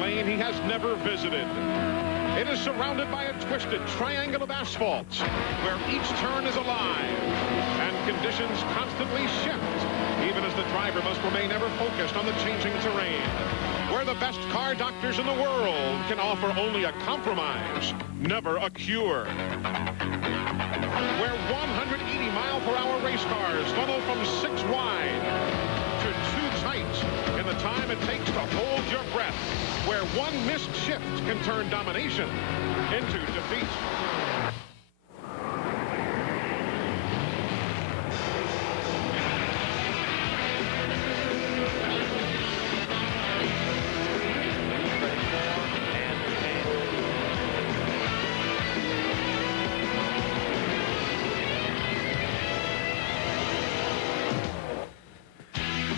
lane he has never visited. It is surrounded by a twisted triangle of asphalt where each turn is alive and conditions constantly shift, even as the driver must remain ever focused on the changing terrain. Where the best car doctors in the world can offer only a compromise, never a cure. Where 180-mile-per-hour race cars funnel from 6 wide to 2 tight in the time it takes to hold your breath. Where one missed shift can turn domination into defeat.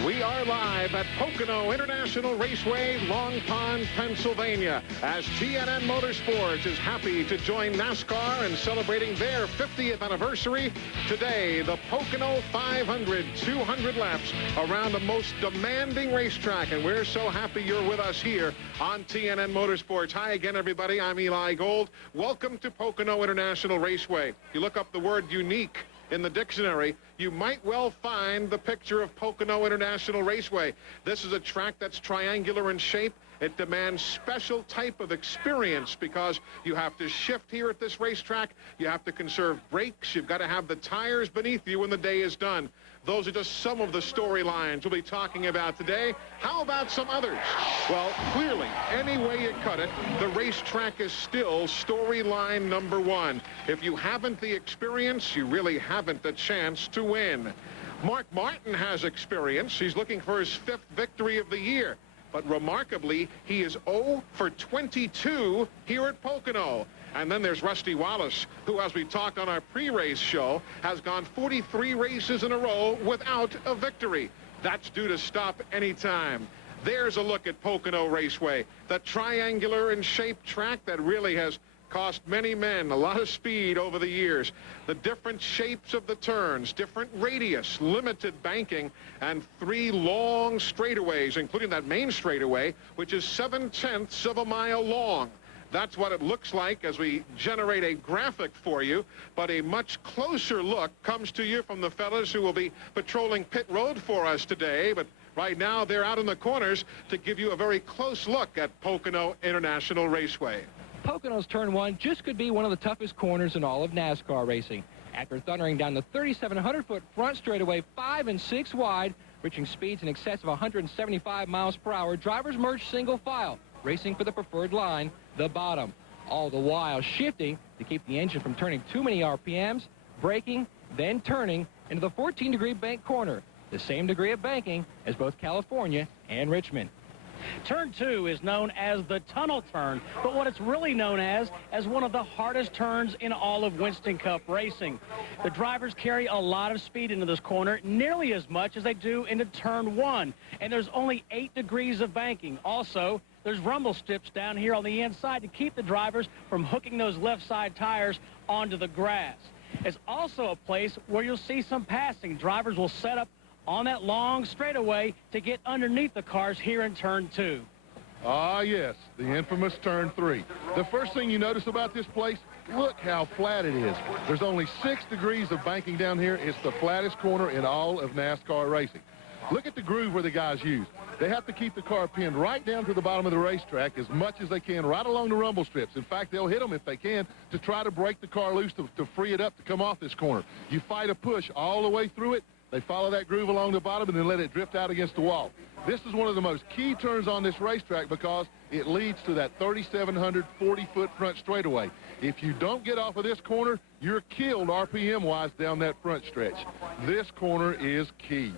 We are live at Pocono International Raceway, Long Pond, Pennsylvania, as TNN Motorsports is happy to join NASCAR in celebrating their 50th anniversary. Today, the Pocono 500, 200 laps around the most demanding racetrack, and we're so happy you're with us here on TNN Motorsports. Hi again, everybody. I'm Eli Gold. Welcome to Pocono International Raceway. You look up the word unique in the dictionary, you might well find the picture of Pocono International Raceway. This is a track that's triangular in shape. It demands special type of experience because you have to shift here at this racetrack. You have to conserve brakes. You've got to have the tires beneath you when the day is done. Those are just some of the storylines we'll be talking about today. How about some others? Well, clearly, any way you cut it, the racetrack is still storyline number 1. If you haven't the experience, you really haven't the chance to win. Mark Martin has experience. He's looking for his 5th victory of the year. But remarkably, he is 0 for 22 here at Pocono. And then there's Rusty Wallace, who, as we talked on our pre-race show, has gone 43 races in a row without a victory. That's due to stop any time. There's a look at Pocono Raceway, the triangular in shape track that really has cost many men a lot of speed over the years. The different shapes of the turns, different radius, limited banking, and 3 long straightaways, including that main straightaway, which is 7/10 of a mile long. That's what it looks like as we generate a graphic for you, but a much closer look comes to you from the fellas who will be patrolling pit road for us today. But right now, they're out in the corners to give you a very close look at Pocono International Raceway. Pocono's turn 1 just could be one of the toughest corners in all of NASCAR racing. After thundering down the 3,700-foot front straightaway 5 and 6 wide, reaching speeds in excess of 175 miles per hour, drivers merge single file, racing for the preferred line, the bottom. All the while shifting to keep the engine from turning too many RPMs, braking, then turning into the 14-degree bank corner, the same degree of banking as both California and Richmond. Turn 2 is known as the tunnel turn, but what it's really known as one of the hardest turns in all of Winston Cup racing. The drivers carry a lot of speed into this corner, nearly as much as they do into turn 1, and there's only 8 degrees of banking. Also, there's rumble strips down here on the inside to keep the drivers from hooking those left side tires onto the grass. It's also a place where you'll see some passing. Drivers will set up on that long straightaway to get underneath the cars here in turn 2. Ah, yes, the infamous turn 3. The first thing you notice about this place, look how flat it is. There's only 6 degrees of banking down here. It's the flattest corner in all of NASCAR racing. Look at the groove where the guys use. They have to keep the car pinned right down to the bottom of the racetrack as much as they can, right along the rumble strips. In fact, they'll hit them if they can to try to break the car loose to free it up to come off this corner. You fight a push all the way through it. They follow that groove along the bottom and then let it drift out against the wall. This is one of the most key turns on this racetrack because it leads to that 3,700 40-foot front straightaway. If you don't get off of this corner, you're killed RPM-wise down that front stretch. This corner is key.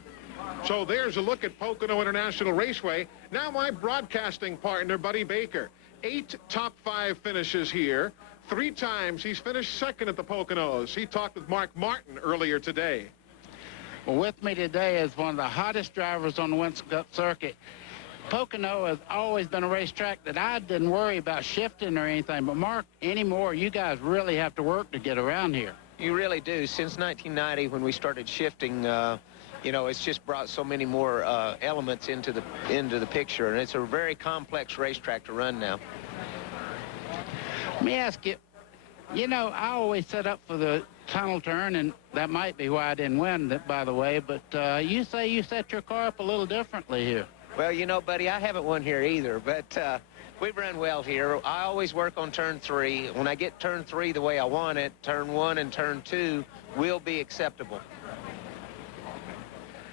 So there's a look at Pocono International Raceway. Now my broadcasting partner, Buddy Baker. 8 top 5 finishes here. 3 times he's finished second at the Poconos. He talked with Mark Martin earlier today. Well, with me today is one of the hottest drivers on the Winston Cup circuit. Pocono has always been a racetrack that I didn't worry about shifting or anything. But, Mark, anymore, you guys really have to work to get around here. You really do. Since 1990, when we started shifting, you know, it's just brought so many more elements into the picture, and it's a very complex racetrack to run now. Let me ask you, you know, I always set up for the tunnel turn, and that might be why I didn't win, by the way, but you say you set your car up a little differently here. Well, you know, buddy, I haven't won here either, but we've run well here. I always work on turn 3. When I get turn 3 the way I want it, turn 1 and turn 2 will be acceptable.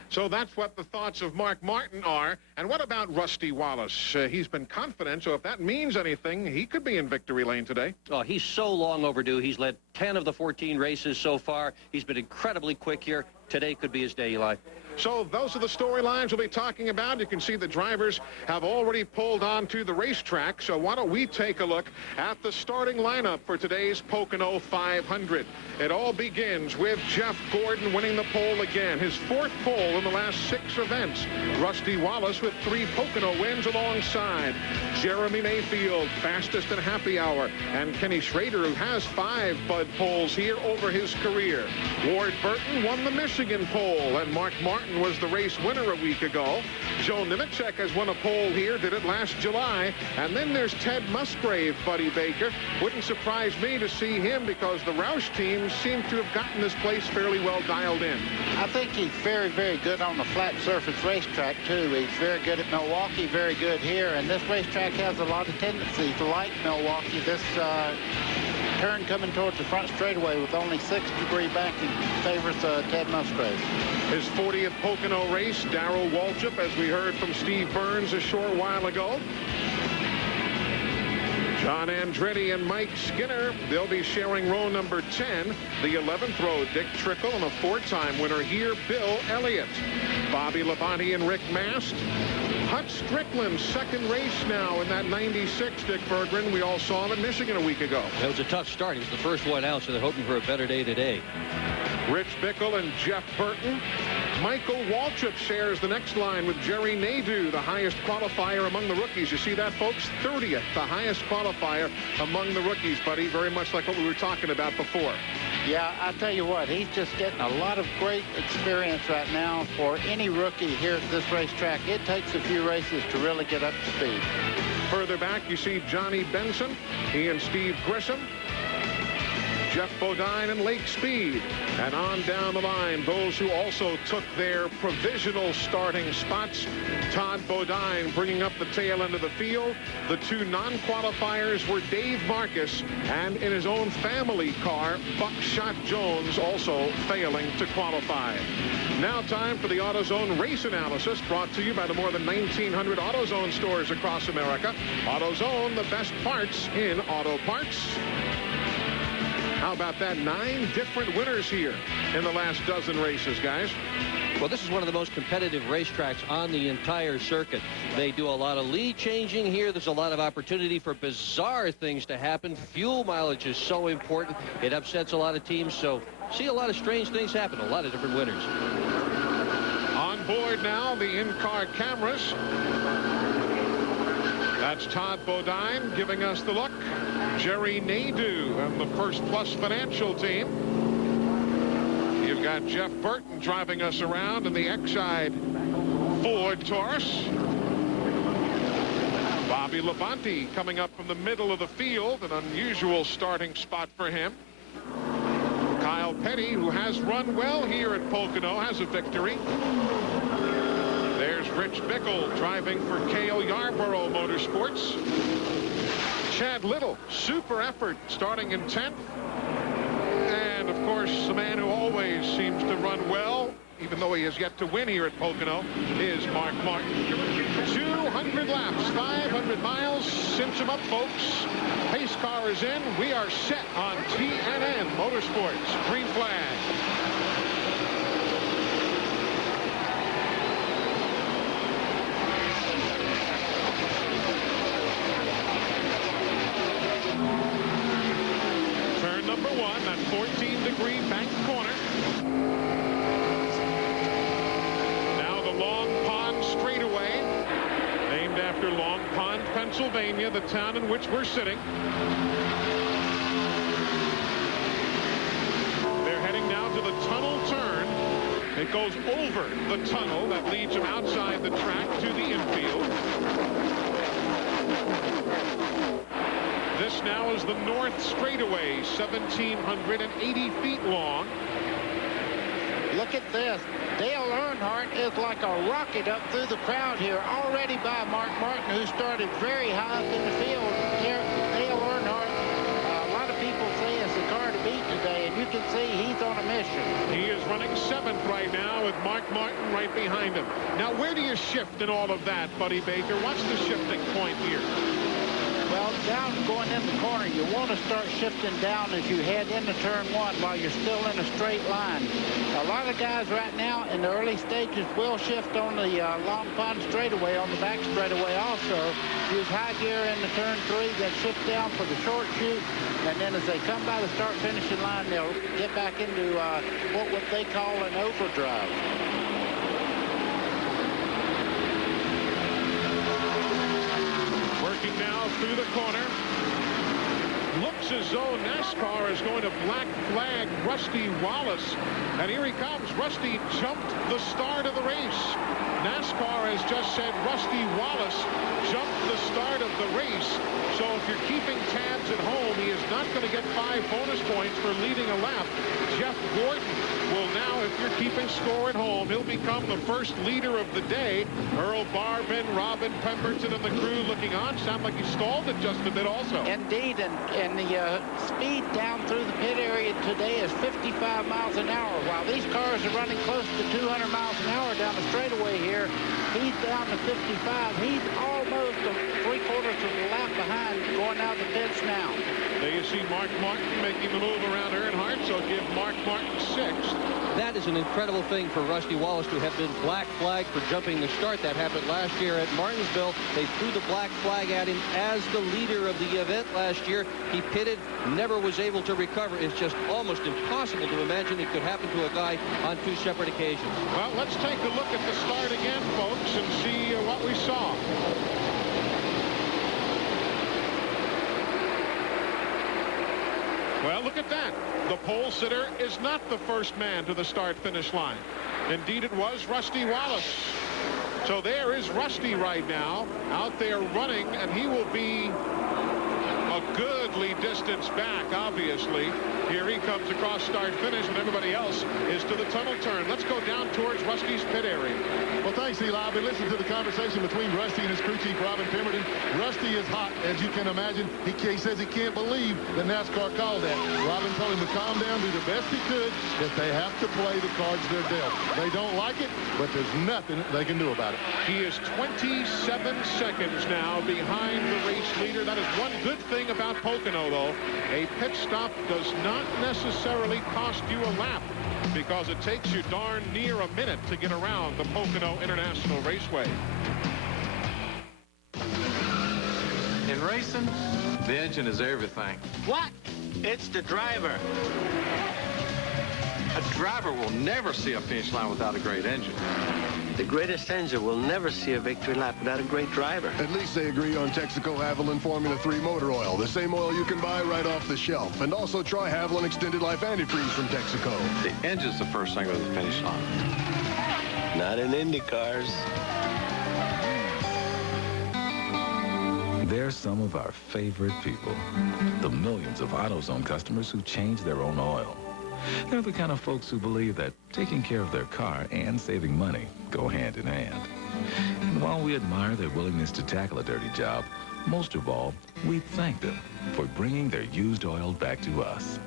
So that's what the thoughts of Mark Martin are. And what about Rusty Wallace? He's been confident, so if that means anything, he could be in victory lane today. Oh, he's so long overdue. He's led 10 of the 14 races so far. He's been incredibly quick here. Today could be his day, Eli. So those are the storylines we'll be talking about. You can see the drivers have already pulled onto the racetrack. So why don't we take a look at the starting lineup for today's Pocono 500. It all begins with Jeff Gordon winning the pole again. His 4th pole in the last 6 events. Rusty Wallace with 3 Pocono wins alongside Jeremy Mayfield, fastest in happy hour. And Kenny Schrader, who has 5 Bud poles here over his career. Ward Burton won the Michigan pole, and Mark Martin was the race winner a week ago. Joe Nemechek has won a pole here, did it last July. And then there's Ted Musgrave, Buddy Baker. Wouldn't surprise me to see him because the Roush team seem to have gotten this place fairly well dialed in. I think he's very, very good on the flat surface racetrack, too. He's very good at Milwaukee, very good here. And this racetrack has a lot of tendencies to like Milwaukee. This turn coming towards the front straightaway with only 6-degree banking favors Ted Musgrave. His 40th Pocono race, Darrell Waltrip, as we heard from Steve Burns a short while ago. John Andretti and Mike Skinner, they'll be sharing row number 10. The 11th row, Dick Trickle, and a 4-time winner here, Bill Elliott. Bobby Labonte and Rick Mast. Hut Strickland's 2nd race now in that 96, Dick Berggren. We all saw him in Michigan a week ago. It was a tough start. He was the first one out, so they're hoping for a better day today. Rich Bickle and Jeff Burton. Michael Waltrip shares the next line with Jerry Nadeau, the highest qualifier among the rookies. You see that, folks? 30th, the highest qualifier among the rookies, buddy. Very much like what we were talking about before. Yeah, I tell you what, he's just getting a lot of great experience right now for any rookie here at this racetrack. It takes a few races to really get up to speed. Further back, you see Johnny Benson. He and Steve Grissom. Jeff Bodine and Lake Speed. And on down the line, those who also took their provisional starting spots. Todd Bodine bringing up the tail end of the field. The 2 non-qualifiers were Dave Marcus and in his own family car, Buckshot Jones also failing to qualify. Now time for the AutoZone race analysis brought to you by the more than 1,900 AutoZone stores across America. AutoZone, the best parts in auto parts. How about that? 9 different winners here in the last dozen races, guys. Well, this is one of the most competitive racetracks on the entire circuit. They do a lot of lead changing here. There's a lot of opportunity for bizarre things to happen. Fuel mileage is so important. It upsets a lot of teams, so see a lot of strange things happen. A lot of different winners. On board now, the in-car cameras. That's Todd Bodine giving us the look. Jerry Nadeau and the First Plus Financial team. You've got Jeff Burton driving us around in the Exide Ford Taurus. Bobby Labonte coming up from the middle of the field, an unusual starting spot for him. Kyle Petty, who has run well here at Pocono, has a victory. There's Rich Bickle driving for Cale Yarborough Motorsports. Chad Little, super effort, starting in 10th. And, of course, the man who always seems to run well, even though he has yet to win here at Pocono, is Mark Martin. 200 laps, 500 miles. Cinch them up, folks. Pace car is in. We are set on TNN Motorsports. Green flag. Number 1, that 14-degree bank corner. Now the Long Pond straightaway, named after Long Pond, Pennsylvania, the town in which we're sitting. They're heading now to the tunnel turn. They that goes over the tunnel that leads him outside the track to the infield. This now is the north straightaway, 1,780 feet long. Look at this. Dale Earnhardt is like a rocket up through the crowd here, already by Mark Martin, who started very high up in the field. Dale Earnhardt, a lot of people say it's the car to beat today, and you can see he's on a mission. He is running 7th right now with Mark Martin right behind him. Now, where do you shift in all of that, Buddy Baker? What's the shifting point here? Well, down going in the corner, you want to start shifting down as you head into turn 1 while you're still in a straight line. A lot of guys right now in the early stages will shift on the long pond straightaway, on the back straightaway also. Use high gear into turn 3, then shift down for the short chute, and then as they come by the start-finishing line, they'll get back into what they call an overdrive. Working now through the corner. Looks as though NASCAR is going to black flag Rusty Wallace. And here he comes. Rusty jumped the start of the race. NASCAR has just said Rusty Wallace jumped the start of the race. So if you're keeping tabs at home, he is not going to get 5 bonus points for leading a lap. Jeff Gordon will now, if you're keeping score at home, he'll become the first leader of the day. Earl Barbin, Robin Pemberton, and the crew looking on. Sound like he stalled it just a bit also. Indeed, and the speed down through the pit area today is 55 miles an hour. While these cars are running close to 200 miles an hour down the straightaway here, he's down to 55. He's almost 3/4 of a lap behind going out the pits now. There you see Mark Martin making the move around Earnhardt, so give Mark Martin 6th. That is an incredible thing for Rusty Wallace to have been black flagged for jumping the start. That happened last year at Martinsville. They threw the black flag at him as the leader of the event last year. He pitted, never was able to recover. It's just almost impossible to imagine it could happen to a guy on 2 separate occasions. Well, let's take a look at the start again, folks, and see what we saw. Well, look at that. The pole sitter is not the first man to the start-finish line. Indeed, it was Rusty Wallace. So there is Rusty right now out there running, and he will be a goodly distance back, obviously. Here he comes across start-finish, and everybody else is to the tunnel turn. Let's go down towards Rusty's pit area. Well, thanks, Eli. I've been listening to the conversation between Rusty and his crew chief, Robin Pemberton. Rusty is hot, as you can imagine. He says he can't believe that NASCAR called that. Robin told him to calm down, do the best he could, that they have to play the cards they're dealt. They don't like it, but there's nothing they can do about it. He is 27 seconds now behind the race leader. That is one good thing about Pocono, though. A pit stop does not necessarily cost you a lap, because it takes you darn near a minute to get around the Pocono International Raceway. In racing, the engine is everything. What? It's the driver. A driver will never see a finish line without a great engine. The greatest engine will never see a victory lap without a great driver. At least they agree on Texaco Haviland Formula 3 motor oil, the same oil you can buy right off the shelf. And also try Haviland Extended Life Antifreeze from Texaco. The engine's the first thing with the finish line. Not in Indy cars. They're some of our favorite people. The millions of AutoZone customers who change their own oil. They're the kind of folks who believe that taking care of their car and saving money go hand in hand. And while we admire their willingness to tackle a dirty job, most of all, we thank them for bringing their used oil back to us.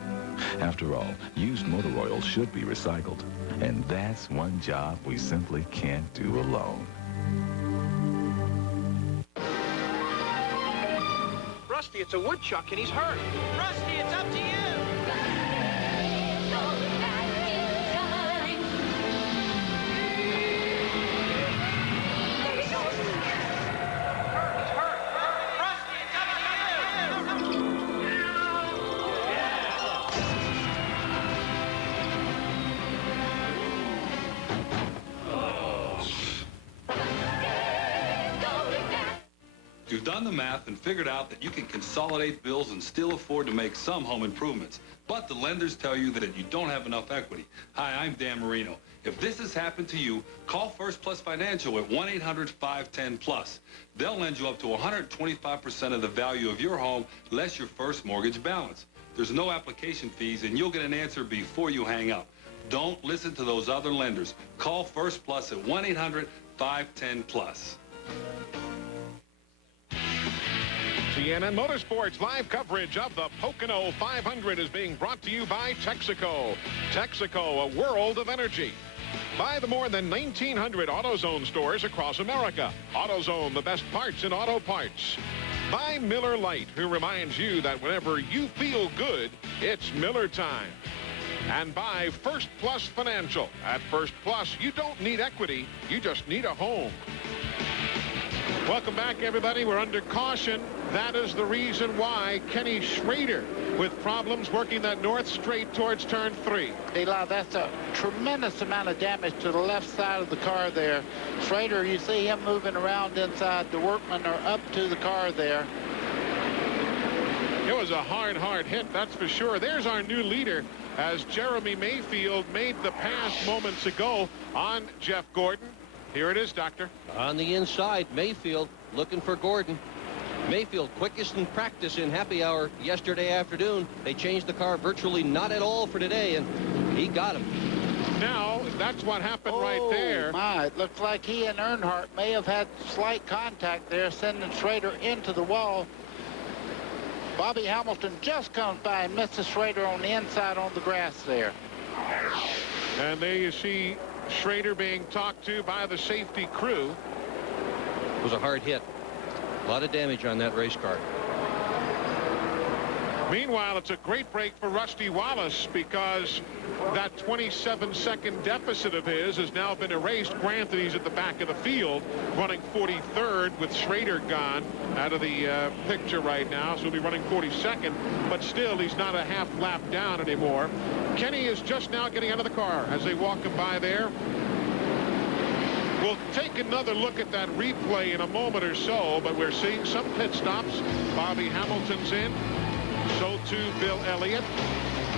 After all, used motor oil should be recycled, and that's one job we simply can't do alone. Rusty, it's a woodchuck, and he's hurt. Rusty, it's up to you. You've done done the math and figured out that you can consolidate bills and still afford to make some home improvements. But the lenders tell you that you don't have enough equity. Hi, I'm Dan Marino. If this has happened to you, call First Plus Financial at 1-800-510-PLUS. They'll lend you up to 125% of the value of your home, less your first mortgage balance. There's no application fees, and you'll get an answer before you hang up. Don't listen to those other lenders. Call First Plus at 1-800-510-PLUS. CNN Motorsports live coverage of the Pocono 500 is being brought to you by Texaco. Texaco, a world of energy. By the more than 1,900 AutoZone stores across America. AutoZone, the best parts in auto parts. By Miller Lite, who reminds you that whenever you feel good, it's Miller time. And by First Plus Financial. At First Plus, you don't need equity, you just need a home. Welcome back, everybody. We're under caution. That is the reason why Kenny Schrader, with problems working that north straight towards turn 3. Eli, that's a tremendous amount of damage to the left side of the car there. Schrader, you see him moving around inside. The workmen are up to the car there. It was a hard hit, that's for sure. There's our new leader as Jeremy Mayfield made the pass moments ago on Jeff Gordon. Here it is, Doctor. On the inside, Mayfield looking for Gordon. Mayfield, quickest in practice in happy hour yesterday afternoon. They changed the car virtually not at all for today, and he got him. Now, that's what happened right there. My, it looks like he and Earnhardt may have had slight contact there, sending Schrader into the wall. Bobby Hamilton just comes by and misses Schrader on the inside on the grass there. And there you see Schrader being talked to by the safety crew. It was a hard hit. A lot of damage on that race car. Meanwhile, it's a great break for Rusty Wallace because that 27-second deficit of his has now been erased. Granted, he's at the back of the field running 43rd with Schrader gone out of the picture right now, so he'll be running 42nd, but still he's not a half lap down anymore. Kenny is just now getting out of the car as they walk him by there. We'll take another look at that replay in a moment or so, but we're seeing some pit stops. Bobby Hamilton's in. So too Bill Elliott,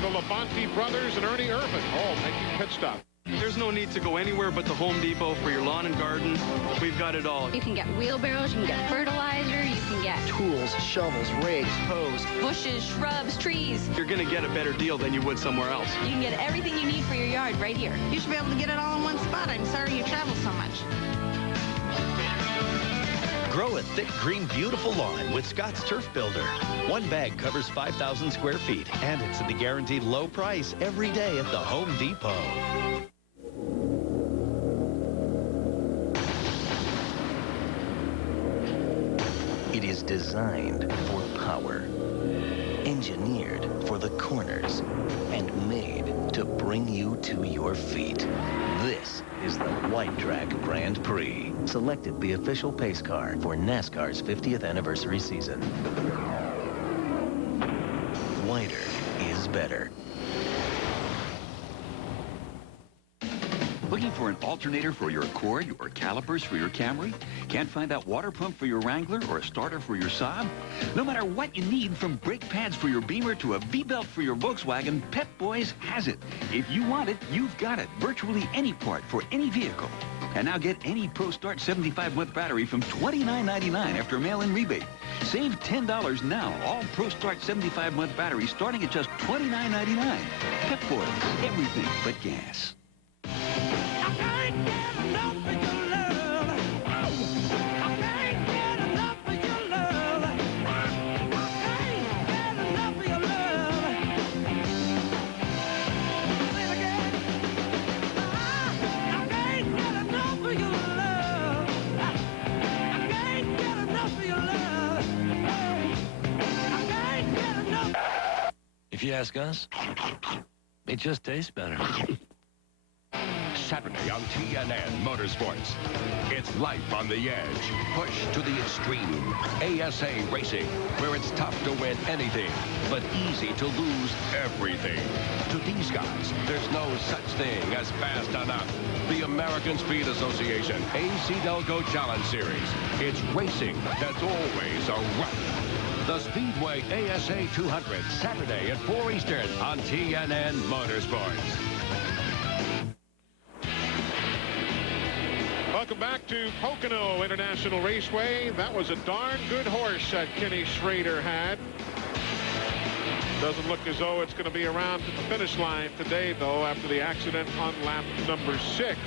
the Labonte brothers, and Ernie Irvan all making pit stops. There's no need to go anywhere but the Home Depot for your lawn and garden. We've got it all. You can get wheelbarrows, you can get fertilizer, you can get tools, shovels, rigs, hose, bushes, shrubs, trees. You're going to get a better deal than you would somewhere else. You can get everything you need for your yard right here. You should be able to get it all in one spot. I'm sorry you travel so much. Grow a thick, green, beautiful lawn with Scott's Turf Builder. One bag covers 5,000 square feet, and it's at the guaranteed low price every day at the Home Depot. It is designed for power, engineered for the corners, and made to bring you to your feet. This is the White Track Grand Prix, selected the official pace car for NASCAR's 50th anniversary season. Whiter is better. Looking for an alternator for your Accord or calipers for your Camry? Can't find that water pump for your Wrangler or a starter for your Saab? No matter what you need, from brake pads for your Beamer to a V-belt for your Volkswagen, Pep Boys has it. If you want it, you've got it. Virtually any part for any vehicle. And now get any Pro Start 75-month battery from $29.99 after a mail-in rebate. Save $10 now. All Pro Start 75-month batteries starting at just $29.99. Pep Boys, everything but gas. If you ask us, it just tastes better. Saturday on TNN Motorsports. It's life on the edge. Push to the extreme. ASA Racing, where it's tough to win anything, but easy to lose everything. To these guys, there's no such thing as fast enough. The American Speed Association AC Delco Challenge Series. It's racing that's always a rush. The Speedway ASA 200, Saturday at 4 Eastern on TNN Motorsports. Welcome back to Pocono International Raceway. That was a darn good horse that Kenny Schrader had. Doesn't look as though it's going to be around to the finish line today, though, after the accident on lap number 6.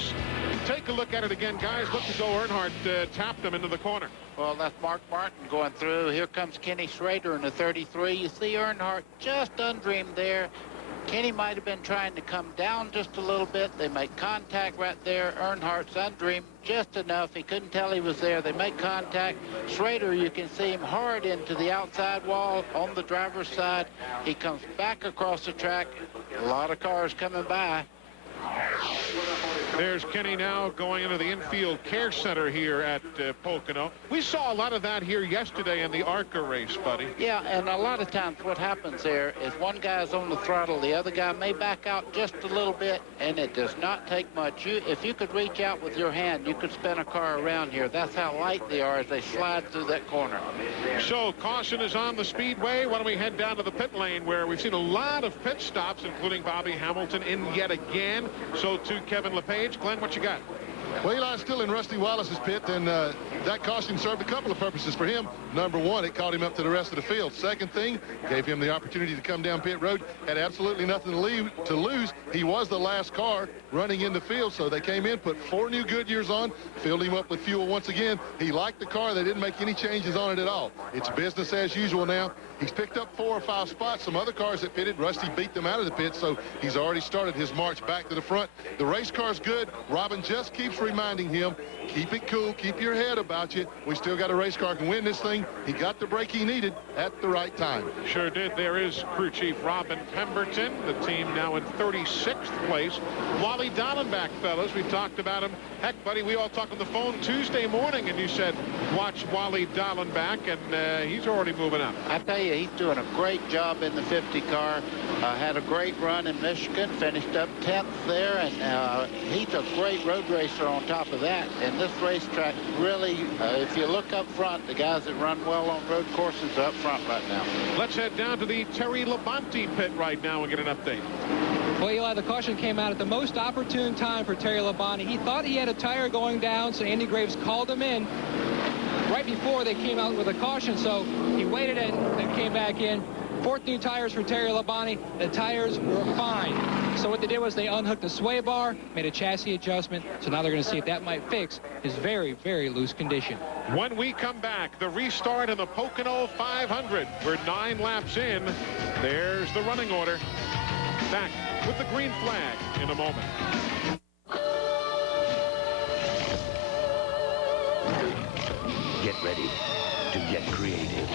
Take a look at it again, guys. Look as though Earnhardt tapped him into the corner. Well, that's Mark Martin going through. Here comes Kenny Schrader in the 33. You see Earnhardt just under him there. Kenny might have been trying to come down just a little bit. They make contact right there. Earnhardt's under him just enough. He couldn't tell he was there. They make contact. Schrader, you can see him hard into the outside wall on the driver's side. He comes back across the track. A lot of cars coming by. There's Kenny now going into the infield care center here at Pocono. We saw a lot of that here yesterday in the ARCA race, buddy. Yeah, and a lot of times what happens there is one guy's on the throttle, the other guy may back out just a little bit, and it does not take much. If you could reach out with your hand, you could spin a car around here. That's how light they are as they slide through that corner. So caution is on the speedway. Why don't we head down to the pit lane, where we've seen a lot of pit stops, including Bobby Hamilton in yet again. So to Kevin LePage. Glenn, what you got? Well, Eli's still in Rusty Wallace's pit, and that caution served a couple of purposes for him. Number one, it caught him up to the rest of the field. Second thing, gave him the opportunity to come down pit road. Had absolutely nothing to lose. He was the last car running in the field, so they came in, put 4 new Goodyears on, filled him up with fuel once again. He liked the car. They didn't make any changes on it at all. It's business as usual now. He's picked up 4 or 5 spots. Some other cars that pitted, Rusty beat them out of the pit, so he's already started his march back to the front. The race car's good. Robin just keeps reminding him, keep it cool, keep your head about you. We still got a race car can win this thing. He got the break he needed at the right time. Sure did. There is crew chief Robin Pemberton, the team now in 36th place. Wally Dallenbach, fellas, we talked about him. Heck, buddy, we all talked on the phone Tuesday morning, and you said, watch Wally Dallenbach, and he's already moving up. I tell you, he's doing a great job in the 50 car. Had a great run in Michigan, finished up 10th there, and he's a great road racer on top of that. And this racetrack really, if you look up front, the guys that run well on road courses are up front right now. Let's head down to the Terry Labonte pit right now and get an update. Well, Eli, the caution came out at the most opportune time for Terry Labonte. He thought he had a tire going down, so Andy Graves called him in right before they came out with a caution. So he waited and came back in. 4th new tires for Terry Labonte. The tires were fine. So what they did was they unhooked the sway bar, made a chassis adjustment. So now they're going to see if that might fix his very, very loose condition. When we come back, the restart in the Pocono 500. We're 9 laps in. There's the running order. Back with the green flag in a moment. Get ready to get creative.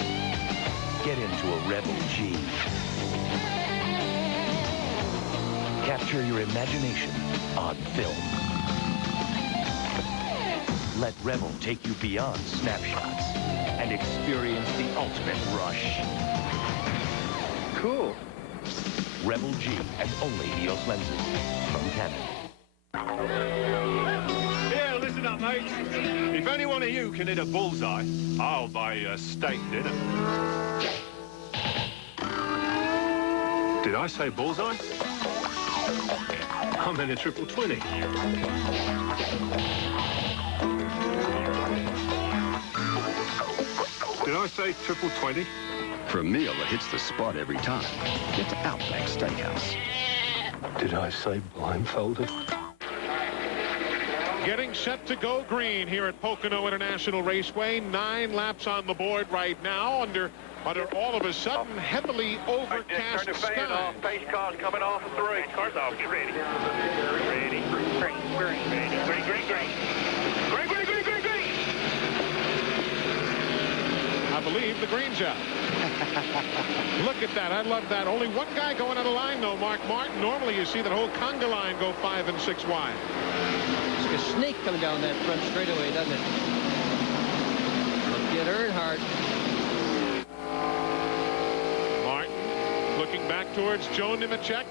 Get into a Rebel G. Capture your imagination on film. Let Rebel take you beyond snapshots and experience the ultimate rush. Cool. Rebel G and only EOS lenses from Canon. Yeah, listen up, mate. If any one of you can hit a bullseye, I'll buy you a steak dinner. Did I say bullseye? I'm in a triple 20. Did I say triple 20? For a meal that hits the spot every time, get to Outback Steakhouse. Did I say blindfolded? Getting set to go green here at Pocono International Raceway. 9 laps on the board right now under all of a sudden heavily overcast turn the fan sky. off. Pace car's coming off at 3. Car's off. Get ready. Ready. Green. Green. Green. Green. Green. Green. Green. Green. Green. Green. How believe, the green job. Look at that. I love that. Only one guy going on the line, though, Mark Martin. Normally, you see that whole conga line go 5 and 6 wide. It's like a snake coming down that front straightaway, doesn't it? Look at Earnhardt. Martin looking back towards Joe Nemechek.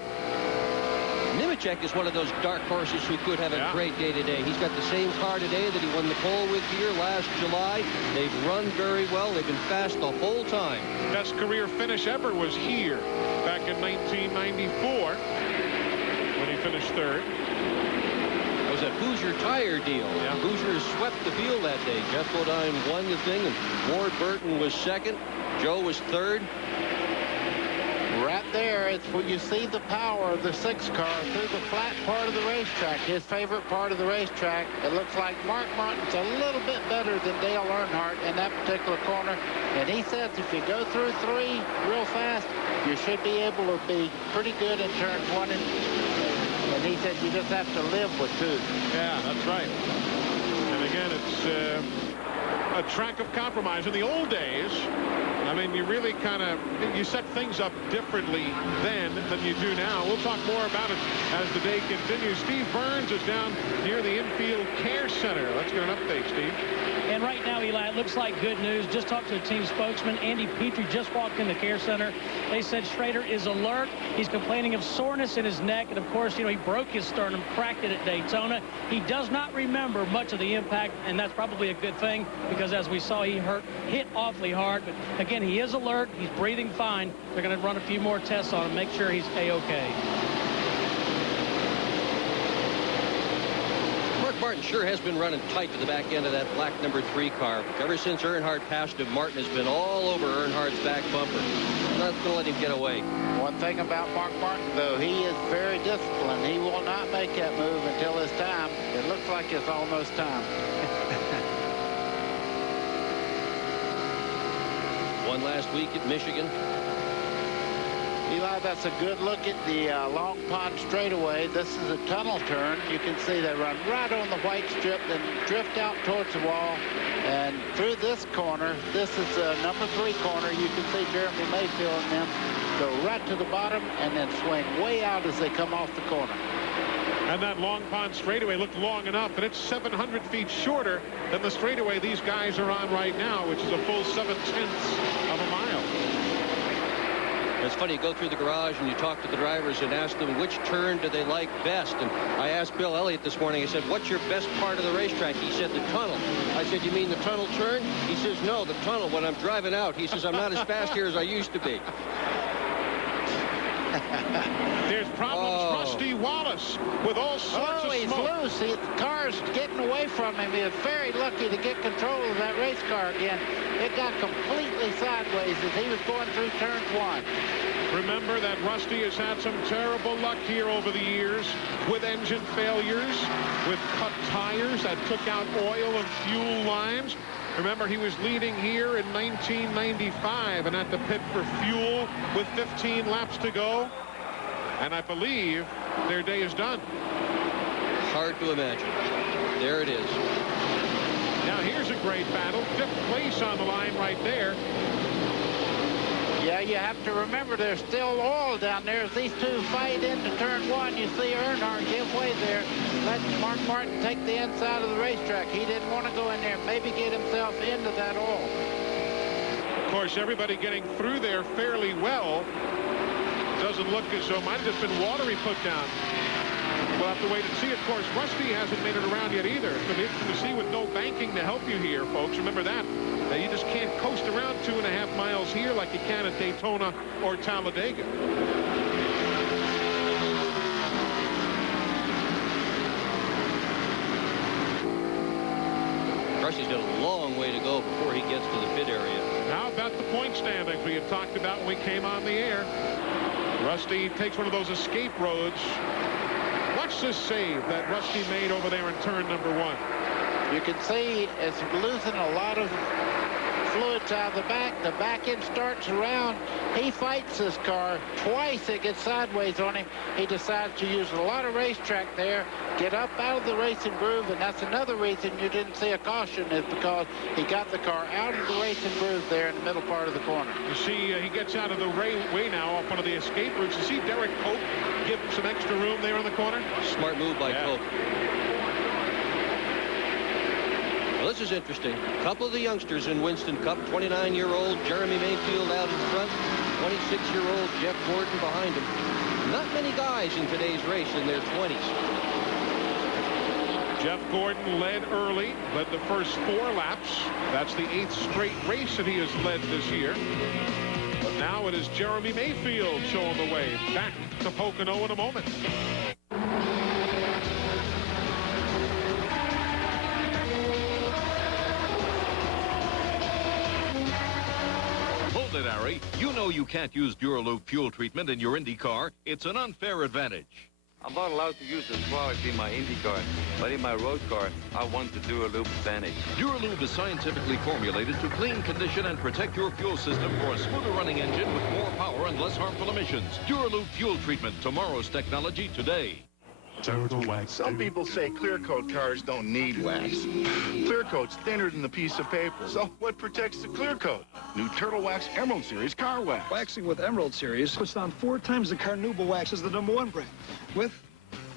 Nemechek is one of those dark horses who could have a great day today. He's got the same car today that he won the pole with here last July. They've run very well. They've been fast the whole time. Best career finish ever was here back in 1994 when he finished third. That was a Hoosier tire deal. Yeah. Hoosier swept the field that day. Jeff Bodine won the thing, and Ward Burton was second. Joe was third. Right there, it's when you see the power of the 6 car through the flat part of the racetrack, his favorite part of the racetrack. It looks like Mark Martin's a little bit better than Dale Earnhardt in that particular corner. And he says if you go through 3 real fast, you should be able to be pretty good in turns 1 and 2. And he said you just have to live with 2. Yeah, that's right. And again, it's a track of compromise. In the old days, I mean, you really kind of, you set things up differently then than you do now. We'll talk more about it as the day continues. Steve Burns is down near the infield care center. Let's get an update, Steve. And right now, Eli, it looks like good news. Just talked to the team spokesman. Andy Petrie just walked in the care center. They said Schrader is alert. He's complaining of soreness in his neck. And, of course, you know, he broke his sternum, cracked it at Daytona. He does not remember much of the impact, and that's probably a good thing because, as we saw, he hit awfully hard. But, again, he is alert. He's breathing fine. They're going to run a few more tests on him, make sure he's A-OK. Martin sure has been running tight to the back end of that black number 3 car. Ever since Earnhardt passed him, Martin has been all over Earnhardt's back bumper. Not going to let him get away. One thing about Mark Martin, though, he is very disciplined. He will not make that move until it's time. It looks like it's almost time. Won last week at Michigan. Eli, that's a good look at the Long Pond straightaway. This is a tunnel turn. You can see they run right on the white strip, then drift out towards the wall. And through this corner, this is number 3 corner. You can see Jeremy Mayfield and them go right to the bottom and then swing way out as they come off the corner. And that Long Pond straightaway looked long enough, and it's 700 feet shorter than the straightaway these guys are on right now, which is a full 7/10 of a mile. It's funny, you go through the garage and you talk to the drivers and ask them which turn do they like best. And I asked Bill Elliott this morning, I said, what's your best part of the racetrack? He said, the tunnel. I said, you mean the tunnel turn? He says, no, the tunnel when I'm driving out. He says, I'm not as fast here as I used to be. There's problems. Rusty Wallace with all sorts of he's smoke. loose. The car's getting away from him. He was very lucky to get control of that race car again. It got completely sideways as he was going through turn 1. Remember that Rusty has had some terrible luck here over the years with engine failures, with cut tires that took out oil and fuel lines. Remember, he was leading here in 1995 and at the pit for fuel with 15 laps to go. And I believe their day is done. Hard to imagine. There it is. Now here's a great battle. 5th place on the line right there. Yeah, you have to remember there's still oil down there. As these two fight into turn 1, you see Earnhardt give way there. Let Mark Martin take the inside of the racetrack. He didn't want to go in there and maybe get himself into that oil. Of course, everybody getting through there fairly well. Doesn't look as though might have just been water he put down. We'll have to wait and see. Of course, Rusty hasn't made it around yet either. It's going to be interesting to see with no banking to help you here, folks. Remember that. You just can't coast around 2.5 miles here like you can at Daytona or Talladega. Rusty's got a long way to go before he gets to the pit area. How about the point standings we had talked about when we came on the air? Rusty takes one of those escape roads. Watch this save that Rusty made over there in turn number 1. You can see it's losing a lot of fluids out of the back. The back end starts around. He fights this car. Twice it gets sideways on him. He decides to use a lot of racetrack there, get up out of the racing groove, and that's another reason you didn't see a caution, is because he got the car out of the racing groove there in the middle part of the corner. You see, he gets out of the way now off one of the escape routes. You see Derek Pope give him some extra room there in the corner? Smart move by Pope. Well, this is interesting. A couple of the youngsters in Winston Cup, 29-year-old Jeremy Mayfield out in front, 26-year-old Jeff Gordon behind him. Not many guys in today's race in their 20s. Jeff Gordon led early, led the first 4 laps. That's the 8th straight race that he has led this year. But now it is Jeremy Mayfield showing the way. Back to Pocono in a moment. Hold it, Harry. You know you can't use Duraloop fuel treatment in your Indy car. It's an unfair advantage. I'm not allowed to use this product in my Indy car, but in my road car, I want the Duraloop advantage. Duraloop is scientifically formulated to clean, condition, and protect your fuel system for a smoother running engine with more power and less harmful emissions. Duraloop fuel treatment, tomorrow's technology today. Some people say clear coat cars don't need wax. Clear coat's thinner than the piece of paper. So what protects the clear coat? New Turtle Wax Emerald Series car wax. Waxing with Emerald Series puts down 4 times the Carnauba wax as the #1 brand, with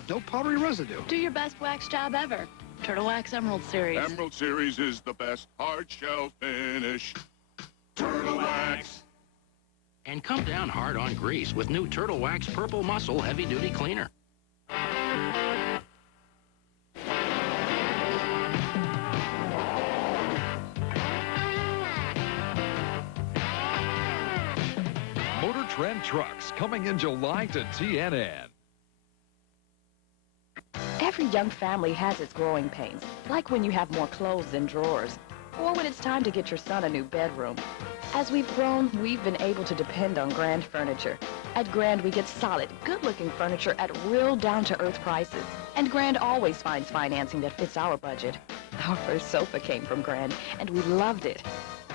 no powdery residue. Do your best wax job ever. Turtle Wax Emerald Series. Emerald Series is the best hard shell finish. Turtle Wax. And come down hard on grease with new Turtle Wax Purple Muscle Heavy Duty Cleaner. Motor Trend Trucks coming in July to TNN. Every young family has its growing pains, like when you have more clothes than drawers, or when it's time to get your son a new bedroom. As we've grown, we've been able to depend on Grand Furniture. At Grand, we get solid, good-looking furniture at real down-to-earth prices. And Grand always finds financing that fits our budget. Our first sofa came from Grand, and we loved it.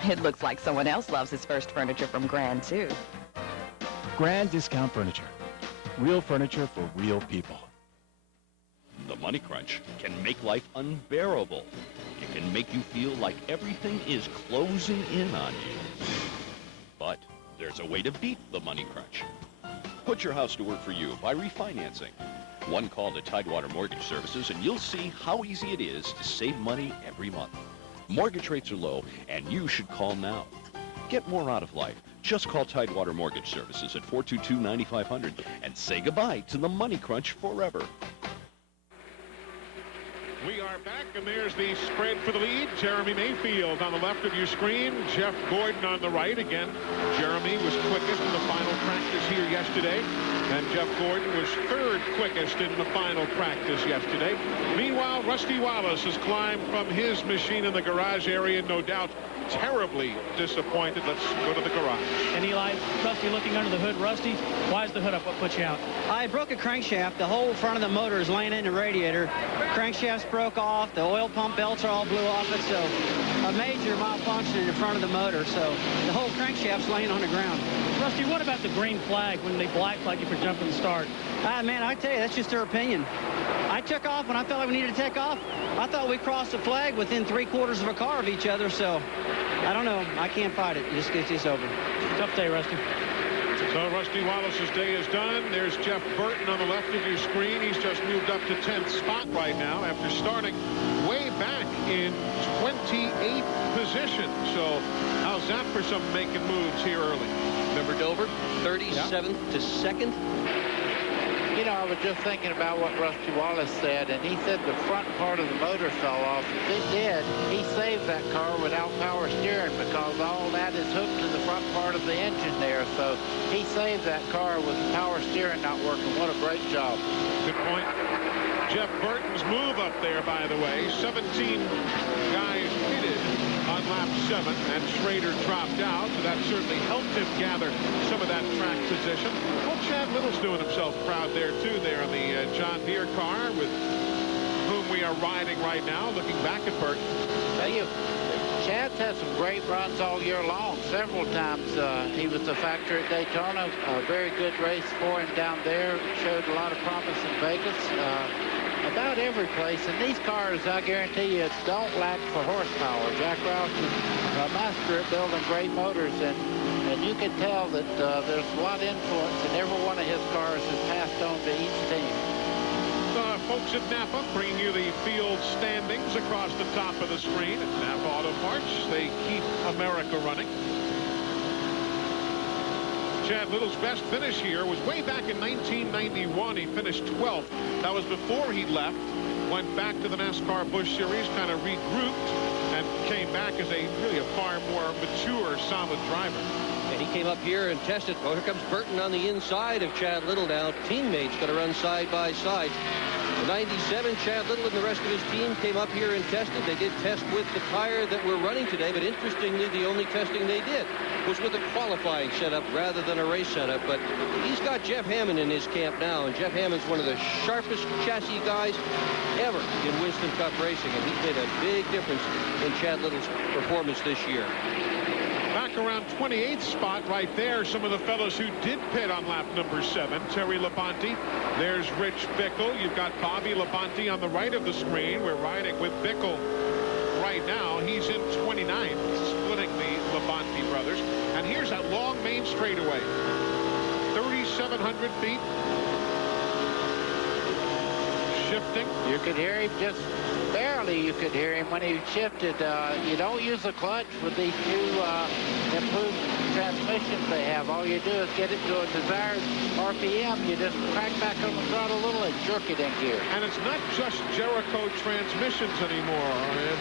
It looks like someone else loves his first furniture from Grand, too. Grand Discount Furniture. Real furniture for real people. The Money Crunch can make life unbearable. It can make you feel like everything is closing in on you. But there's a way to beat the Money Crunch. Put your house to work for you by refinancing. One call to Tidewater Mortgage Services and you'll see how easy it is to save money every month. Mortgage rates are low and you should call now. Get more out of life. Just call Tidewater Mortgage Services at 422-9500 and say goodbye to the Money Crunch forever. We are back, and there's the spread for the lead. Jeremy Mayfield on the left of your screen. Jeff Gordon on the right. Again, Jeremy was quickest in the final practice here yesterday, and Jeff Gordon was 3rd quickest in the final practice yesterday. Meanwhile, Rusty Wallace has climbed from his machine in the garage area, no doubt terribly disappointed. Let's go to the garage. And Eli, Rusty looking under the hood. Rusty, why is the hood up? What put you out? I broke a crankshaft. The whole front of the motor is laying in the radiator. Crankshaft's broke off. The oil pump belts are all blew off it. So a major malfunction in the front of the motor. So the whole crankshaft's laying on the ground. Rusty, what about the green flag when they black flag you for jumping the start? Man, I tell you, that's just their opinion. I took off when I felt like we needed to take off. I thought we crossed the flag within 3/4 of a car of each other, so I don't know. I can't fight it. Just get this over. Tough day, Rusty. So Rusty Wallace's day is done. There's Jeff Burton on the left of your screen. He's just moved up to 10th spot right now after starting way back in 28th position. So how's that for some making moves here early? Remember Dover? 37th to 2nd. You know, I was just thinking about what Rusty Wallace said, and he said the front part of the motor fell off. If it did, he saved that car without power steering because all that is hooked to the front part of the engine there. So he saved that car with the power steering not working. What a great job. Good point. Jeff Burton's move up there, by the way. 17 guys pitted on lap 7, and Schrader dropped out, so that certainly helped him gather some of that track position. Well, Chad Little's doing himself proud there, too, there on the John Deere car with whom we are riding right now, looking back at Burton. Tell you, Chad's had some great runs all year long. Several times he was a factor at Daytona. A very good race for him down there. Showed a lot of promise in Vegas. About every place. And these cars, I guarantee you, don't lack for horsepower. Jack Roush is a master at building great motors, and you can tell that there's a lot of influence, and every one of his cars is passed on to each team. Folks at Napa bringing you the field standings across the top of the screen at Napa Auto Parts. They keep America running. Chad Little's best finish here was way back in 1991. He finished 12th. That was before he left, went back to the NASCAR Busch Series, kind of regrouped, and came back as really a far more mature, solid driver. And he came up here and tested. Oh, here comes Burton on the inside of Chad Little now. Teammates going to run side by side. In 97, Chad Little and the rest of his team came up here and tested. They did test with the tire that we're running today, but interestingly, the only testing they did was with a qualifying setup rather than a race setup. But he's got Jeff Hammond in his camp now, and Jeff Hammond's one of the sharpest chassis guys ever in Winston Cup racing, and he's made a big difference in Chad Little's performance this year. Back around 28th spot right there, some of the fellows who did pit on lap number 7. Terry Labonte, there's Rich Bickle. You've got Bobby Labonte on the right of the screen. We're riding with Bickle right now. He's in 29, splitting the Labonte brothers. And here's that long main straightaway, 3,700 feet. Shifting. You could hear him just barely. You could hear him when he shifted. You don't use a clutch with these new improved transmissions they have. All you do is get it to a desired RPM. You just crack back on the throttle a little and jerk it in gear. And it's not just Jericho transmissions anymore.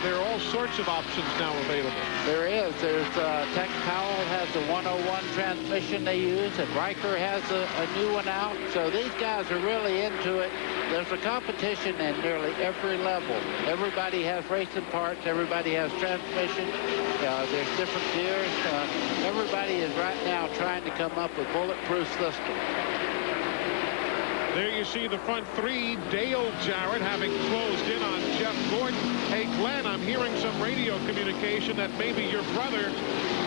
There are all sorts of options now available. There is. There's Tex Powell has a 101 transmission they use, and Riker has a new one out. So these guys are really into it. There's a competition in nearly every level. Everybody has racing parts. Everybody has transmission. There's different gears. Everybody is right now trying to come up with bulletproof systems. There you see the front three. Dale Jarrett having closed in on Jeff Gordon. Hey, Glenn, I'm hearing some radio communication that maybe your brother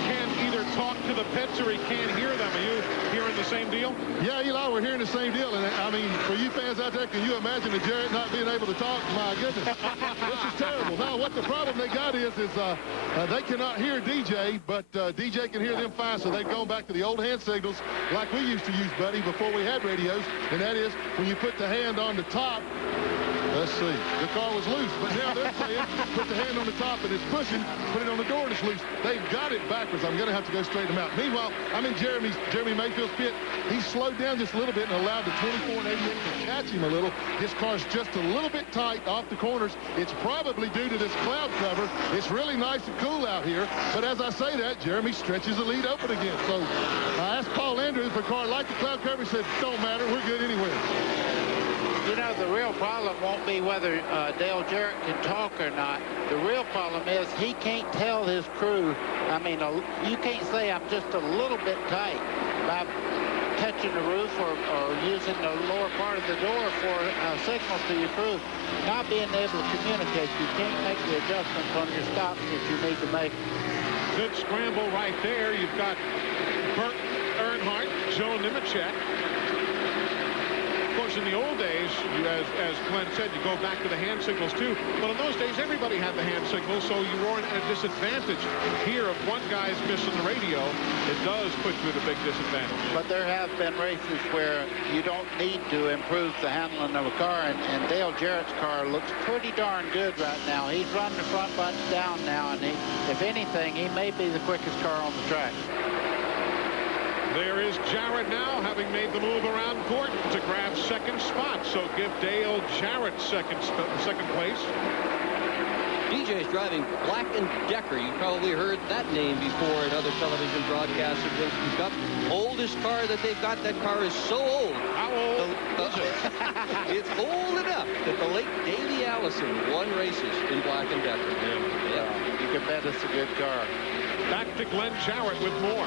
can't either talk to the pits or he can't hear them. Are you hearing the same deal? Yeah, Eli, we're hearing the same deal. And I mean, for you fans out there, can you imagine the Jarrett not being able to talk? My goodness. This is terrible. Now, what the problem they got is they cannot hear DJ, but DJ can hear them fine, so they've gone back to the old hand signals like we used to use, buddy, before we had radios, and that is when you put the hand on the top. Let's see. The car was loose, but now they're saying put the hand on the top and it's pushing, put it on the door and it's loose. They've got it backwards. I'm going to have to go straighten them out. Meanwhile, I'm in Jeremy Mayfield's pit. He's slowed down just a little bit and allowed the 24 and 88 to catch him a little. His car's just a little bit tight off the corners. It's probably due to this cloud cover. It's really nice and cool out here. But as I say that, Jeremy stretches the lead open again. So I asked Paul Andrews if the car liked the cloud cover. He said, don't matter. We're good anywhere. You know, the real problem won't be whether Dale Jarrett can talk or not. The real problem is he can't tell his crew. I mean, you can't say I'm just a little bit tight by touching the roof or using the lower part of the door for a signal to your crew. Not being able to communicate, you can't make the adjustments on your stops that you need to make. Good scramble right there. You've got Burt Earnhardt, Joe Nemechek. Of course, in the old days, as Glenn said, you go back to the hand signals too. But in those days, everybody had the hand signals, so you weren't at a disadvantage. Here, if one guy's missing the radio, it does put you at a big disadvantage. But there have been races where you don't need to improve the handling of a car, and Dale Jarrett's car looks pretty darn good right now. He's running the front bunch down now, and if anything, he may be the quickest car on the track. There is Jarrett now, having made the move around Gordon to grab second spot. So give Dale Jarrett second place. DJ's driving Black & Decker. You probably heard that name before in other television broadcasts of Winston Cup. Oldest car that they've got. That car is so old. How old is it? It's old enough that the late Davey Allison won races in Black & Decker. Yeah. You can bet it's a good car. Back to Glenn Jarrett with more.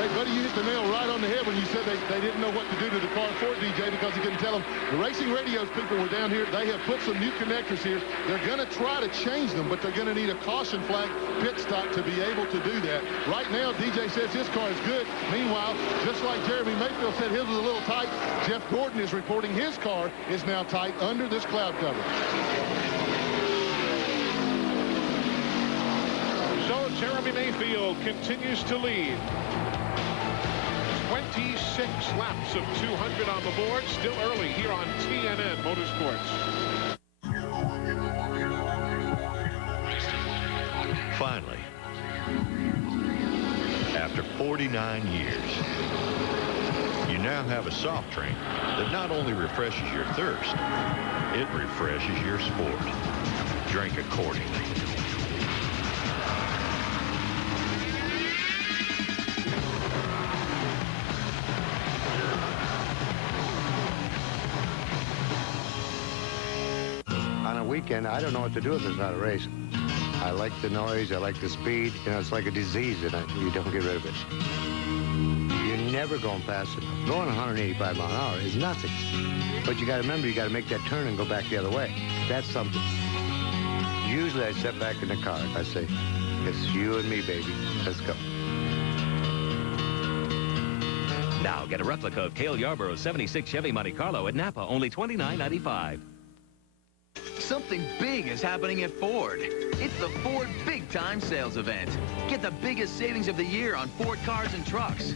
Hey, buddy, you hit the nail right on the head when you said they didn't know what to do to the car for DJ because he couldn't tell them. The Racing Radios people were down here. They have put some new connectors here. They're going to try to change them, but they're going to need a caution flag pit stop to be able to do that. Right now, DJ says his car is good. Meanwhile, just like Jeremy Mayfield said his was a little tight, Jeff Gordon is reporting his car is now tight under this cloud cover. So Jeremy Mayfield continues to lead. 26 laps of 200 on the board. Still early here on TNN Motorsports. Finally, after 49 years, you now have a soft drink that not only refreshes your thirst, it refreshes your sport. Drink accordingly. On a weekend, I don't know what to do if there's not a race. I like the noise, I like the speed. You know, it's like a disease, and you don't get rid of it. You're never going fast enough. Going 185 mile an hour is nothing. But you got to remember, you got to make that turn and go back the other way. That's something. Usually I sit back in the car. I say, it's you and me, baby. Let's go. Now get a replica of Cale Yarborough's 76 Chevy Monte Carlo at Napa, only $29.95. Something big is happening at Ford. It's the Ford Big Time Sales Event. Get the biggest savings of the year on Ford cars and trucks.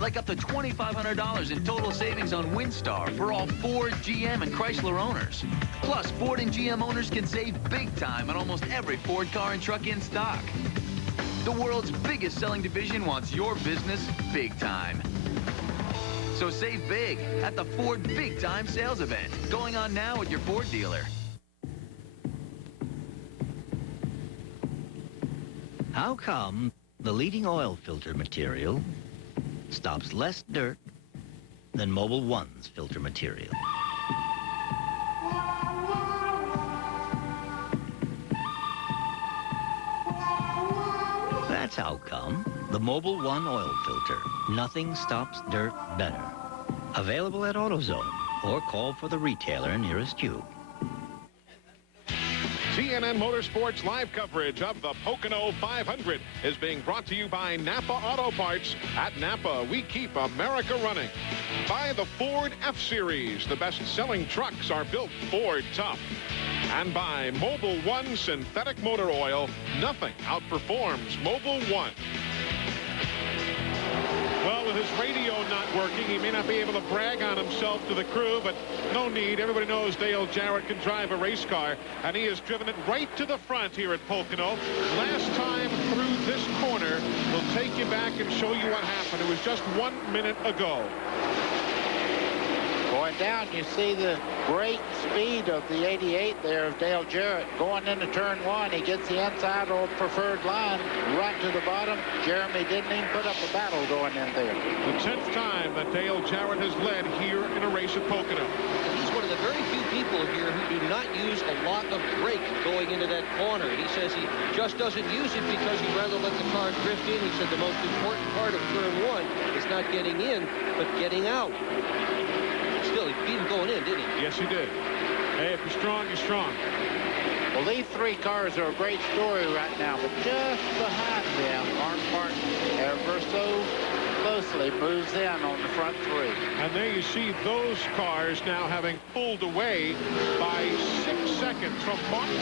Like up to $2,500 in total savings on Windstar for all Ford, GM, and Chrysler owners. Plus, Ford and GM owners can save big time on almost every Ford car and truck in stock. The world's biggest selling division wants your business big time. So save big at the Ford Big Time Sales Event, going on now at your Ford dealer. How come the leading oil filter material stops less dirt than Mobil 1's filter material? That's how come the Mobil 1 oil filter. Nothing stops dirt better. Available at AutoZone or call for the retailer nearest you. TNN Motorsports live coverage of the Pocono 500 is being brought to you by Napa Auto Parts. At Napa, we keep America running. By the Ford F-Series, the best-selling trucks are built Ford tough. And by Mobil 1 synthetic motor oil, nothing outperforms Mobil 1. Well, with his radio not working, he may not be able to brag on himself to the crew, but no need. Everybody knows Dale Jarrett can drive a race car, and he has driven it right to the front here at Pocono. Last time through this corner, we'll take you back and show you what happened. It was just 1 minute ago. Going down, you see the great speed of the 88 there of Dale Jarrett. Going into turn one, he gets the inside or preferred line right to the bottom. Jeremy didn't even put up a battle going in there. The 10th time that Dale Jarrett has led here in a race at Pocono. He's one of the very few people here who do not use a lot of brake going into that corner. He says he just doesn't use it because he'd rather let the car drift in. He said the most important part of turn one is not getting in, but getting out. Still, he beat him going in, didn't he? Yes, he did. Hey, if you're strong, you're strong. Well, these three cars are a great story right now, but just behind them, Mark Martin ever so closely moves in on the front three. And there you see those cars now having pulled away by 6 seconds from Martin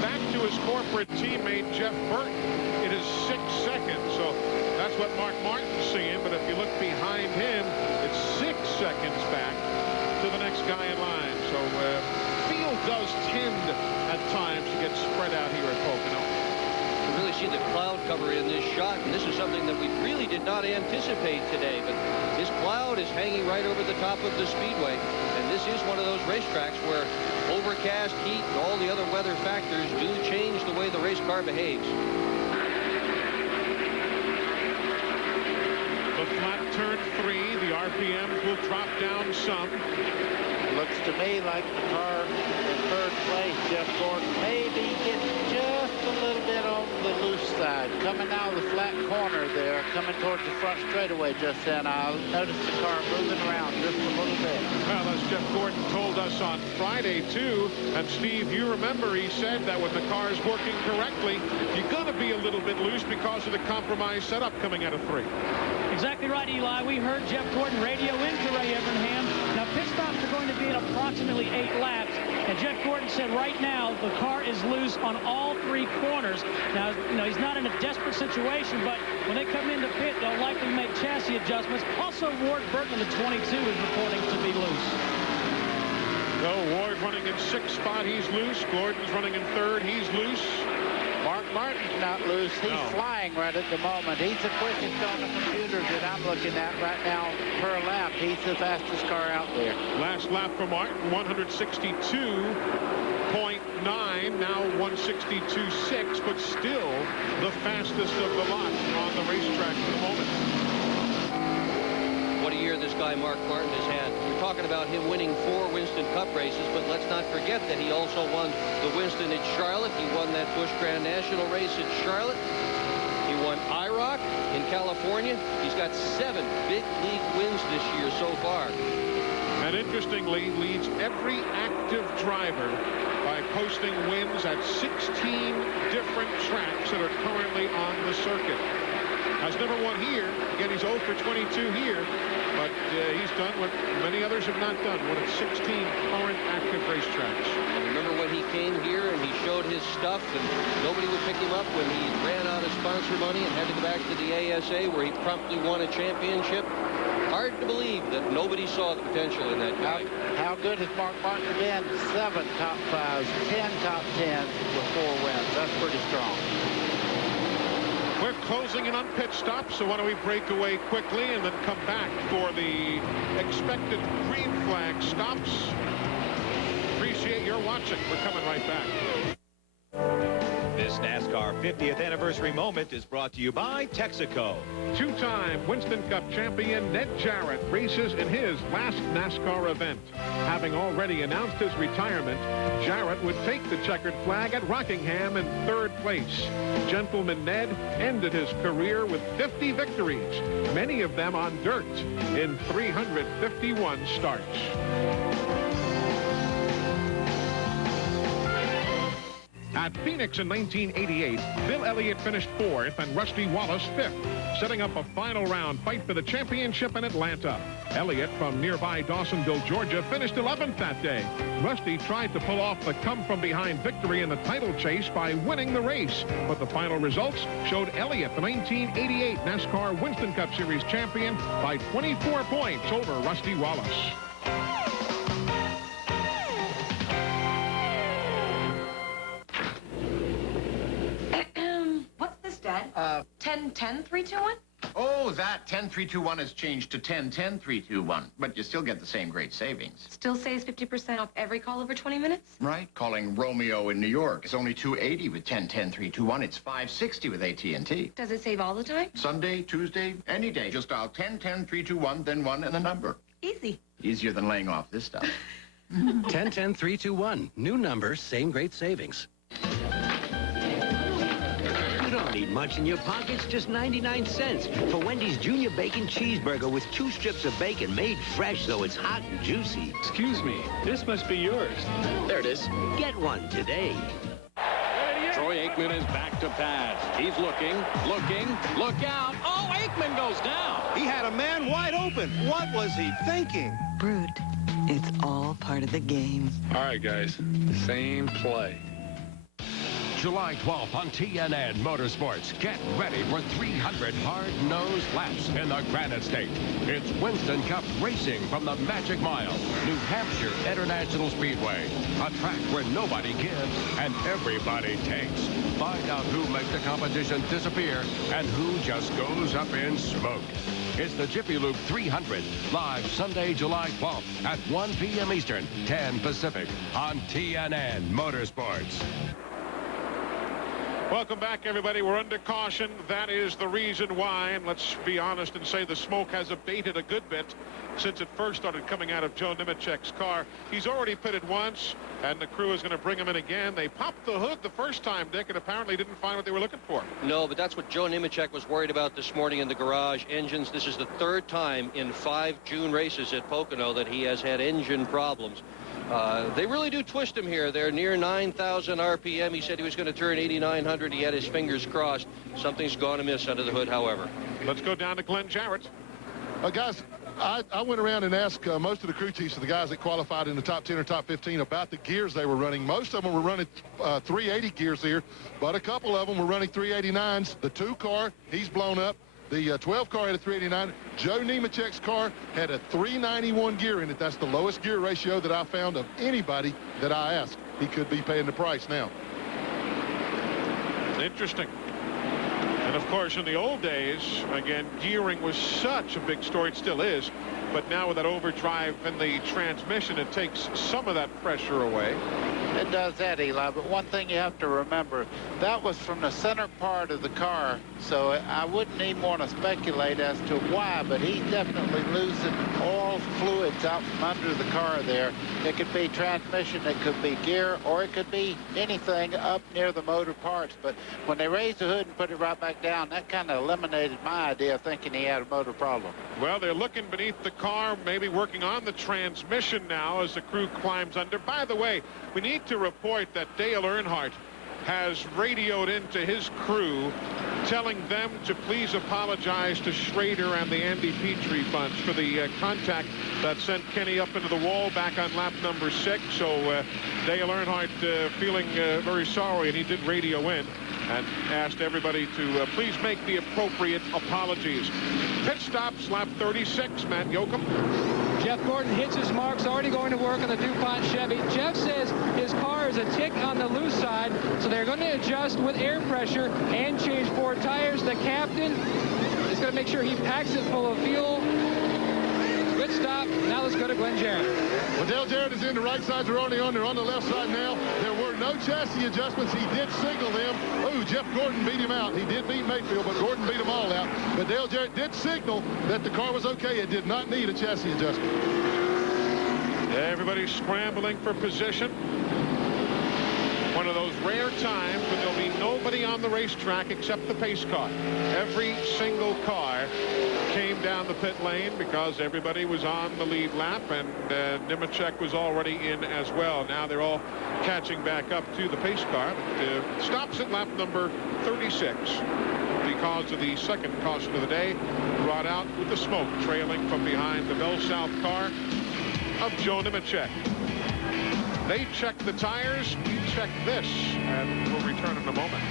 back to his corporate teammate, Jeff Burton. It is 6 seconds, so that's what Mark Martin's seeing, but if you look behind him, it's 6 seconds back to the next guy in line. So field does tend at times to get spread out here at Pocono. You really see the cloud cover in this shot, and this is something that we really did not anticipate today, but this cloud is hanging right over the top of the speedway, and this is one of those racetracks where overcast, heat, and all the other weather factors do change the way the race car behaves. The flat turn 3, the RPMs will drop down some. Looks to me like the car in third place, Jeff Gordon, maybe getting just a little bit on the loose side. Coming out of the flat corner there, coming towards the front straightaway just then. I noticed the car moving around just a little bit. Well, as Jeff Gordon told us on Friday, too, and Steve, you remember he said that when the car's working correctly, you're going to be a little bit loose because of the compromised setup coming out of 3. Exactly right, Eli. We heard Jeff Gordon radio into Ray Evernham. Now, pit stops are going to be at approximately 8 laps. And Jeff Gordon said right now the car is loose on all 3 corners. Now, you know, he's not in a desperate situation, but when they come into pit, they'll likely make chassis adjustments. Also, Ward Burton, the 22, is reporting to be loose. So Ward running in 6th spot, he's loose. Gordon's running in 3rd, he's loose. Mark Martin's not loose. He's flying right at the moment. He's the quickest on the computer that I'm looking at right now per lap. He's the fastest car out there. Last lap for Martin, 162.9, now 162.6, but still the fastest of the lot on the racetrack at the moment. What a year this guy Mark Martin has had. We're talking about him winning 4 Winston Cup races, but let's not forget that he also won the Winston at Charlotte. He won that Busch Grand National race at Charlotte. He won IROC in California. He's got 7 big league wins this year so far. And interestingly, leads every active driver by posting wins at 16 different tracks that are currently on the circuit. Has never won here. Again, he's 0 for 22 here, but he's done what many others have not done. Won at 16 current active racetracks. Remember when he came here and he showed his stuff and nobody would pick him up when he ran out of sponsor money and had to go back to the ASA where he promptly won a championship? Hard to believe that nobody saw the potential in that guy. How good has Mark Martin been? 7 top 5s, 10 top 10s with 4 wins. That's pretty strong. We're closing in on pit stops, so why don't we break away quickly and then come back for the expected green flag stops. Appreciate your watching. We're coming right back. This NASCAR 50th anniversary moment is brought to you by Texaco. 2-time Winston Cup champion Ned Jarrett races in his last NASCAR event. Having already announced his retirement, Jarrett would take the checkered flag at Rockingham in 3rd place. Gentleman Ned ended his career with 50 victories, many of them on dirt, in 351 starts. At Phoenix in 1988, Bill Elliott finished 4th and Rusty Wallace 5th, setting up a final round fight for the championship in Atlanta. Elliott from nearby Dawsonville, Georgia, finished 11th that day. Rusty tried to pull off the come-from-behind victory in the title chase by winning the race, but the final results showed Elliott, the 1988 NASCAR Winston Cup Series champion, by 24 points over Rusty Wallace. What's this, Dad? 10-10-3-2-1? Oh, that 10-3-2-1 has changed to 10-10-3-2-1, but you still get the same great savings. Still saves 50% off every call over 20 minutes? Right. Calling Romeo in New York is only $280 with 10-10-3-2-1. It's $560 with AT&T. Does it save all the time? Sunday, Tuesday, any day. Just dial 10-10-3-2-1, then 1 and a number. Easy. Easier than laying off this stuff. 10-10-3-2-1. New number, same great savings. You don't need much in your pockets, just 99 cents for Wendy's Junior Bacon Cheeseburger with 2 strips of bacon made fresh so it's hot and juicy. Excuse me, this must be yours. There it is. Get one today. Troy Aikman is back to pass. He's looking, look out. Oh, Aikman goes down. He had a man wide open. What was he thinking? Brute, it's all part of the game. All right, guys, same play. July 12th on TNN Motorsports. Get ready for 300 hard-nosed laps in the Granite State. It's Winston Cup racing from the Magic Mile, New Hampshire International Speedway. A track where nobody gives and everybody takes. Find out who makes the competition disappear and who just goes up in smoke. It's the Jiffy Lube 300, live Sunday, July 12th at 1 p.m. Eastern, 10 Pacific on TNN Motorsports. Welcome back, everybody. We're under caution. That is the reason why. And let's be honest and say the smoke has abated a good bit since it first started coming out of Joe Nemechek's car. He's already pitted once, and the crew is going to bring him in again. They popped the hood the first time, Dick, and apparently didn't find what they were looking for. No, but that's what Joe Nemechek was worried about this morning in the garage. Engines. This is the third time in 5 June races at Pocono that he has had engine problems. They really do twist him here. They're near 9,000 RPM. He said he was going to turn 8,900. He had his fingers crossed. Something's gone amiss under the hood, however. Let's go down to Glenn Jarrett. Guys, I went around and asked most of the crew chiefs, the guys that qualified in the top 10 or top 15, about the gears they were running. Most of them were running 380 gears here, but a couple of them were running 389s. The 2 car, he's blown up. The 12 car had a 389. Joe Nemechek's car had a 391 gear in it. That's the lowest gear ratio that I found of anybody that I asked. He could be paying the price now. Interesting. And of course, in the old days, again, gearing was such a big story. It still is. But now with that overdrive in the transmission, it takes some of that pressure away. It does that, Eli, but one thing you have to remember, that was from the center part of the car, so I wouldn't even want to speculate as to why, but he's definitely losing all fluids out from under the car there. It could be transmission, it could be gear, or it could be anything up near the motor parts, but when they raised the hood and put it right back down, that kind of eliminated my idea of thinking he had a motor problem. Well, they're looking beneath the car, maybe working on the transmission now as the crew climbs under. By the way, we need to report that Dale Earnhardt has radioed into his crew telling them to please apologize to Schrader and the Andy Petrie bunch for the contact that sent Kenny up into the wall back on lap number 6. So Dale Earnhardt feeling very sorry, and he did radio in and asked everybody to please make the appropriate apologies. Pit stops, lap 36, Matt Yoakum. Jeff Gordon hits his marks, already going to work on the DuPont Chevy. Jeff says his car is a tick on the loose side, so they're going to adjust with air pressure and change 4 tires. The captain is going to make sure he packs it full of fuel. Good stop. Now let's go to Glenn Jarrett. Well, Dale Jarrett is in. The right sides are only on. They're on the left side now. There were no chassis adjustments. He did signal them. Oh, Jeff Gordon beat him out. He did beat Mayfield, but Gordon beat them all out. But Dale Jarrett did signal that the car was okay. It did not need a chassis adjustment. Everybody's scrambling for position. One of those rare times when there'll be nobody on the racetrack except the pace car. Every single car came down the pit lane because everybody was on the lead lap, and Nemechek was already in as well. Now they're all catching back up to the pace car. But, stops at lap number 36 because of the second caution of the day, brought out with the smoke trailing from behind the Bell South car of Joe Nemechek. They check the tires, we check this, and we'll return in a moment.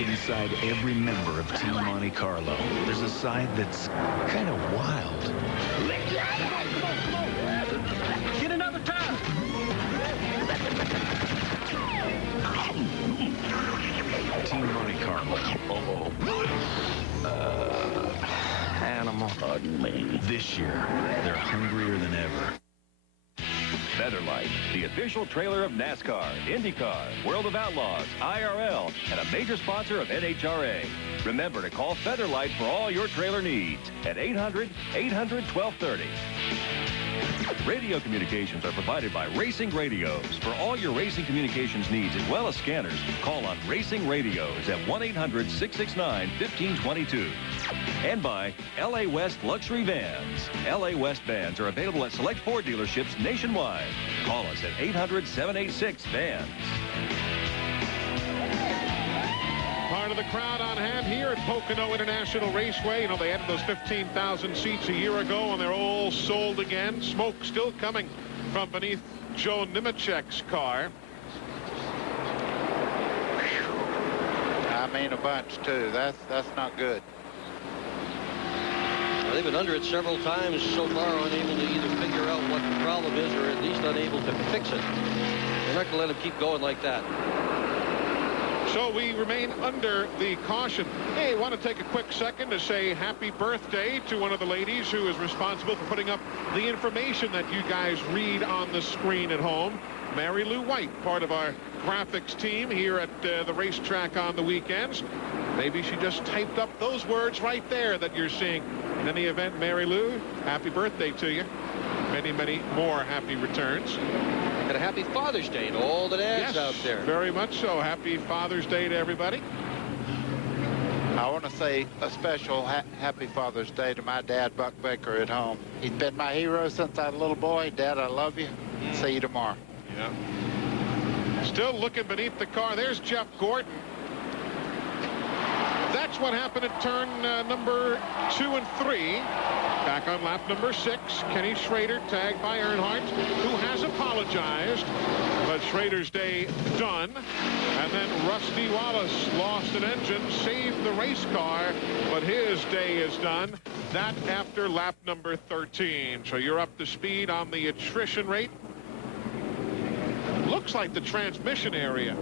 Inside every member of Team Monte Carlo, there's a side that's kind of wild. Get another tire. Team Monte Carlo. Animal. Pardon me. This year, they're hungrier than ever. Featherlight, the official trailer of NASCAR, IndyCar, World of Outlaws, IRL, and a major sponsor of NHRA. Remember to call Featherlight for all your trailer needs at 800-800-1230. Radio communications are provided by Racing Radios. For all your racing communications needs as well as scanners, call on Racing Radios at 1-800-669-1522. And by LA West Luxury Vans. LA West vans are available at select Ford dealerships nationwide. Call us at 800-786-VANS. Part of the crowd on hand here here at Pocono International Raceway. You know, they added those 15,000 seats a year ago, and they're all sold again. Smoke still coming from beneath Joe Nemechek's car. I mean a bunch, too. That's not good. They've been under it several times so far, unable to either figure out what the problem is or at least unable to fix it. They're not going to let them keep going like that. So we remain under the caution. Hey, I want to take a quick second to say happy birthday to one of the ladies who is responsible for putting up the information that you guys read on the screen at home. Mary Lou White, part of our graphics team here at the racetrack on the weekends. Maybe she just typed up those words right there that you're seeing. In any event, Mary Lou, happy birthday to you. Many, many more happy returns. And a happy Father's Day to all the dads out there. Very much so. Happy Father's Day to everybody. I want to say a special happy Father's Day to my dad, Buck Baker, at home. He's been my hero since I was a little boy. Dad, I love you. See you tomorrow. Yeah. Still looking beneath the car. There's Jeff Gordon. That's what happened at turn number 2 and 3. Back on lap number 6, Kenny Schrader tagged by Earnhardt, who has apologized. But Schrader's day done. And then Rusty Wallace lost an engine, saved the race car, but his day is done. That after lap number 13. So you're up to speed on the attrition rate. Looks like the transmission area.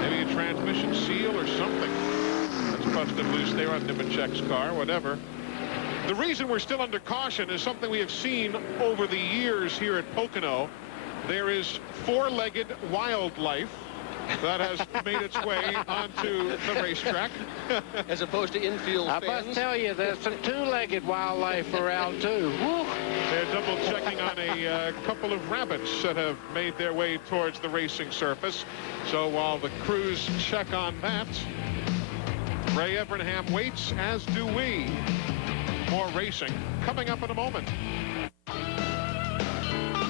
Maybe a transmission seal or something that's busted loose there on Nemechek's car, whatever. The reason we're still under caution is something we have seen over the years here at Pocono. There is four-legged wildlife that has made its way onto the racetrack. As opposed to infield fans. I must tell you, there's some two-legged wildlife around, too. Woo. They're double-checking on a couple of rabbits that have made their way towards the racing surface. So while the crews check on that, Ray Evernham waits, as do we. More racing coming up in a moment.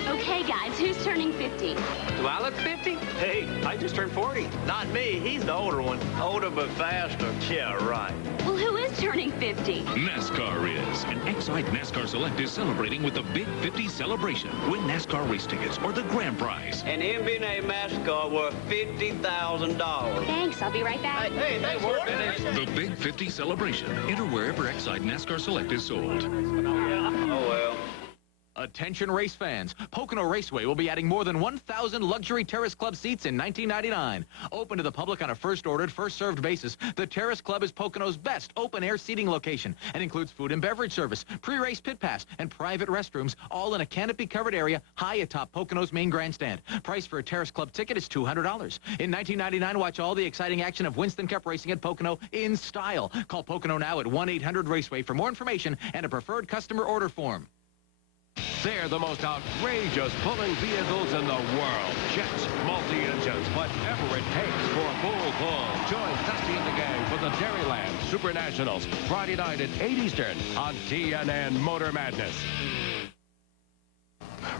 Okay, guys, who's turning 50? Do I look 50? Hey, I just turned 40. Not me. He's the older one. Older but faster. Yeah, right. Well, who is turning 50? NASCAR is. And Excite NASCAR Select is celebrating with the Big 50 celebration. Win NASCAR race tickets or the grand prize. An MB&A MasterCard worth $50,000. Thanks, I'll be right back. Hey, thanks for it. The Big 50 celebration. Enter wherever Excite NASCAR Select is sold. Oh, well. Attention race fans, Pocono Raceway will be adding more than 1,000 luxury Terrace Club seats in 1999. Open to the public on a first-ordered, first-served basis, the Terrace Club is Pocono's best open-air seating location and includes food and beverage service, pre-race pit pass, and private restrooms, all in a canopy-covered area high atop Pocono's main grandstand. Price for a Terrace Club ticket is $200. In 1999, watch all the exciting action of Winston Cup racing at Pocono in style. Call Pocono now at 1-800-RACEWAY for more information and a preferred customer order form. They're the most outrageous pulling vehicles in the world. Jets, multi-engines, whatever it takes for full pull. Join Dusty and the gang for the Dairyland Super Nationals, Friday night at 8 Eastern on TNN Motor Madness.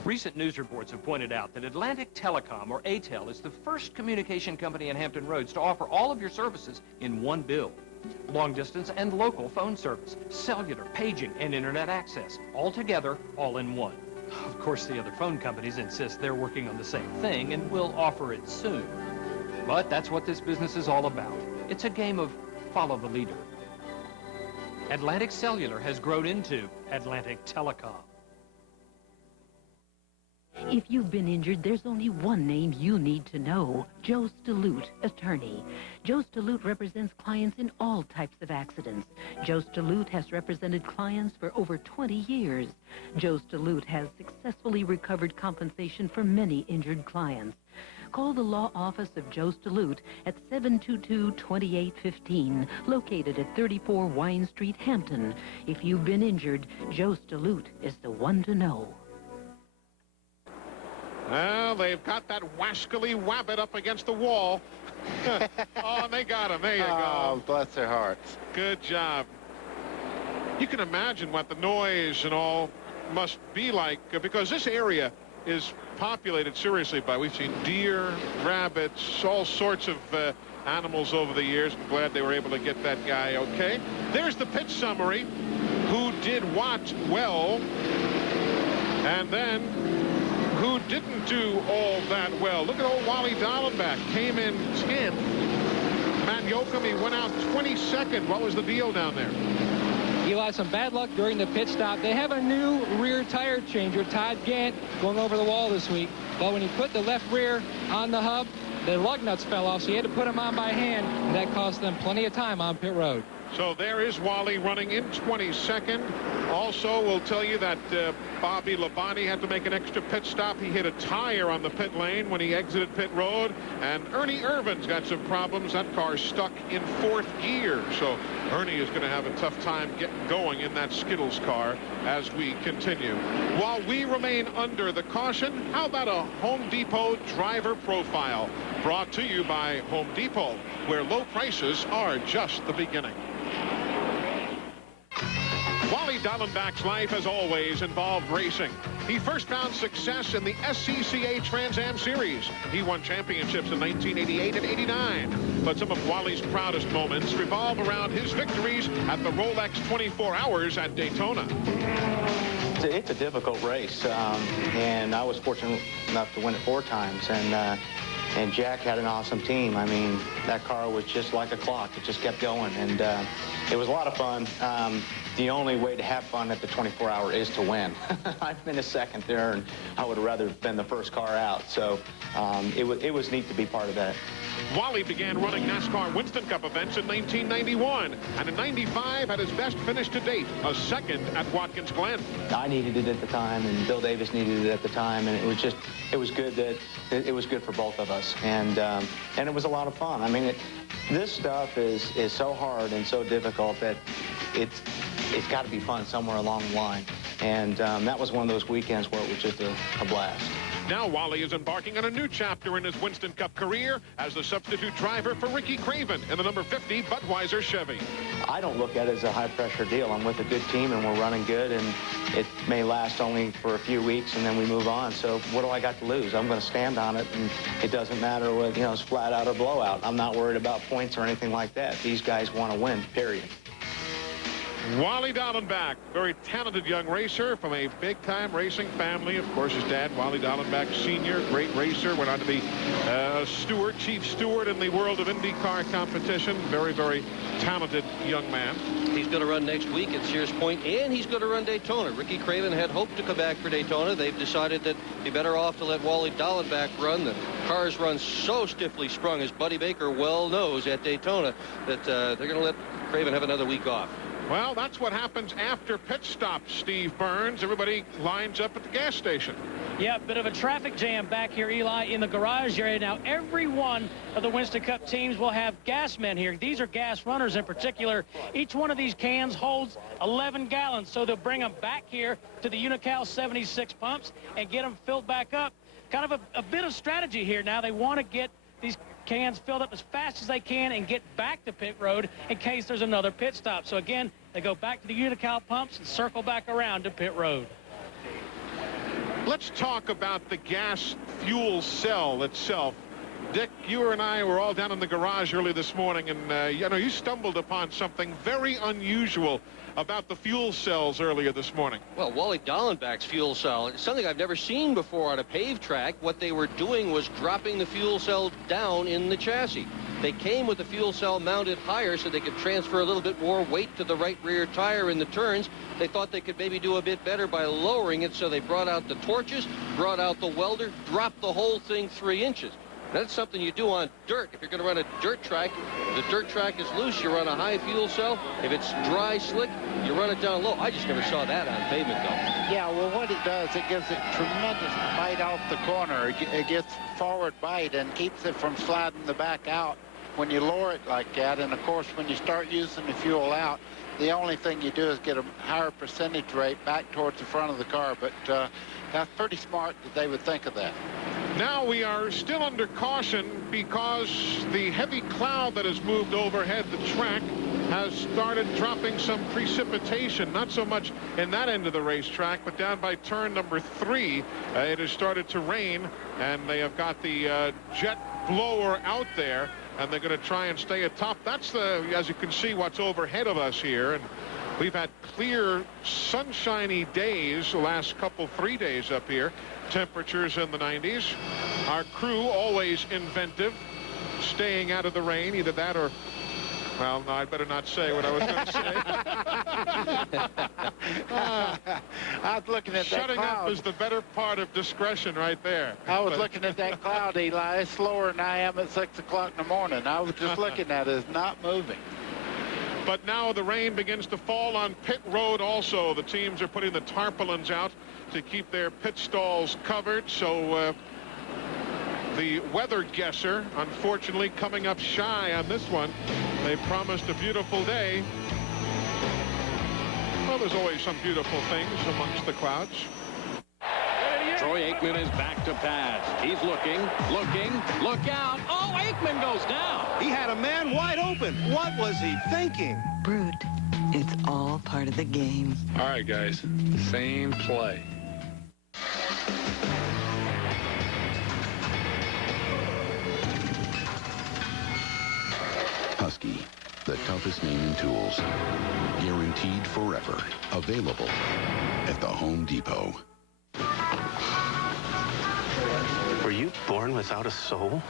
Recent news reports have pointed out that Atlantic Telecom, or ATEL, is the first communication company in Hampton Roads to offer all of your services in one bill. Long-distance and local phone service, cellular, paging, and internet access, all together, all in one. Of course, the other phone companies insist they're working on the same thing and will offer it soon. But that's what this business is all about. It's a game of follow the leader. Atlantic Cellular has grown into Atlantic Telecom. If you've been injured, there's only one name you need to know. Joe Stallute, attorney. Joe Stallute represents clients in all types of accidents. Joe Stallute has represented clients for over 20 years. Joe Stallute has successfully recovered compensation for many injured clients. Call the law office of Joe Stallute at 722-2815, located at 34 Wine Street, Hampton. If you've been injured, Joe Stallute is the one to know. Well, they've got that wascally wabbit up against the wall. Oh, and they got him. There you go. Oh, bless their hearts. Good job. You can imagine what the noise and all must be like, because this area is populated seriously by, we've seen deer, rabbits, all sorts of animals over the years. I'm glad they were able to get that guy okay. There's the pit summary. Who did what well, and then who didn't do all that well. Look at old Wally Dallenbach. Came in 10th. Matt Yoakum, he went out 22nd. What was the deal down there? Eli, some bad luck during the pit stop. They have a new rear tire changer, Todd Gant, going over the wall this week. But when he put the left rear on the hub, the lug nuts fell off, so he had to put them on by hand, and that cost them plenty of time on pit road. So there is Wally running in 22nd. Also, we'll tell you that Bobby Labonte had to make an extra pit stop. He hit a tire on the pit lane when he exited pit road. And Ernie Irvin's got some problems. That car's stuck in 4th gear. So Ernie is going to have a tough time getting going in that Skittles car as we continue. While we remain under the caution, how about a Home Depot driver profile? Brought to you by Home Depot, where low prices are just the beginning. Wally Dallenbach's life has always involved racing. He first found success in the SCCA Trans Am Series. He won championships in 1988 and 89. But some of Wally's proudest moments revolve around his victories at the Rolex 24 Hours at Daytona. It's a difficult race, and I was fortunate enough to win it 4 times. And Jack had an awesome team. I mean, that car was just like a clock. It just kept going, and it was a lot of fun. The only way to have fun at the 24-hour is to win. I've been a second there, and I would have rather been the first car out. So it was neat to be part of that. Wally began running NASCAR Winston Cup events in 1991, and in 95 had his best finish to date, a second at Watkins Glen. I needed it at the time, and Bill Davis needed it at the time, and it was good that it was good for both of us, and it was a lot of fun. I mean, this stuff is so hard and so difficult that it's got to be fun somewhere along the line, and that was one of those weekends where it was just a blast. Now Wally is embarking on a new chapter in his Winston Cup career as the substitute driver for Ricky Craven in the number 50 Budweiser Chevy. I don't look at it as a high-pressure deal. I'm with a good team, and we're running good, and it may last only for a few weeks, and then we move on. So what do I got to lose? I'm going to stand on it, and it doesn't matter what, it's flat out or blowout. I'm not worried about points or anything like that. These guys want to win, period. Wally Dallenbach, very talented young racer from a big-time racing family. Of course, his dad, Wally Dallenbach Sr., great racer, went on to be a steward, chief steward in the world of IndyCar competition. Very, very talented young man. He's going to run next week at Sears Point, and he's going to run Daytona. Ricky Craven had hoped to come back for Daytona. They've decided that it'd be better off to let Wally Dallenbach run. The cars run so stiffly sprung, as Buddy Baker well knows at Daytona, that they're going to let Craven have another week off. Well, that's what happens after pit stop, Steve Burns. Everybody lines up at the gas station. Yeah, bit of a traffic jam back here, Eli, in the garage area. Now, every one of the Winston Cup teams will have gas men here. These are gas runners in particular. Each one of these cans holds 11 gallons, so they'll bring them back here to the Unocal 76 pumps and get them filled back up. Kind of a bit of strategy here now. They want to get these cans filled up as fast as they can and get back to pit road in case there's another pit stop. So again, they go back to the Unocal pumps and circle back around to pit road. Let's talk about the gas fuel cell itself. Dick, you and I were all down in the garage early this morning, and you stumbled upon something very unusual about the fuel cells earlier this morning. Well, Wally Dallenbach's fuel cell, something I've never seen before on a paved track. What they were doing was dropping the fuel cell down in the chassis. They came with the fuel cell mounted higher so they could transfer a little bit more weight to the right rear tire in the turns. They thought they could maybe do a bit better by lowering it, so they brought out the torches, brought out the welder, dropped the whole thing 3 inches. That's something you do on dirt. If you're going to run a dirt track, the dirt track is loose, you run a high fuel cell. If it's dry, slick, you run it down low. I just never saw that on pavement, though. Yeah, well, what it does, it gives it tremendous bite off the corner. It gets forward bite and keeps it from sliding the back out when you lower it like that. And, of course, when you start using the fuel out, the only thing you do is get a higher percentage rate back towards the front of the car. But that's pretty smart that they would think of that. Now we are still under caution because the heavy cloud that has moved overhead the track has started dropping some precipitation, not so much in that end of the racetrack, but down by turn number 3. It has started to rain, and they have got the jet blower out there, and they're going to try and stay atop. That's as you can see, what's overhead of us here. And we've had clear, sunshiny days the last 3 days up here. Temperatures in the 90s. Our crew always inventive, staying out of the rain, either that or, well, no, I'd better not say what I was going to say. I was looking at that Shutting cloud. up is the better part of discretion right there. I was looking at that cloud, Eli. It's slower than I am at 6 o'clock in the morning. I was just looking at it. It's not moving. But now the rain begins to fall on pit road also. The teams are putting the tarpaulins out to keep their pit stalls covered. So the weather guesser, unfortunately, coming up shy on this one. They promised a beautiful day. Well, there's always some beautiful things amongst the clouds. Troy Aikman is back to pass. He's looking, look out. Oh, Aikman goes down. He had a man wide open. What was he thinking? Brute, it's all part of the game. All right, guys, same play. Husky, the toughest name in tools. Guaranteed forever. Available at the Home Depot. Were you born without a soul?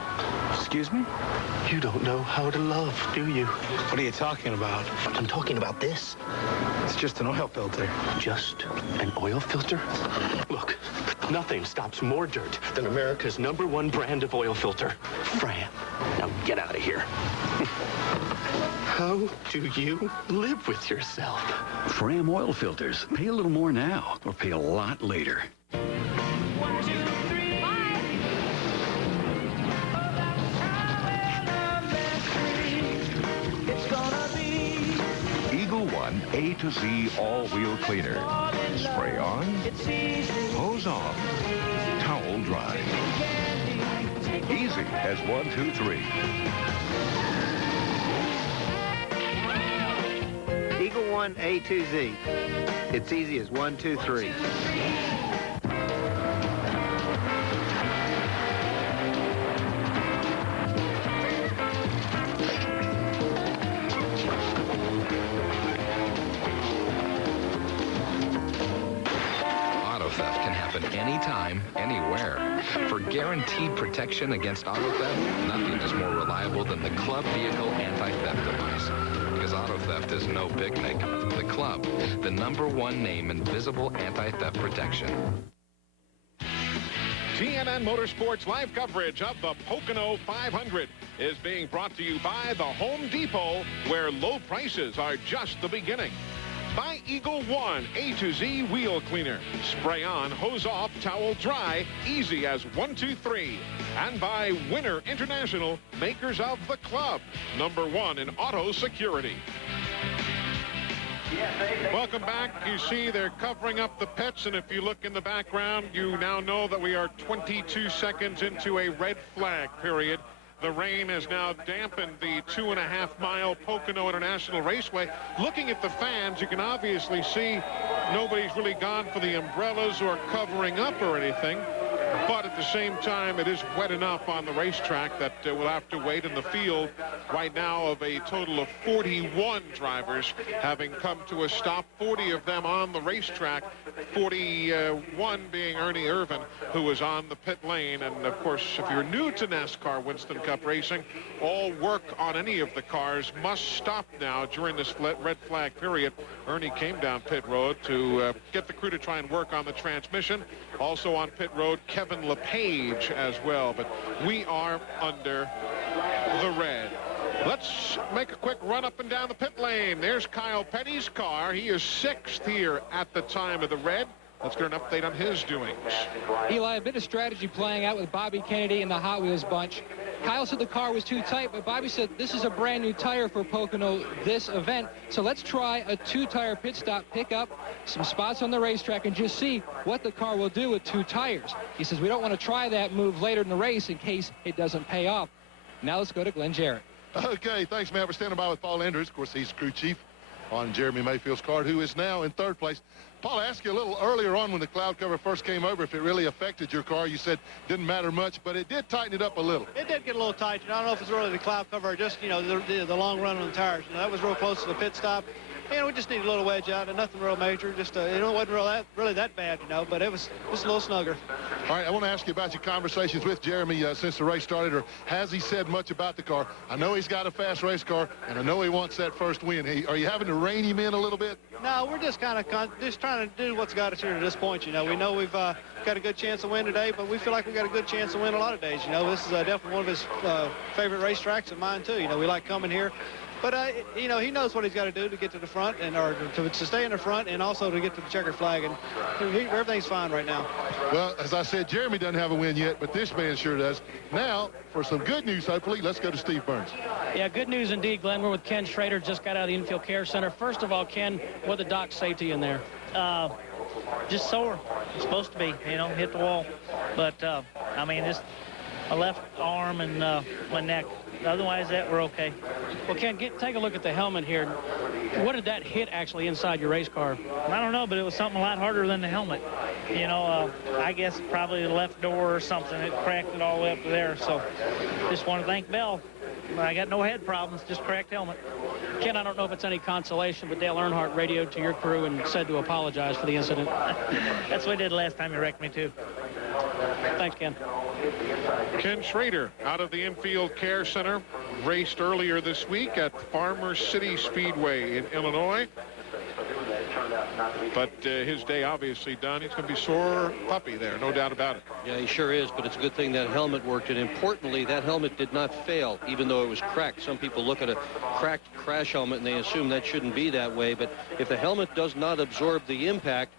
Excuse me? You don't know how to love, do you? What are you talking about? I'm talking about this. It's just an oil filter. Just an oil filter? Look, nothing stops more dirt than America's #1 brand of oil filter, Fram. Now get out of here. How do you live with yourself? Fram oil filters. Pay a little more now or pay a lot later. Eagle One A to Z all-wheel cleaner. Spray on, hose off, towel dry. Easy as 1, 2, 3. Eagle One A to Z. It's easy as 1, 2, 3. Theft can happen anytime, anywhere. For guaranteed protection against auto theft, nothing is more reliable than the Club Vehicle Anti-Theft Device. Because auto theft is no picnic. The Club, the #1 name in visible anti-theft protection. TNN Motorsports live coverage of the Pocono 500 is being brought to you by the Home Depot, where low prices are just the beginning. By Eagle One A to Z wheel cleaner. Spray on, hose off, towel dry, easy as 1, 2, 3. And by Winner International, makers of the Club, #1 in auto security. Welcome back. You see they're covering up the pits, and if you look in the background, you now know that we are 22 seconds into a red flag period. The rain has now dampened the 2.5-mile Pocono International Raceway. Looking at the fans, you can obviously see nobody's really gone for the umbrellas or covering up or anything. But at the same time, it is wet enough on the racetrack that we'll have to wait in the field right now of a total of 41 drivers having come to a stop, 40 of them on the racetrack, 41 being Ernie Irvin, who was on the pit lane. And, of course, if you're new to NASCAR Winston Cup racing, all work on any of the cars must stop now during this red flag period. Ernie came down pit road to get the crew to try and work on the transmission. Also on pit road, Kevin LePage as well. But we are under the red. Let's make a quick run up and down the pit lane. There's Kyle Petty's car. He is 6th here at the time of the red. Let's get an update on his doings. Eli, a bit of strategy playing out with Bobby Kennedy and the Hot Wheels bunch. Kyle said the car was too tight, but Bobby said this is a brand new tire for Pocono this event. So let's try a 2-tire pit stop, pick up some spots on the racetrack, and just see what the car will do with 2 tires. He says we don't want to try that move later in the race in case it doesn't pay off. Now let's go to Glenn Jarrett. Okay, thanks, Matt. We're standing by with Paul Andrews. Of course, he's crew chief on Jeremy Mayfield's car, who is now in 3rd place. Paul, I asked you a little earlier on when the cloud cover first came over if it really affected your car. You said didn't matter much, but it did tighten it up a little. It did get a little tight. I don't know if it's really the cloud cover or just, the long run on the tires. That was real close to the pit stop. We just need a little wedge out and nothing real major. Just, it wasn't really that bad, but it was just a little snugger. All right, I want to ask you about your conversations with Jeremy since the race started, or has he said much about the car? I know he's got a fast race car, and I know he wants that first win. Are you having to rein him in a little bit? No, we're just kind of trying to do what's got us here to this point. We know we've got a good chance to win today, but we feel like we got a good chance to win a lot of days. This is definitely one of his favorite racetracks and mine too. We like coming here. But, he knows what he's got to do to get to the front or to stay in the front and also to get to the checkered flag. And everything's fine right now. Well, as I said, Jeremy doesn't have a win yet, but this man sure does. Now, for some good news, hopefully, let's go to Steve Burns. Yeah, good news indeed, Glenn. We're with Ken Schrader, just got out of the infield care center. First of all, Ken, what did the doc say to you in there? Just sore. It's supposed to be, hit the wall. But, just a left arm and my neck. Otherwise, we're okay. Well, Ken, take a look at the helmet here. What did that hit actually inside your race car? I don't know, but it was something a lot harder than the helmet. I guess probably the left door or something. It cracked it all the way up to there. So just want to thank Bell. I got no head problems, just cracked helmet. Ken, I don't know if it's any consolation, but Dale Earnhardt radioed to your crew and said to apologize for the incident. That's what he did last time he wrecked me, too. Thanks, Ken. Ken Schrader out of the infield care center, raced earlier this week at Farmer City Speedway in Illinois. But his day obviously done. He's going to be sore puppy there, no doubt about it. Yeah, he sure is, but it's a good thing that helmet worked. And importantly, that helmet did not fail, even though it was cracked. Some people look at a cracked crash helmet and they assume that shouldn't be that way. But if the helmet does not absorb the impact,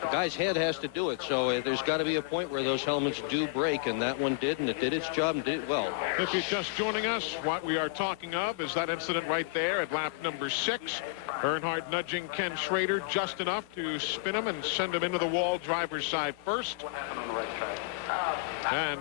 the guy's head has to do it. So there's got to be a point where those helmets do break, and that one did, and it did its job and did it well. If you're just joining us, what we are talking of is that incident right there at lap number 6. Earnhardt nudging Ken Schrader just enough to spin him and send him into the wall, driver's side first. And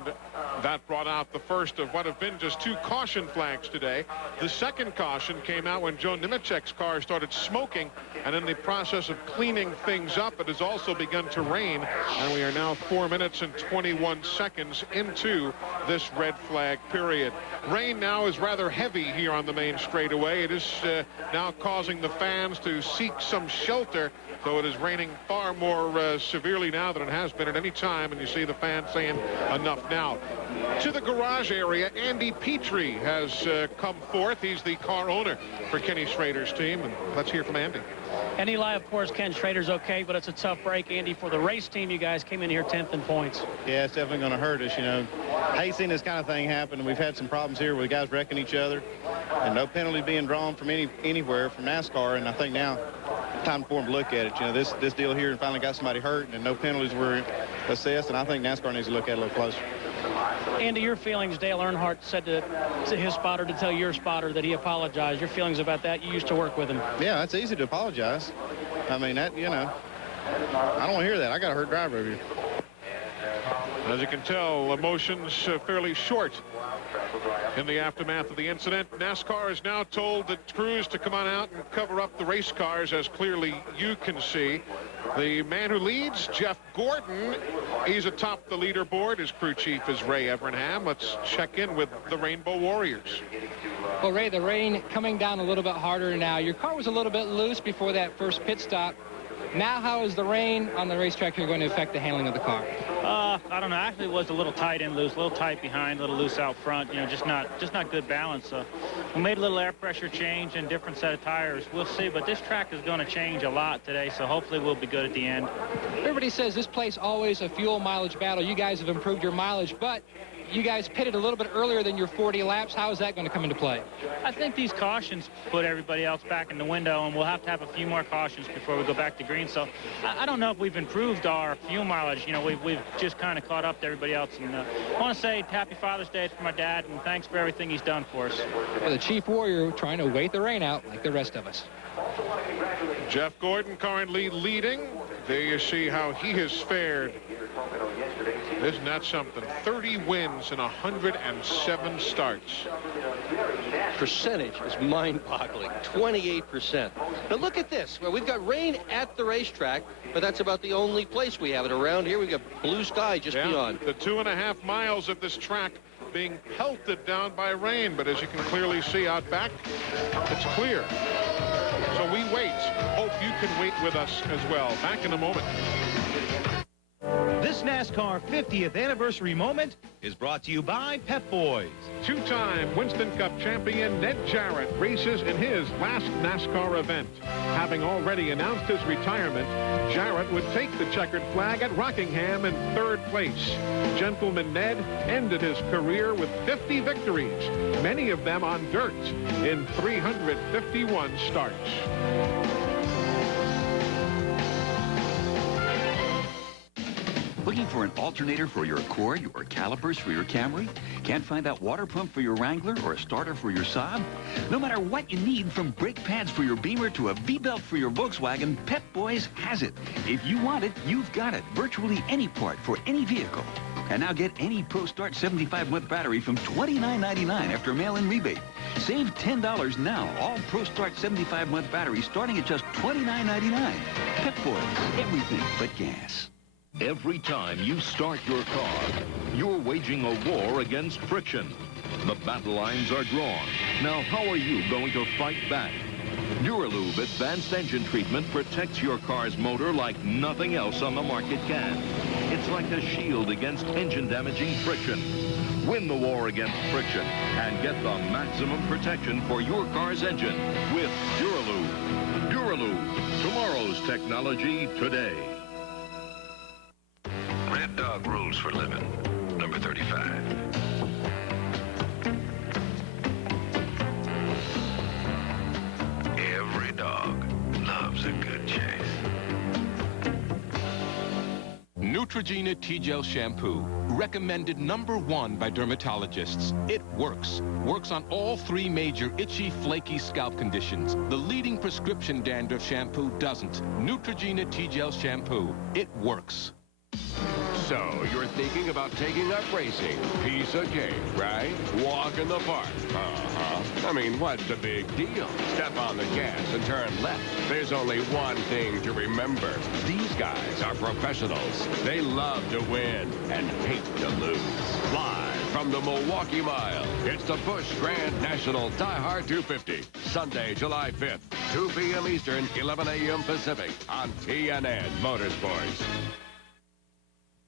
that brought out the first of what have been just 2 caution flags today. The second caution came out when Joe Nemechek's car started smoking, and in the process of cleaning things up, it has also begun to rain, and we are now 4 minutes and 21 seconds into this red flag period. Rain now is rather heavy here on the main straightaway. It is now causing the fans to seek some shelter, so it is raining far more severely now than it has been at any time, and you see the fans saying enough now. To the garage area, Andy Petrie has come forth. He's the car owner for Kenny Schrader's team, and let's hear from Andy. And Eli, of course, Ken Schrader's okay, but it's a tough break. Andy, for the race team, you guys came in here 10th in points. Yeah, it's definitely going to hurt us, Hate seeing this kind of thing happen, and we've had some problems here with guys wrecking each other, and no penalty being drawn from anywhere from NASCAR, and I think now time for them to look at it. This deal here and finally got somebody hurt, and no penalties were assessed, and I think NASCAR needs to look at it a little closer. Andy, your feelings, Dale Earnhardt said to his spotter to tell your spotter that he apologized. Your feelings about that? You used to work with him. Yeah, it's easy to apologize. I mean, I don't want to hear that. I got a hurt driver over here. As you can tell, emotions fairly short in the aftermath of the incident. NASCAR has now told the crews to come on out and cover up the race cars, as clearly you can see. The man who leads, Jeff Gordon, he's atop the leaderboard. His crew chief is Ray Evernham. Let's check in with the Rainbow Warriors. Well, Ray, the rain coming down a little bit harder now. Your car was a little bit loose before that first pit stop. Now, how is the rain on the racetrack here going to affect the handling of the car? I don't know. Actually, it was a little tight and loose, a little tight behind, a little loose out front. Just not good balance. We made a little air pressure change and different set of tires. We'll see, but this track is going to change a lot today, so hopefully we'll be good at the end. Everybody says this place always a fuel mileage battle. You guys have improved your mileage, but You guys pitted a little bit earlier than your 40 laps. How is that going to come into play? I think these cautions put everybody else back in the window, and we'll have to have a few more cautions before we go back to green. So I don't know if we've improved our fuel mileage. You know, we've just kind of caught up to everybody else. And I want to say happy Father's Day for my dad, and thanks for everything he's done for us. Well, the Chief Warrior trying to wait the rain out like the rest of us. Jeff Gordon currently leading. There you see how he has fared. Isn't that something? 30 wins in 107 starts. Percentage is mind-boggling, 28%. Now look at this. Well, we've got rain at the racetrack, but that's about the only place we have it. Around here, we've got blue sky just beyond. The 2.5 miles of this track being pelted down by rain, but as you can clearly see out back, it's clear. So we wait. Hope you can wait with us as well. Back in a moment. This NASCAR 50th anniversary moment is brought to you by Pep Boys. Two-time Winston Cup champion Ned Jarrett races in his last NASCAR event. Having already announced his retirement, Jarrett would take the checkered flag at Rockingham in 3rd place. Gentleman Ned ended his career with 50 victories, many of them on dirt, in 351 starts. Looking for an alternator for your Accord or calipers for your Camry? Can't find that water pump for your Wrangler or a starter for your Saab? No matter what you need, from brake pads for your Beamer to a V-belt for your Volkswagen, Pep Boys has it. If you want it, you've got it. Virtually any part for any vehicle. And now get any ProStart 75-month battery from $29.99 after mail-in rebate. Save $10 now. All ProStart 75-month batteries starting at just $29.99. Pep Boys, everything but gas. Every time you start your car, you're waging a war against friction. The battle lines are drawn. Now, how are you going to fight back? Duralube Advanced Engine Treatment protects your car's motor like nothing else on the market can. It's like a shield against engine-damaging friction. Win the war against friction and get the maximum protection for your car's engine with Duralube. Duralube, tomorrow's technology today. Red Dog Rules for Living, number 35. Every dog loves a good chase. Neutrogena T-Gel Shampoo, recommended #1 by dermatologists. It works. Works on all 3 major itchy, flaky scalp conditions. The leading prescription dandruff shampoo doesn't. Neutrogena T-Gel Shampoo. It works. So, you're thinking about taking up racing. Piece of cake, right? Walk in the park. I mean, what's the big deal? Step on the gas and turn left. There's only one thing to remember. These guys are professionals. They love to win and hate to lose. Live from the Milwaukee Mile, it's the Busch Grand National Die Hard 250. Sunday, July 5th, 2 p.m. Eastern, 11 a.m. Pacific on TNN Motorsports.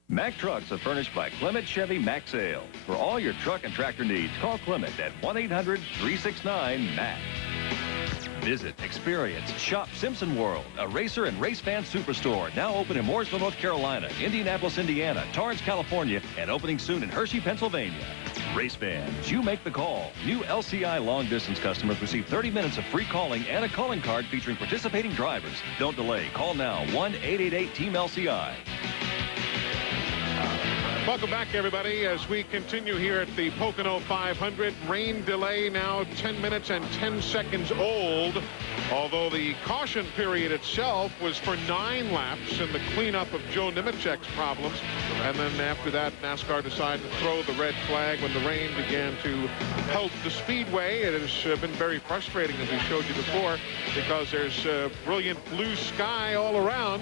Mack Trucks are furnished by Clement Chevy Mack Sales. For all your truck and tractor needs, call Clement at 1-800-369-MACK. Visit, experience, shop Simpson World, a racer and race fan superstore, now open in Mooresville, North Carolina, Indianapolis, Indiana, Torrance, California, and opening soon in Hershey, Pennsylvania. Race fans, you make the call. New LCI long-distance customers receive 30 minutes of free calling and a calling card featuring participating drivers. Don't delay. Call now, 1-888-TEAM-LCI. Welcome back, everybody, as we continue here at the Pocono 500. Rain delay now 10 minutes and 10 seconds old, although the caution period itself was for 9 laps in the cleanup of Joe Nemechek's problems. And then after that, NASCAR decided to throw the red flag when the rain began to pelt the speedway. It has been very frustrating, as we showed you before, because there's brilliant blue sky all around,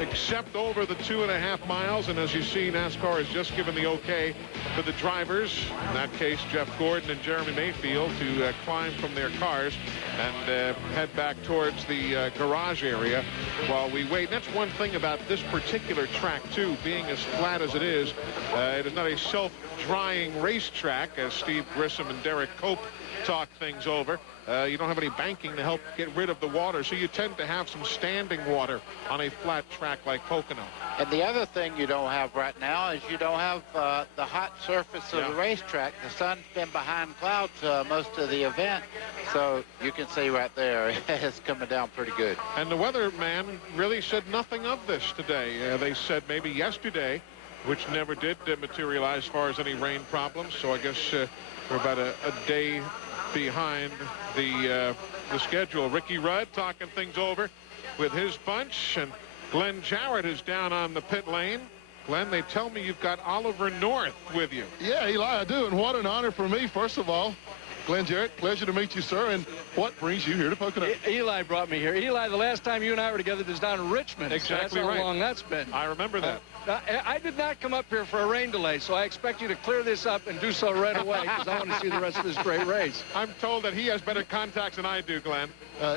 except over the 2.5 miles. And as you see, NASCAR has just given the okay to the drivers, in that case Jeff Gordon and Jeremy Mayfield, to climb from their cars and head back towards the garage area while we wait. And that's one thing about this particular track too, being as flat as it is not a self-drying racetrack, as Steve Grissom and Derek Cope talk things over. You don't have any banking to help get rid of the water, so you tend to have some standing water on a flat track track like Pocono. And the other thing you don't have right now is you don't have the hot surface of the racetrack. The sun's been behind clouds most of the event, so you can see right there it's coming down pretty good. And the weatherman really said nothing of this today. They said maybe yesterday, which never did materialize as far as any rain problems. So I guess we're about a day behind the schedule. Ricky Rudd talking things over with his bunch, and Glenn Jarrett is down on the pit lane. Glenn, they tell me you've got Oliver North with you. Yeah, Eli, I do, and what an honor for me, first of all. Glenn Jarrett, pleasure to meet you, sir. And what brings you here to Pocono? Eli brought me here. Eli, the last time you and I were together was down in Richmond. Exactly so that's right. how long that's been. I remember that. I did not come up here for a rain delay, so I expect you to clear this up and do so right away, because I want to see the rest of this great race. I'm told that he has better contacts than I do, Glenn.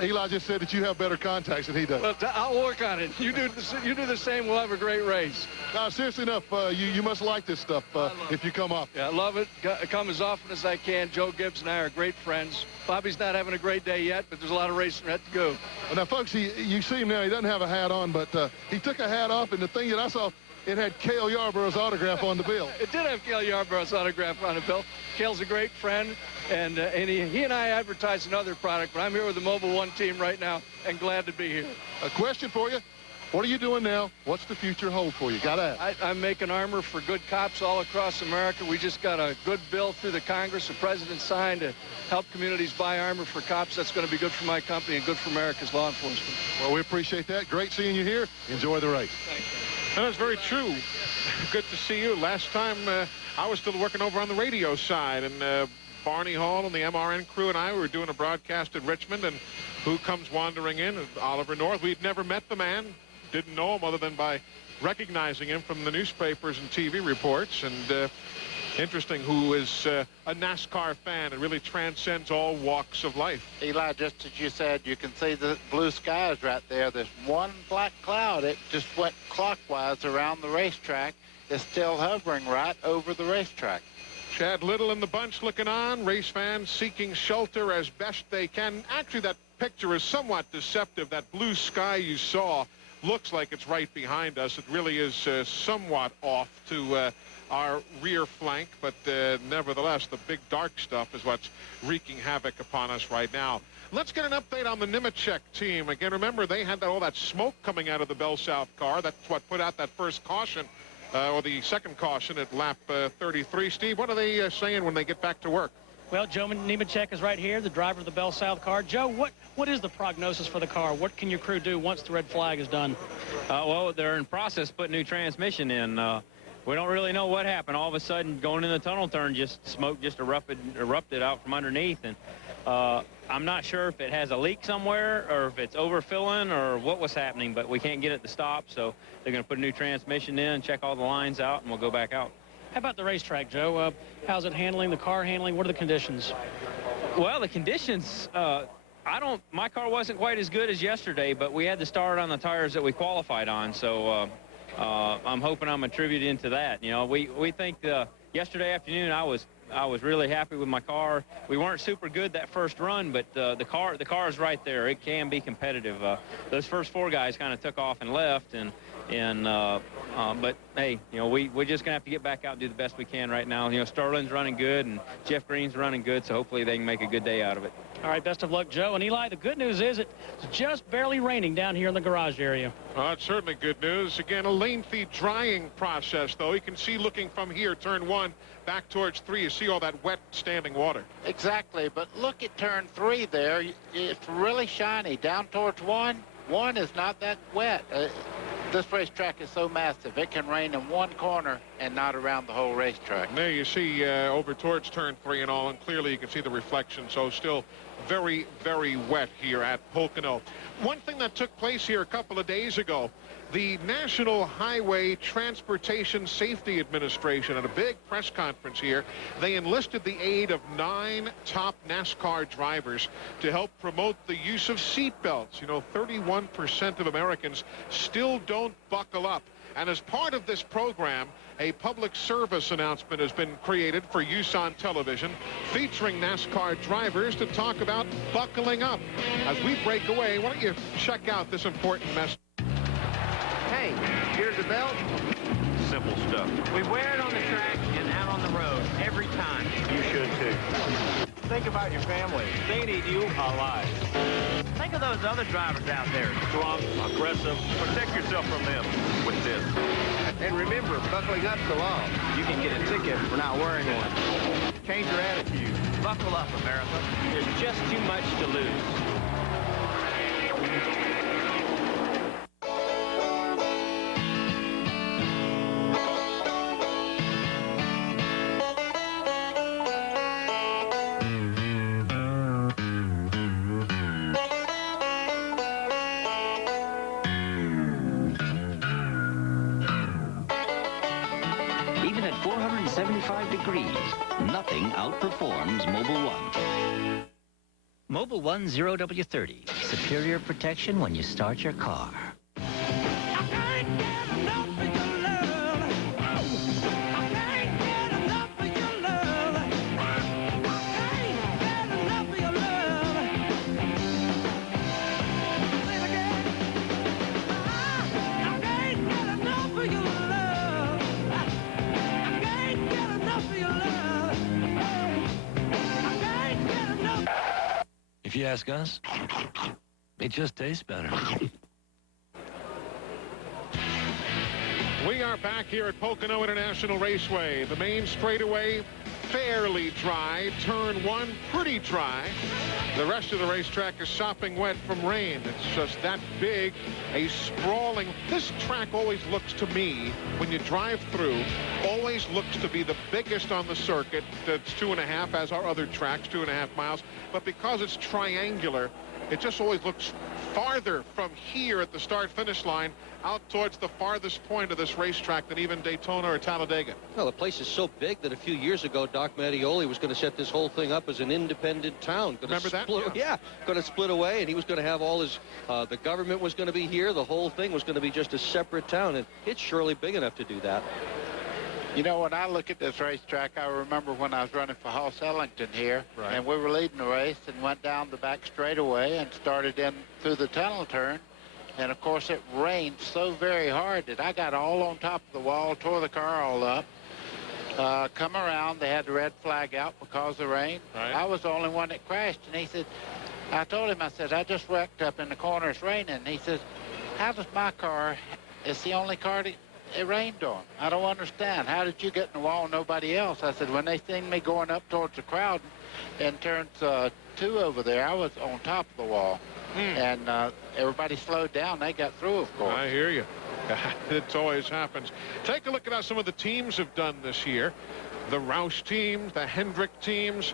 Eli just said that you have better contacts than he does. Well, I'll work on it. You do the same, we'll have a great race. Now, seriously enough, you must like this stuff if you come up. Yeah, I love it. Come as often as I can. Joe Gibbs and I are great friends. Bobby's not having a great day yet, but there's a lot of racing yet to go. Well, now, folks, you see him now. He doesn't have a hat on, but he took a hat off, and the thing that I saw, it had Cale Yarborough's autograph on the bill. It did have Cale Yarborough's autograph on the bill. Cale's a great friend, and he and I advertise another product, but I'm here with the Mobil 1 team right now and glad to be here. A question for you. What are you doing now? What's the future hold for you? Got to ask. I'm making armor for good cops all across America. We just got a good bill through the Congress. The president signed to help communities buy armor for cops. That's going to be good for my company and good for America's law enforcement. Well, we appreciate that. Great seeing you here. Enjoy the race. Thanks. That's very true. Good to see you. Last time I was still working over on the radio side, and Barney Hall and the MRN crew and I were doing a broadcast at Richmond, and who comes wandering in? Oliver North. We'd never met the man. Didn't know him other than by recognizing him from the newspapers and TV reports. And interesting, who is a NASCAR fan and really transcends all walks of life. Eli, just as you said, you can see the blue skies right there. There's one black cloud. It just went clockwise around the racetrack. It's still hovering right over the racetrack. Chad Little and the bunch looking on. Race fans seeking shelter as best they can. Actually, that picture is somewhat deceptive. That blue sky you saw looks like it's right behind us. It really is somewhat off to our rear flank, but nevertheless, the big dark stuff is what's wreaking havoc upon us right now. Let's get an update on the Nemechek team. Again, remember, they had all that smoke coming out of the Bell South car. That's what put out that first caution, or the second caution at lap 33. Steve, what are they saying when they get back to work? Well, Joe Nemechek is right here, the driver of the Bell South car. Joe, what is the prognosis for the car? What can your crew do once the red flag is done? Well, they're in process putting new transmission in. We don't really know what happened. All of a sudden, going in the tunnel turn, smoke just erupted out from underneath. And I'm not sure if it has a leak somewhere or if it's overfilling or what was happening, but we can't get it to stop. So they're going to put a new transmission in, check all the lines out, and we'll go back out. How about the racetrack, Joe? How's it handling, the car handling? What are the conditions? Well, the conditions, my car wasn't quite as good as yesterday, but we had to start on the tires that we qualified on. So I'm hoping I'm attributing to that. You know, we think yesterday afternoon I was really happy with my car. We weren't super good that first run, but the car is right there. It can be competitive. Those first four guys kind of took off and left, but hey, you know, we're just gonna have to get back out and do the best we can right now. You know, Sterling's running good and Jeff Green's running good, so hopefully they can make a good day out of it. All right, best of luck, Joe. And Eli, the good news is it's just barely raining down here in the garage area. It's certainly good news. Again, a lengthy drying process, though. You can see looking from here, turn 1, back towards 3, you see all that wet standing water. Exactly, but look at turn 3 there. It's really shiny. Down towards 1 is not that wet. This racetrack is so massive, it can rain in one corner and not around the whole racetrack. There you see over towards turn 3 and all, and clearly you can see the reflection. So still very, very wet here at Pocono. One thing that took place here a couple of days ago, the National Highway Transportation Safety Administration, at a big press conference here, they enlisted the aid of 9 top NASCAR drivers to help promote the use of seat belts. You know, 31% of Americans still don't buckle up. And as part of this program, a public service announcement has been created for use on television, featuring NASCAR drivers to talk about buckling up. As we break away, why don't you check out this important message? Hey, change? Here's the belt. Simple stuff. We wear it on the track and out on the road every time. You should too. Think about your family. They need you alive. Think of those other drivers out there. Strong, aggressive. Protect yourself from them with this. And remember, buckling up's the law. You can get a ticket for not wearing one. Change your attitude. Buckle up, America. There's just too much to lose. Even at 475 degrees, nothing outperforms Mobil 1. Mobil 1 0W30. Superior protection when you start your car. If you ask us, it just tastes better. We are back here at Pocono International Raceway. The main straightaway fairly dry. Turn 1 pretty dry. The rest of the racetrack is sopping wet from rain. It's just that big, a sprawling. This track always looks to me, when you drive through, always looks to be the biggest on the circuit. That's 2.5, as are other tracks, 2.5 miles. But because it's triangular, it just always looks farther from here at the start-finish line out towards the farthest point of this racetrack than even Daytona or Talladega. Well, the place is so big that a few years ago, Doc Mattioli was going to set this whole thing up as an independent town. Remember that? Yeah, going to split away, and he was going to have all his, the government was going to be here. The whole thing was going to be just a separate town, and it's surely big enough to do that. You know, when I look at this racetrack, I remember when I was running for Hoss Ellington here, and we were leading the race and went down the back straightaway and started in through the tunnel turn. And, of course, it rained so very hard that I got all on top of the wall, tore the car all up. Come around, they had the red flag out because of the rain. I was the only one that crashed. And he said, I told him, I said, I just wrecked up in the corner, it's raining. And he says, how does my car, it's the only car that it rained on. I don't understand. How did you get in the wall and nobody else? I said, when they seen me going up towards the crowd in turns 2 over there, I was on top of the wall. And everybody slowed down. They got through, of course. I hear you. It always happens. Take a look at how some of the teams have done this year. The Roush teams, the Hendrick teams,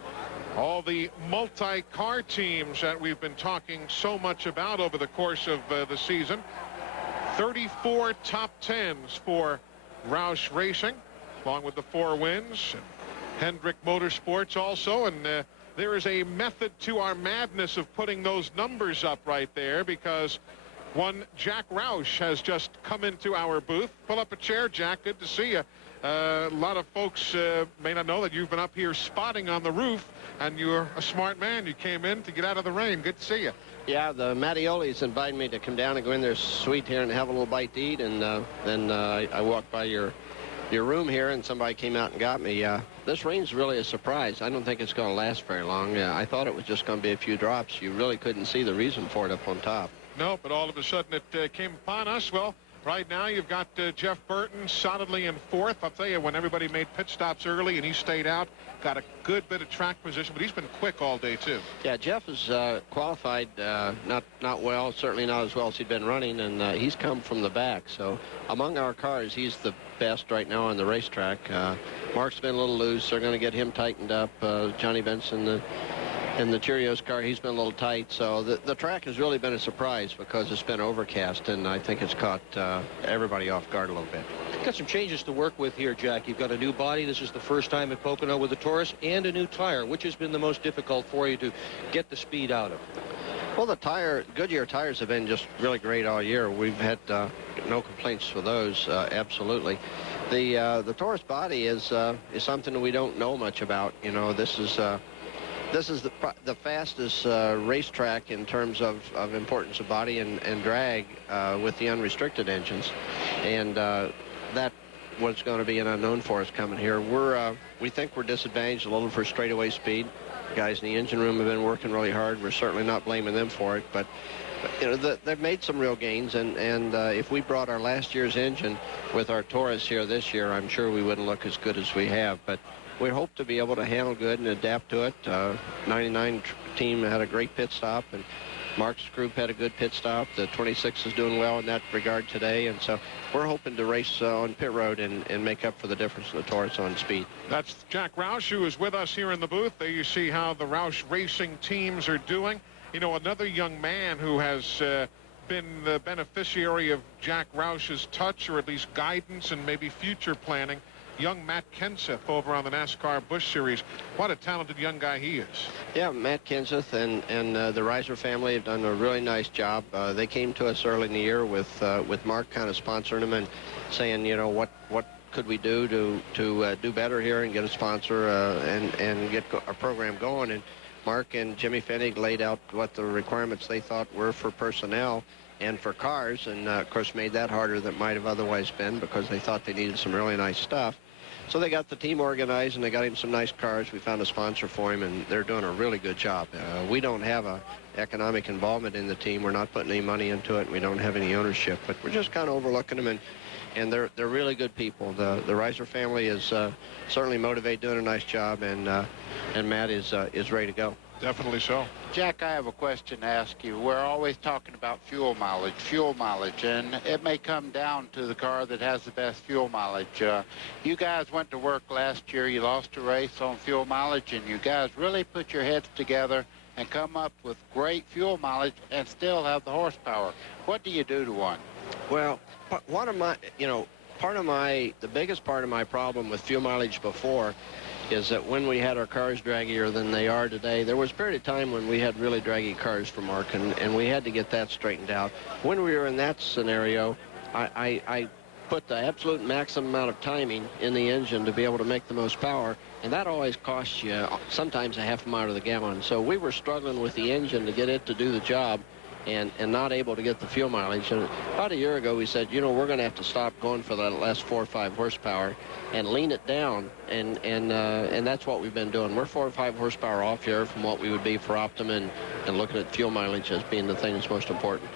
all the multi-car teams that we've been talking so much about over the course of the season. 34 top 10s for Roush Racing, along with the 4 wins. Hendrick Motorsports also, and there is a method to our madness of putting those numbers up right there, because one Jack Roush has just come into our booth. Pull up a chair, Jack. Good to see you. A lot of folks may not know that you've been up here spotting on the roof, and you're a smart man. You came in to get out of the rain. Good to see you. Yeah, the Mattioli's invited me to come down and go in their suite here and have a little bite to eat, and then I walked by your room here, and somebody came out and got me. This rain's really a surprise. I don't think it's going to last very long. I thought it was just going to be a few drops. You really couldn't see the reason for it up on top. No, but all of a sudden it came upon us. Well, right now you've got Jeff Burton solidly in 4th. I'll tell you, when everybody made pit stops early and he stayed out, got a good bit of track position, but he's been quick all day too. Yeah, Jeff is qualified not well, certainly not as well as he'd been running, and he's come from the back. So among our cars, he's the best right now on the racetrack. Mark's been a little loose. They're going to get him tightened up. Johnny Benson in the Cheerios car, he's been a little tight. So the track has really been a surprise because it's been overcast, and I think it's caught everybody off guard a little bit. Got some changes to work with here, Jack. You've got a new body. This is the first time at Pocono with the Taurus, and a new tire. Which has been the most difficult for you to get the speed out of? Well, the Goodyear tires have been just really great all year. We've had no complaints for those, absolutely. The Taurus body is something that we don't know much about. You know, this is This is the fastest racetrack in terms of importance of body and drag with the unrestricted engines. And that was going to be an unknown for us coming here. We think we're disadvantaged a little for straightaway speed. Guys in the engine room have been working really hard. We're certainly not blaming them for it, but you know, they've made some real gains, and if we brought our last year's engine with our Taurus here this year, I'm sure we wouldn't look as good as we have, but we hope to be able to handle good and adapt to it. 99 team had a great pit stop, and Mark's group had a good pit stop. The 26 is doing well in that regard today, and so we're hoping to race on pit road and make up for the difference in the Taurus on speed. That's Jack Roush, who is with us here in the booth. There you see how the Roush racing teams are doing. You know, another young man who has been the beneficiary of Jack Roush's touch, or at least guidance and maybe future planning, young Matt Kenseth over on the NASCAR Busch Series. What a talented young guy he is. Yeah, Matt Kenseth and the Reiser family have done a really nice job. They came to us early in the year with Mark kind of sponsoring them and saying, you know, what could we do to do better here and get a sponsor and get a program going. And Mark and Jimmy Fennig laid out what the requirements they thought were for personnel and for cars, and of course made that harder than it might have otherwise been, because they thought they needed some really nice stuff. So they got the team organized, and they got him some nice cars. We found a sponsor for him, and they're doing a really good job. We don't have a economic involvement in the team. We're not putting any money into it. We don't have any ownership, but we're just kind of overlooking them, and they're really good people. The Reiser family is certainly motivated, doing a nice job, and Matt is ready to go. Definitely so. Jack, I have a question to ask you. We're always talking about fuel mileage, and it may come down to the car that has the best fuel mileage. You guys went to work last year. You lost a race on fuel mileage, and you guys really put your heads together and come up with great fuel mileage and still have the horsepower. What do you do to one? Well, one of my, the biggest part of my problem with fuel mileage before is that when we had our cars draggier than they are today, there was a period of time when we had really draggy cars for Mark, and we had to get that straightened out. When we were in that scenario, I put the absolute maximum amount of timing in the engine to be able to make the most power, and that always costs you sometimes a half a mile to the gallon. So we were struggling with the engine to get it to do the job, and not able to get the fuel mileage. And about a year ago, we said, we're going to have to stop going for the last 4 or 5 horsepower and lean it down, and that's what we've been doing. We're 4 or 5 horsepower off here from what we would be for Optima, and looking at fuel mileage as being the thing that's most important.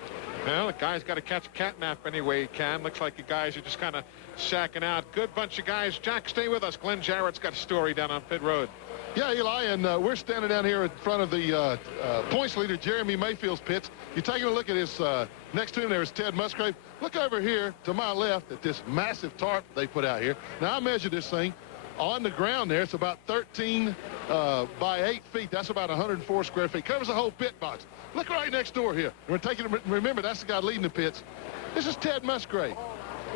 Well, the guy's got to catch a catnap any way he can. Looks like the guys are just kind of sacking out. Good bunch of guys. Jack, stay with us. Glenn Jarrett's got a story down on pit road. Yeah, Eli, and we're standing down here in front of the points leader, Jeremy Mayfield's pits. You're taking a look at his, next to him there is Ted Musgrave. Look over here to my left at this massive tarp they put out here. Now, I measured this thing. On the ground there, it's about 13 by 8 feet. That's about 104 square feet. Covers the whole pit box. Look right next door here. We're taking, remember, that's the guy leading the pits. This is Ted Musgrave.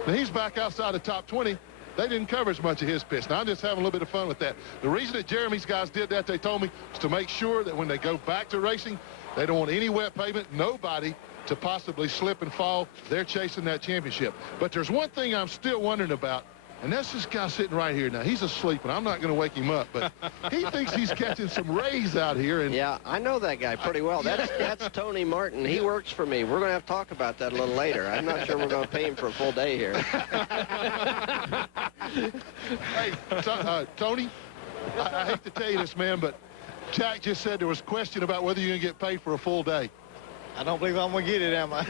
Now, he's back outside the top 20. They didn't cover as much of his pits. Now, I'm just having a little bit of fun with that. The reason that Jeremy's guys did that, they told me, was to make sure that when they go back to racing, they don't want any wet pavement, nobody to possibly slip and fall. They're chasing that championship. But there's one thing I'm still wondering about, and that's this guy sitting right here. Now, he's asleep, and I'm not going to wake him up, but he thinks he's catching some rays out here. And yeah, I know that guy pretty well. That's Tony Martin. He works for me. We're going to have to talk about that a little later. I'm not sure we're going to pay him for a full day here. Hey, Tony, I hate to tell you this, man, but Jack just said there was a question about whether you're going to get paid for a full day. I don't believe I'm going to get it, am I?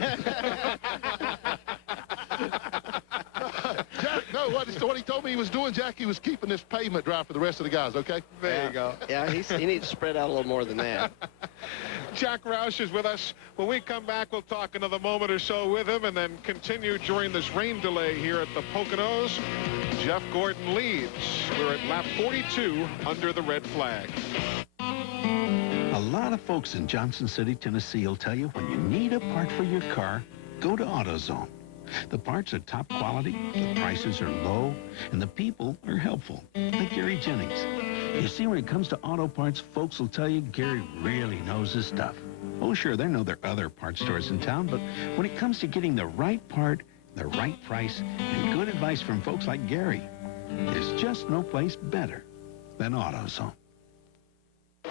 Jack, no, what he told me he was doing, Jack, he was keeping this pavement dry for the rest of the guys, okay? There you go. Yeah, he needs to spread out a little more than that. Jack Roush is with us. When we come back, we'll talk another moment or so with him and then continue during this rain delay here at the Poconos. Jeff Gordon leads. We're at lap 42 under the red flag. A lot of folks in Johnson City, Tennessee will tell you when you need a part for your car, go to AutoZone. The parts are top quality, the prices are low, and the people are helpful, like Gary Jennings. You see, when it comes to auto parts, folks will tell you Gary really knows his stuff. Oh, sure, they know there are other parts stores in town, but when it comes to getting the right part, the right price, and good advice from folks like Gary, there's just no place better than AutoZone.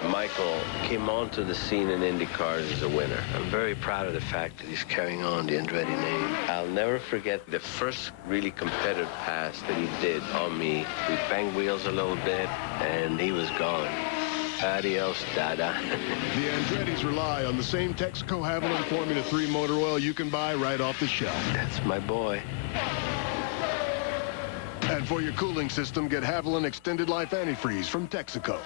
Michael came onto the scene in IndyCars as a winner. I'm very proud of the fact that he's carrying on the Andretti name. I'll never forget the first really competitive pass that he did on me. We banged wheels a little bit, and he was gone. Adios, Dada. The Andrettis rely on the same Texaco Haviland Formula 3 motor oil you can buy right off the shelf. That's my boy. And for your cooling system, get Haviland Extended Life Antifreeze from Texaco.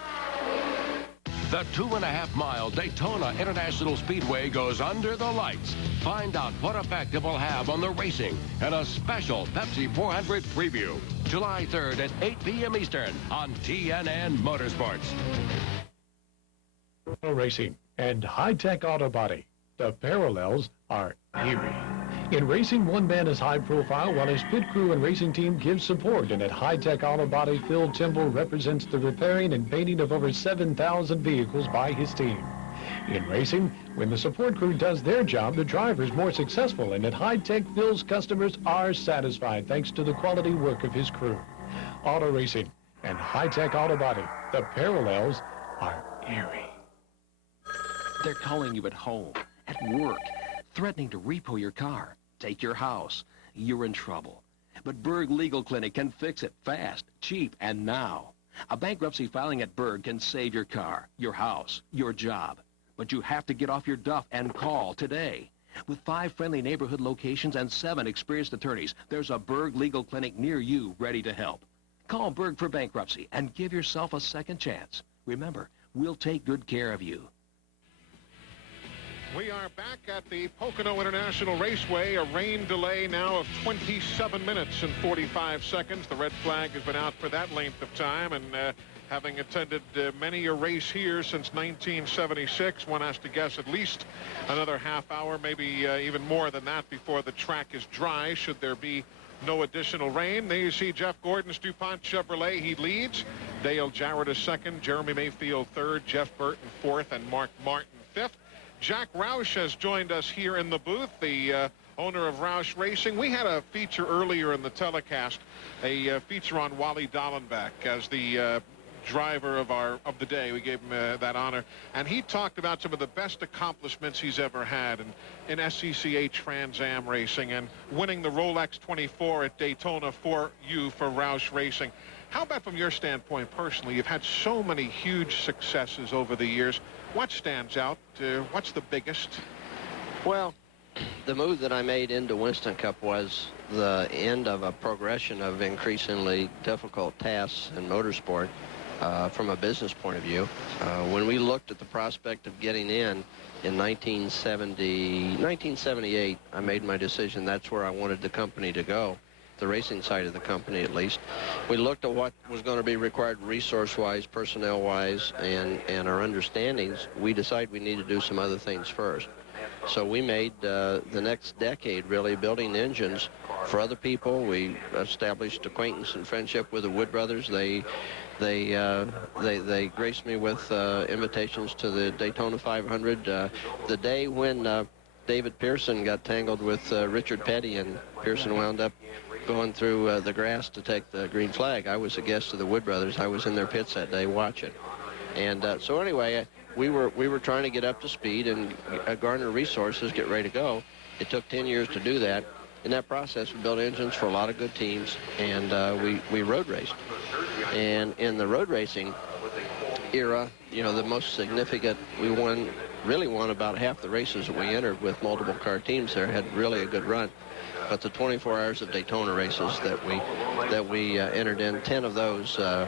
The 2.5-mile Daytona International Speedway goes under the lights. Find out what effect it will have on the racing in a special Pepsi 400 preview. July 3rd at 8 p.m. Eastern on TNN Motorsports. Racing and high-tech auto body. The parallels are eerie. In racing, one man is high profile while his pit crew and racing team give support, and at high-tech auto body, Phil Timble represents the repairing and painting of over 7,000 vehicles by his team. In racing, when the support crew does their job, the driver is more successful, and at high-tech, Phil's customers are satisfied thanks to the quality work of his crew. Auto racing and high-tech auto body, the parallels are eerie. They're calling you at home, at work, threatening to repo your car, take your house. You're in trouble. But Berg Legal Clinic can fix it fast, cheap, and now. A bankruptcy filing at Berg can save your car, your house, your job. But you have to get off your duff and call today. With 5 friendly neighborhood locations and 7 experienced attorneys, there's a Berg Legal Clinic near you ready to help. Call Berg for bankruptcy and give yourself a second chance. Remember, we'll take good care of you. We are back at the Pocono International Raceway. A rain delay now of 27 minutes and 45 seconds. The red flag has been out for that length of time, and having attended many a race here since 1976, one has to guess at least another half hour, maybe even more than that, before the track is dry, should there be no additional rain. There you see Jeff Gordon's DuPont Chevrolet. He leads. Dale Jarrett is second. Jeremy Mayfield third. Jeff Burton fourth. And Mark Martin fifth. Jack Roush has joined us here in the booth, the owner of Roush Racing. We had a feature earlier in the telecast, a feature on Wally Dallenbach as the driver of the day. We gave him that honor, and he talked about some of the best accomplishments he's ever had in SCCA Trans Am racing, and winning the Rolex 24 at Daytona for Roush Racing. How about from your standpoint personally? You've had so many huge successes over the years. What stands out? What's the biggest? Well, the move that I made into Winston Cup was the end of a progression of increasingly difficult tasks in motorsport from a business point of view. When we looked at the prospect of getting in 1978, I made my decision that's where I wanted the company to go. The racing side of the company, at least. We looked at what was going to be required resource-wise, personnel-wise, and our understandings. We decided we need to do some other things first. So we made the next decade really building engines for other people. We established acquaintance and friendship with the Wood brothers. They graced me with invitations to the Daytona 500. The day when David Pearson got tangled with Richard Petty, and Pearson wound up going through the grass to take the green flag, I was a guest of the Wood brothers. I was in their pits that day watching. And so anyway, we were trying to get up to speed and garner resources, get ready to go. It took 10 years to do that. In that process, we built engines for a lot of good teams, and we road raced. And in the road racing era, you know, the most significant, we really won about half the races that we entered with multiple car teams there, had really a good run. But the 24 hours of Daytona races that we entered in, 10 of those to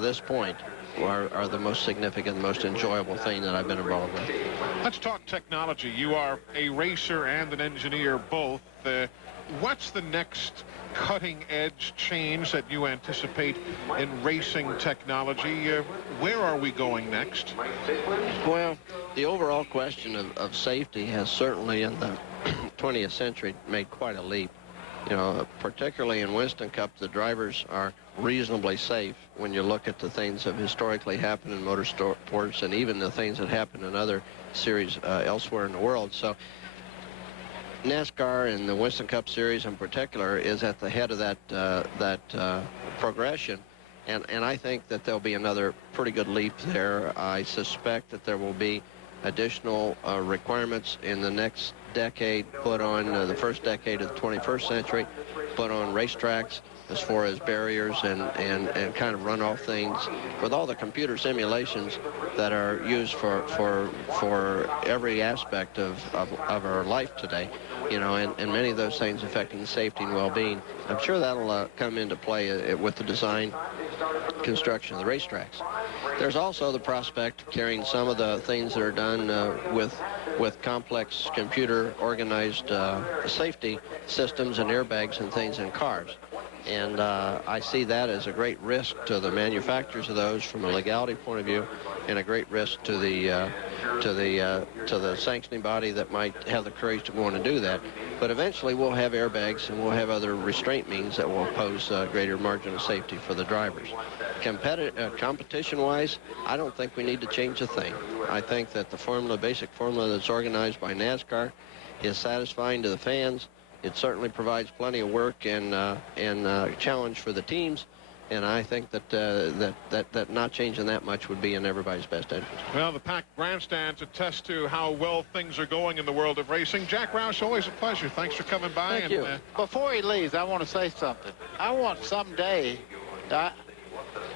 this point are the most significant, most enjoyable thing that I've been involved with. Let's talk technology. You are a racer and an engineer both. What's the next cutting-edge change that you anticipate in racing technology? Where are we going next? Well, the overall question of safety has certainly in the 20th century made quite a leap. You know, particularly in Winston Cup, the drivers are reasonably safe when you look at the things that have historically happened in motorsports and even the things that happen in other series elsewhere in the world. So NASCAR and the Winston Cup series in particular is at the head of that progression. And I think that there'll be another pretty good leap there. I suspect that there will be additional requirements in the next decade put on the first decade of the 21st century, put on racetracks as far as barriers and kind of runoff things, with all the computer simulations that are used for every aspect of our life today, you know, and many of those things affecting safety and well-being. I'm sure that'll come into play with the design construction of the racetracks. There's also the prospect of carrying some of the things that are done with complex computer organized safety systems and airbags and things in cars. And I see that as a great risk to the manufacturers of those from a legality point of view, and a great risk to the sanctioning body that might have the courage to go on and do that. But eventually we'll have airbags and we'll have other restraint means that will pose a greater margin of safety for the drivers. Competition-wise, I don't think we need to change a thing. I think that the basic formula that's organized by NASCAR is satisfying to the fans. It certainly provides plenty of work and challenge for the teams. And I think that not changing that much would be in everybody's best interest. Well, the packed grandstands attest to how well things are going in the world of racing. Jack Roush, always a pleasure. Thanks for coming by. Thank you. Before he leaves, I want to say something. I want someday...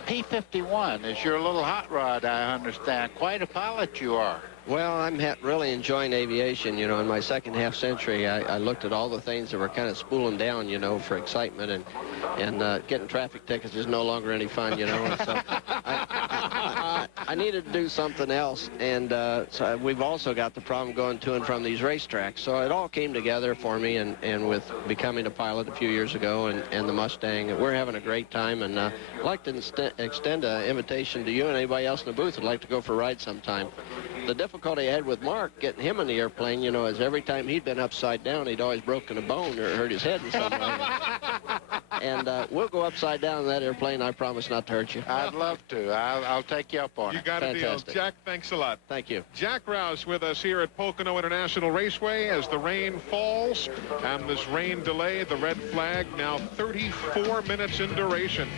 P-51 is your little hot rod, I understand. Quite a pilot you are. Well, I'm really enjoying aviation. You know, in my second half century, I looked at all the things that were kind of spooling down, you know, for excitement, and getting traffic tickets is no longer any fun, you know. And so I needed to do something else, and so we've also got the problem going to and from these racetracks. So it all came together for me, and with becoming a pilot a few years ago, and the Mustang, we're having a great time. And I'd like to extend an invitation to you and anybody else in the booth who'd like to go for a ride sometime. The difficulty I had with Mark getting him in the airplane, you know, is every time he'd been upside down, he'd always broken a bone or hurt his head in some way. And we'll go upside down in that airplane. I promise not to hurt you. I'd love to. I'll take you up on it. You got a deal. Jack, thanks a lot. Thank you. Jack Roush with us here at Pocono International Raceway as the rain falls. And this rain delay, the red flag, now 34 minutes in duration,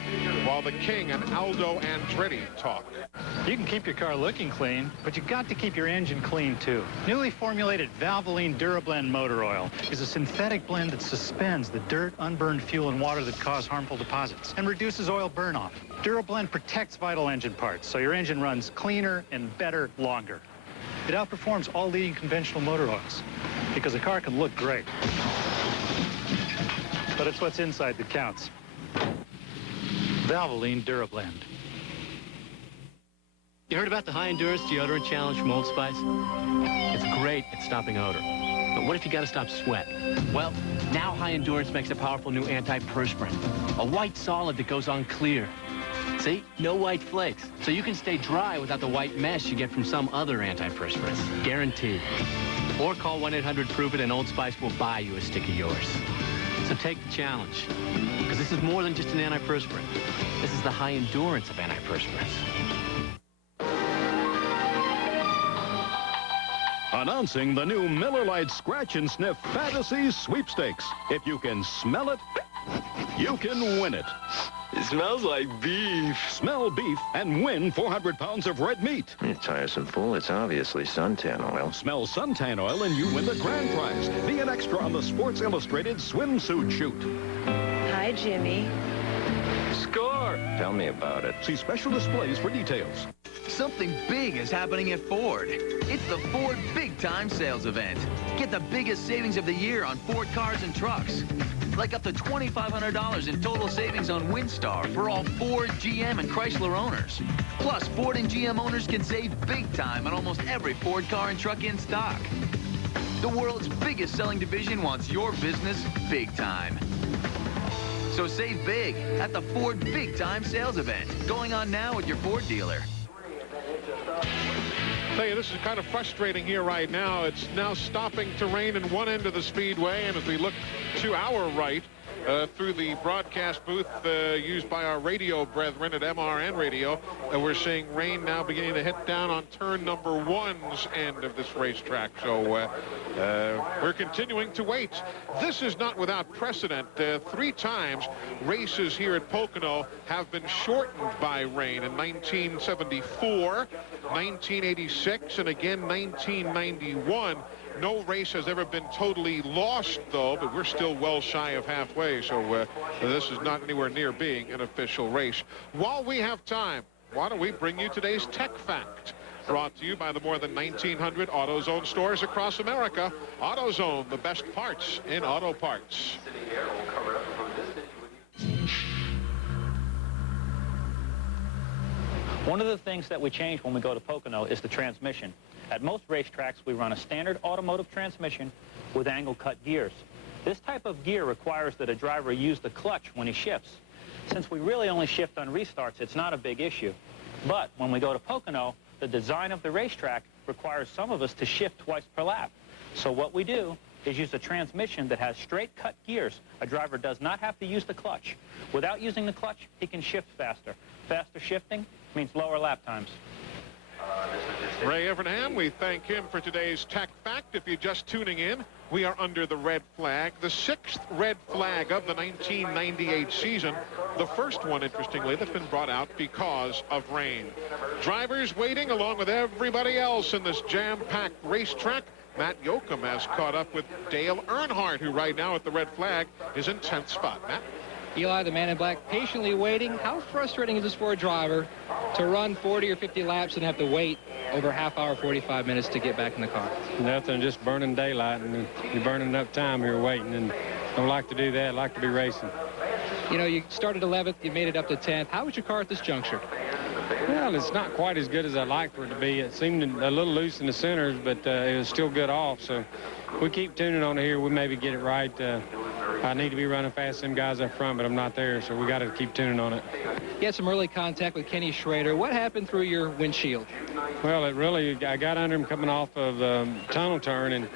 while the King and Aldo Andretti talk. You can keep your car looking clean, but you got to keep your engine clean too. Newly formulated Valvoline DuraBlend motor oil is a synthetic blend that suspends the dirt, unburned fuel, and water that cause harmful deposits and reduces oil burnoff. DuraBlend protects vital engine parts, so your engine runs cleaner and better longer. It outperforms all leading conventional motor oils because a car can look great, but it's what's inside that counts. Valvoline DuraBlend. You heard about the high endurance deodorant challenge from Old Spice? It's great at stopping odor. But what if you got to stop sweat? Well, now High Endurance makes a powerful new antiperspirant. A white solid that goes on clear. See? No white flakes. So you can stay dry without the white mess you get from some other antiperspirants. Guaranteed. Or call 1-800-PROVE-IT and Old Spice will buy you a stick of yours. So take the challenge. Because this is more than just an antiperspirant. This is the high endurance of antiperspirants. Announcing the new Miller Lite Scratch and Sniff Fantasy Sweepstakes. If you can smell it, you can win it. It smells like beef. Smell beef and win 400 pounds of red meat. You tiresome fool. It's obviously suntan oil. Smell suntan oil and you win the grand prize. Be an extra on the Sports Illustrated swimsuit shoot. Hi, Jimmy. Score! Tell me about it. See special displays for details. Something big is happening at Ford. It's the Ford Big Time Sales Event. Get the biggest savings of the year on Ford cars and trucks. Like up to $2,500 in total savings on Windstar for all Ford, GM, and Chrysler owners. Plus, Ford and GM owners can save big time on almost every Ford car and truck in stock. The world's biggest selling division wants your business big time. So save big at the Ford Big Time Sales Event, going on now at your Ford dealer. I tell you, this is kind of frustrating here right now. It's now stopping to rain in one end of the speedway, and as we look to our right, through the broadcast booth used by our radio brethren at MRN Radio. We're seeing rain now beginning to hit down on turn number 1's end of this racetrack. So we're continuing to wait. This is not without precedent. 3 times races here at Pocono have been shortened by rain. In 1974, 1986, and again 1991. No race has ever been totally lost, though, but we're still well shy of halfway, so this is not anywhere near being an official race. While we have time, why don't we bring you today's Tech Fact, brought to you by the more than 1,900 AutoZone stores across America. AutoZone, the best parts in auto parts. One of the things that we change when we go to Pocono is the transmission. At most racetracks, we run a standard automotive transmission with angle cut gears. This type of gear requires that a driver use the clutch when he shifts. Since we really only shift on restarts, it's not a big issue. But when we go to Pocono, the design of the racetrack requires some of us to shift twice per lap. So what we do is use a transmission that has straight cut gears. A driver does not have to use the clutch. Without using the clutch, he can shift faster. Faster shifting means lower lap times. Ray Evernham, we thank him for today's Tech Fact. If you're just tuning in, we are under the red flag, the 6th red flag of the 1998 season. The first one, interestingly, that's been brought out because of rain. Drivers waiting along with everybody else in this jam-packed racetrack. Matt Yoakum has caught up with Dale Earnhardt, who right now at the red flag is in 10th spot. Matt? Eli, the man in black, patiently waiting. How frustrating is this for a driver to run 40 or 50 laps and have to wait over a half hour, 45 minutes to get back in the car? Nothing, just burning daylight, and you're burning enough time here waiting, and don't like to do that. I like to be racing. You know, you started 11th, you made it up to 10th. How was your car at this juncture? Well, it's not quite as good as I'd like for it to be. It seemed a little loose in the centers, but it was still good off. So we keep tuning on it here. We maybe get it right. I need to be running fast them guys up front, but I'm not there, so we got to keep tuning on it. You had some early contact with Kenny Schrader. What happened through your windshield? Well, I got under him coming off of the tunnel turn, and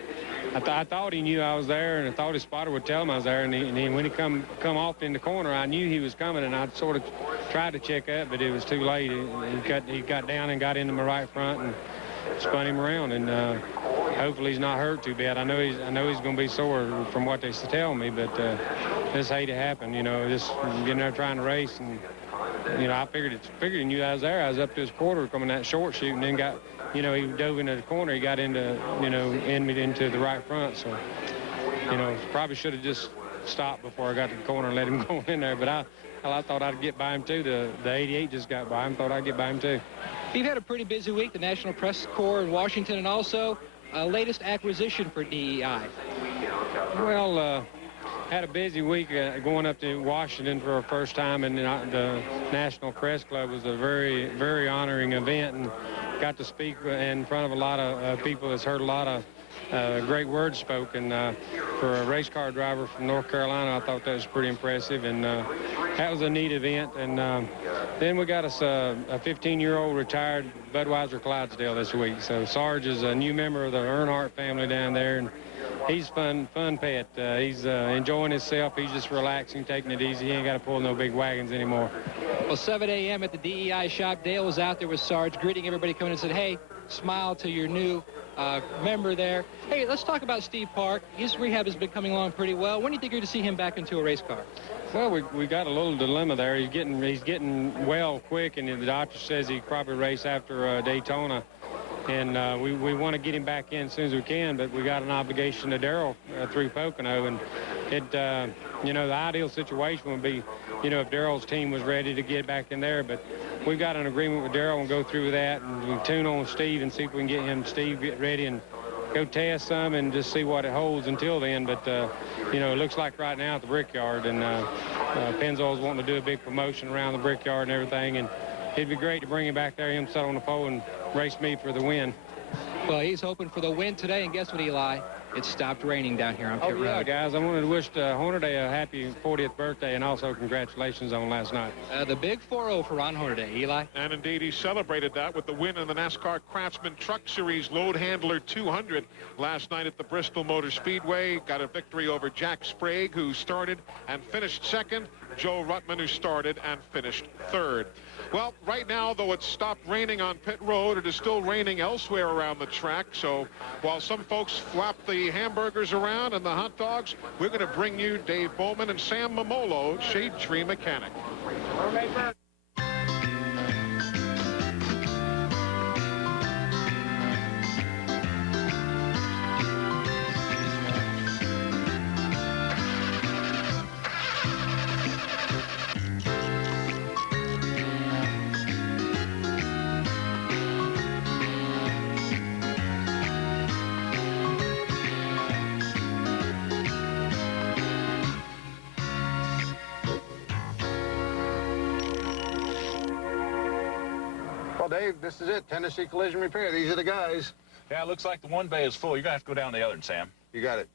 I thought he knew I was there, and I thought his spotter would tell him I was there, and when he come off in the corner, I knew he was coming, and I sort of tried to check up, but it was too late. He got down and got into my right front and spun him around, and hopefully he's not hurt too bad. I know he's going to be sore from what they tell me, but just hate it happen, you know, just getting there trying to race, and you know, I figured he knew I was there. I was up to his quarter coming that short shoot, and then got, you know, he dove into the corner. He got into, you know, into the right front. So, you know, probably should have just stopped before I got to the corner and let him go in there. But I thought I'd get by him too. The 88 just got by him. Thought I'd get by him too. You've had a pretty busy week. The National Press Corps in Washington, and also latest acquisition for DEI. Well, had a busy week going up to Washington for our first time, and the National Press Club was a very, very honoring event, and got to speak in front of a lot of people that's heard a lot of great words spoken. For a race car driver from North Carolina, I thought that was pretty impressive, and that was a neat event. And then we got us a 15-year-old retired Budweiser Clydesdale this week. So Sarge is a new member of the Earnhardt family down there, and he's fun pet. He's enjoying himself. He's just relaxing, taking it easy. He ain't got to pull no big wagons anymore. Well, 7 a.m. at the DEI shop. Dale was out there with Sarge, greeting everybody coming in and said, hey, smile to your new member there. Hey, let's talk about Steve Park. His rehab has been coming along pretty well. When do you think you're going to see him back into a race car? Well, we got a little dilemma there. He's getting well quick, and the doctor says he probably race after Daytona. And we want to get him back in as soon as we can, but we got an obligation to Darrell through Pocono, and it, you know, the ideal situation would be, you know, if Darrell's team was ready to get back in there, but we've got an agreement with Darrell and go through with that, and we tune on Steve and see if we can get Steve get ready and go test some and just see what it holds until then. But, you know, it looks like right now at the Brickyard, and Pennzoil's wanting to do a big promotion around the Brickyard and everything, and it'd be great to bring him back there, him sit on the pole and race me for the win. Well, he's hoping for the win today, and guess what, Eli? it stopped raining down here on Oh, pit yeah, road. guys. I wanted to wish Hornaday a happy 40th birthday and also congratulations on last night. The big 4-0 for Ron Hornaday, Eli. And indeed, he celebrated that with the win in the NASCAR Craftsman Truck Series Load Handler 200 last night at the Bristol Motor Speedway. Got a victory over Jack Sprague, who started and finished second. Joe Ruttman, who started and finished third. Well, right now, though it's stopped raining on pit road, it is still raining elsewhere around the track. So while some folks flop the hamburgers around and the hot dogs, we're going to bring you Dave Bowman and Sam Mamolo, Shade Tree Mechanic. Well, Dave, this is it. Tennessee Collision Repair. These are the guys. Yeah, it looks like the one bay is full. You're going to have to go down the other one, Sam. You got it.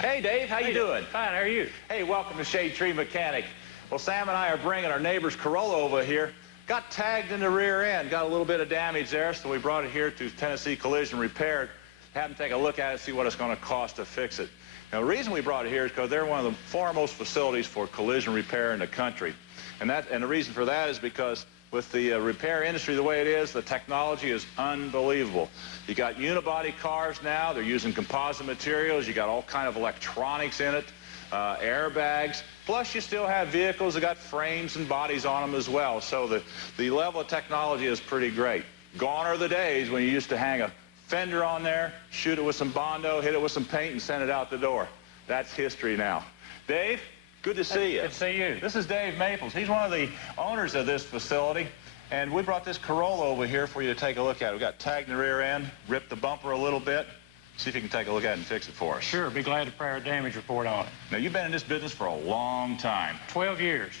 Hey, Dave, how you doing? Fine, how are you? Hey, welcome to Shade Tree Mechanic. Well, Sam and I are bringing our neighbor's Corolla over here. Got tagged in the rear end, got a little bit of damage there, so we brought it here to Tennessee Collision Repair. Have them take a look at it, see what it's going to cost to fix it. Now, the reason we brought it here is because they're one of the foremost facilities for collision repair in the country. And the reason for that is because with the repair industry the way it is, the technology is unbelievable. You got unibody cars now. They're using composite materials. You got all kind of electronics in it, airbags. Plus, you still have vehicles that got frames and bodies on them as well. So the level of technology is pretty great. Gone are the days when you used to hang a fender on there, shoot it with some Bondo, hit it with some paint, and send it out the door. That's history now. Dave, good to see you. Good to see you. This is Dave Maples. He's one of the owners of this facility, and we brought this Corolla over here for you to take a look at. We got tagged in the rear end, ripped the bumper a little bit. See if you can take a look at it and fix it for us. Sure, be glad to prepare a damage report on it. Now, you've been in this business for a long time. 12 years.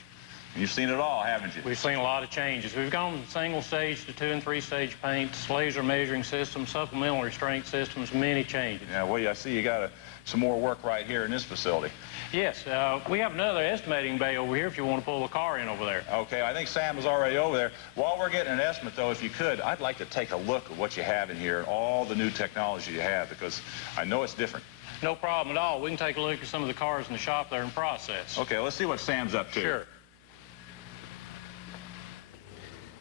And you've seen it all, haven't you? We've seen a lot of changes. We've gone from single stage to 2- and 3-stage paints, laser measuring systems, supplemental restraint systems, many changes. Yeah, well, I see you got some more work right here in this facility. Yes, we have another estimating bay over here if you want to pull the car in over there. Okay, I think Sam is already over there. While we're getting an estimate, though, if you could, I'd like to take a look at what you have in here, all the new technology you have, because I know it's different. No problem at all. We can take a look at some of the cars in the shop there in process. Okay, let's see what Sam's up to. Sure.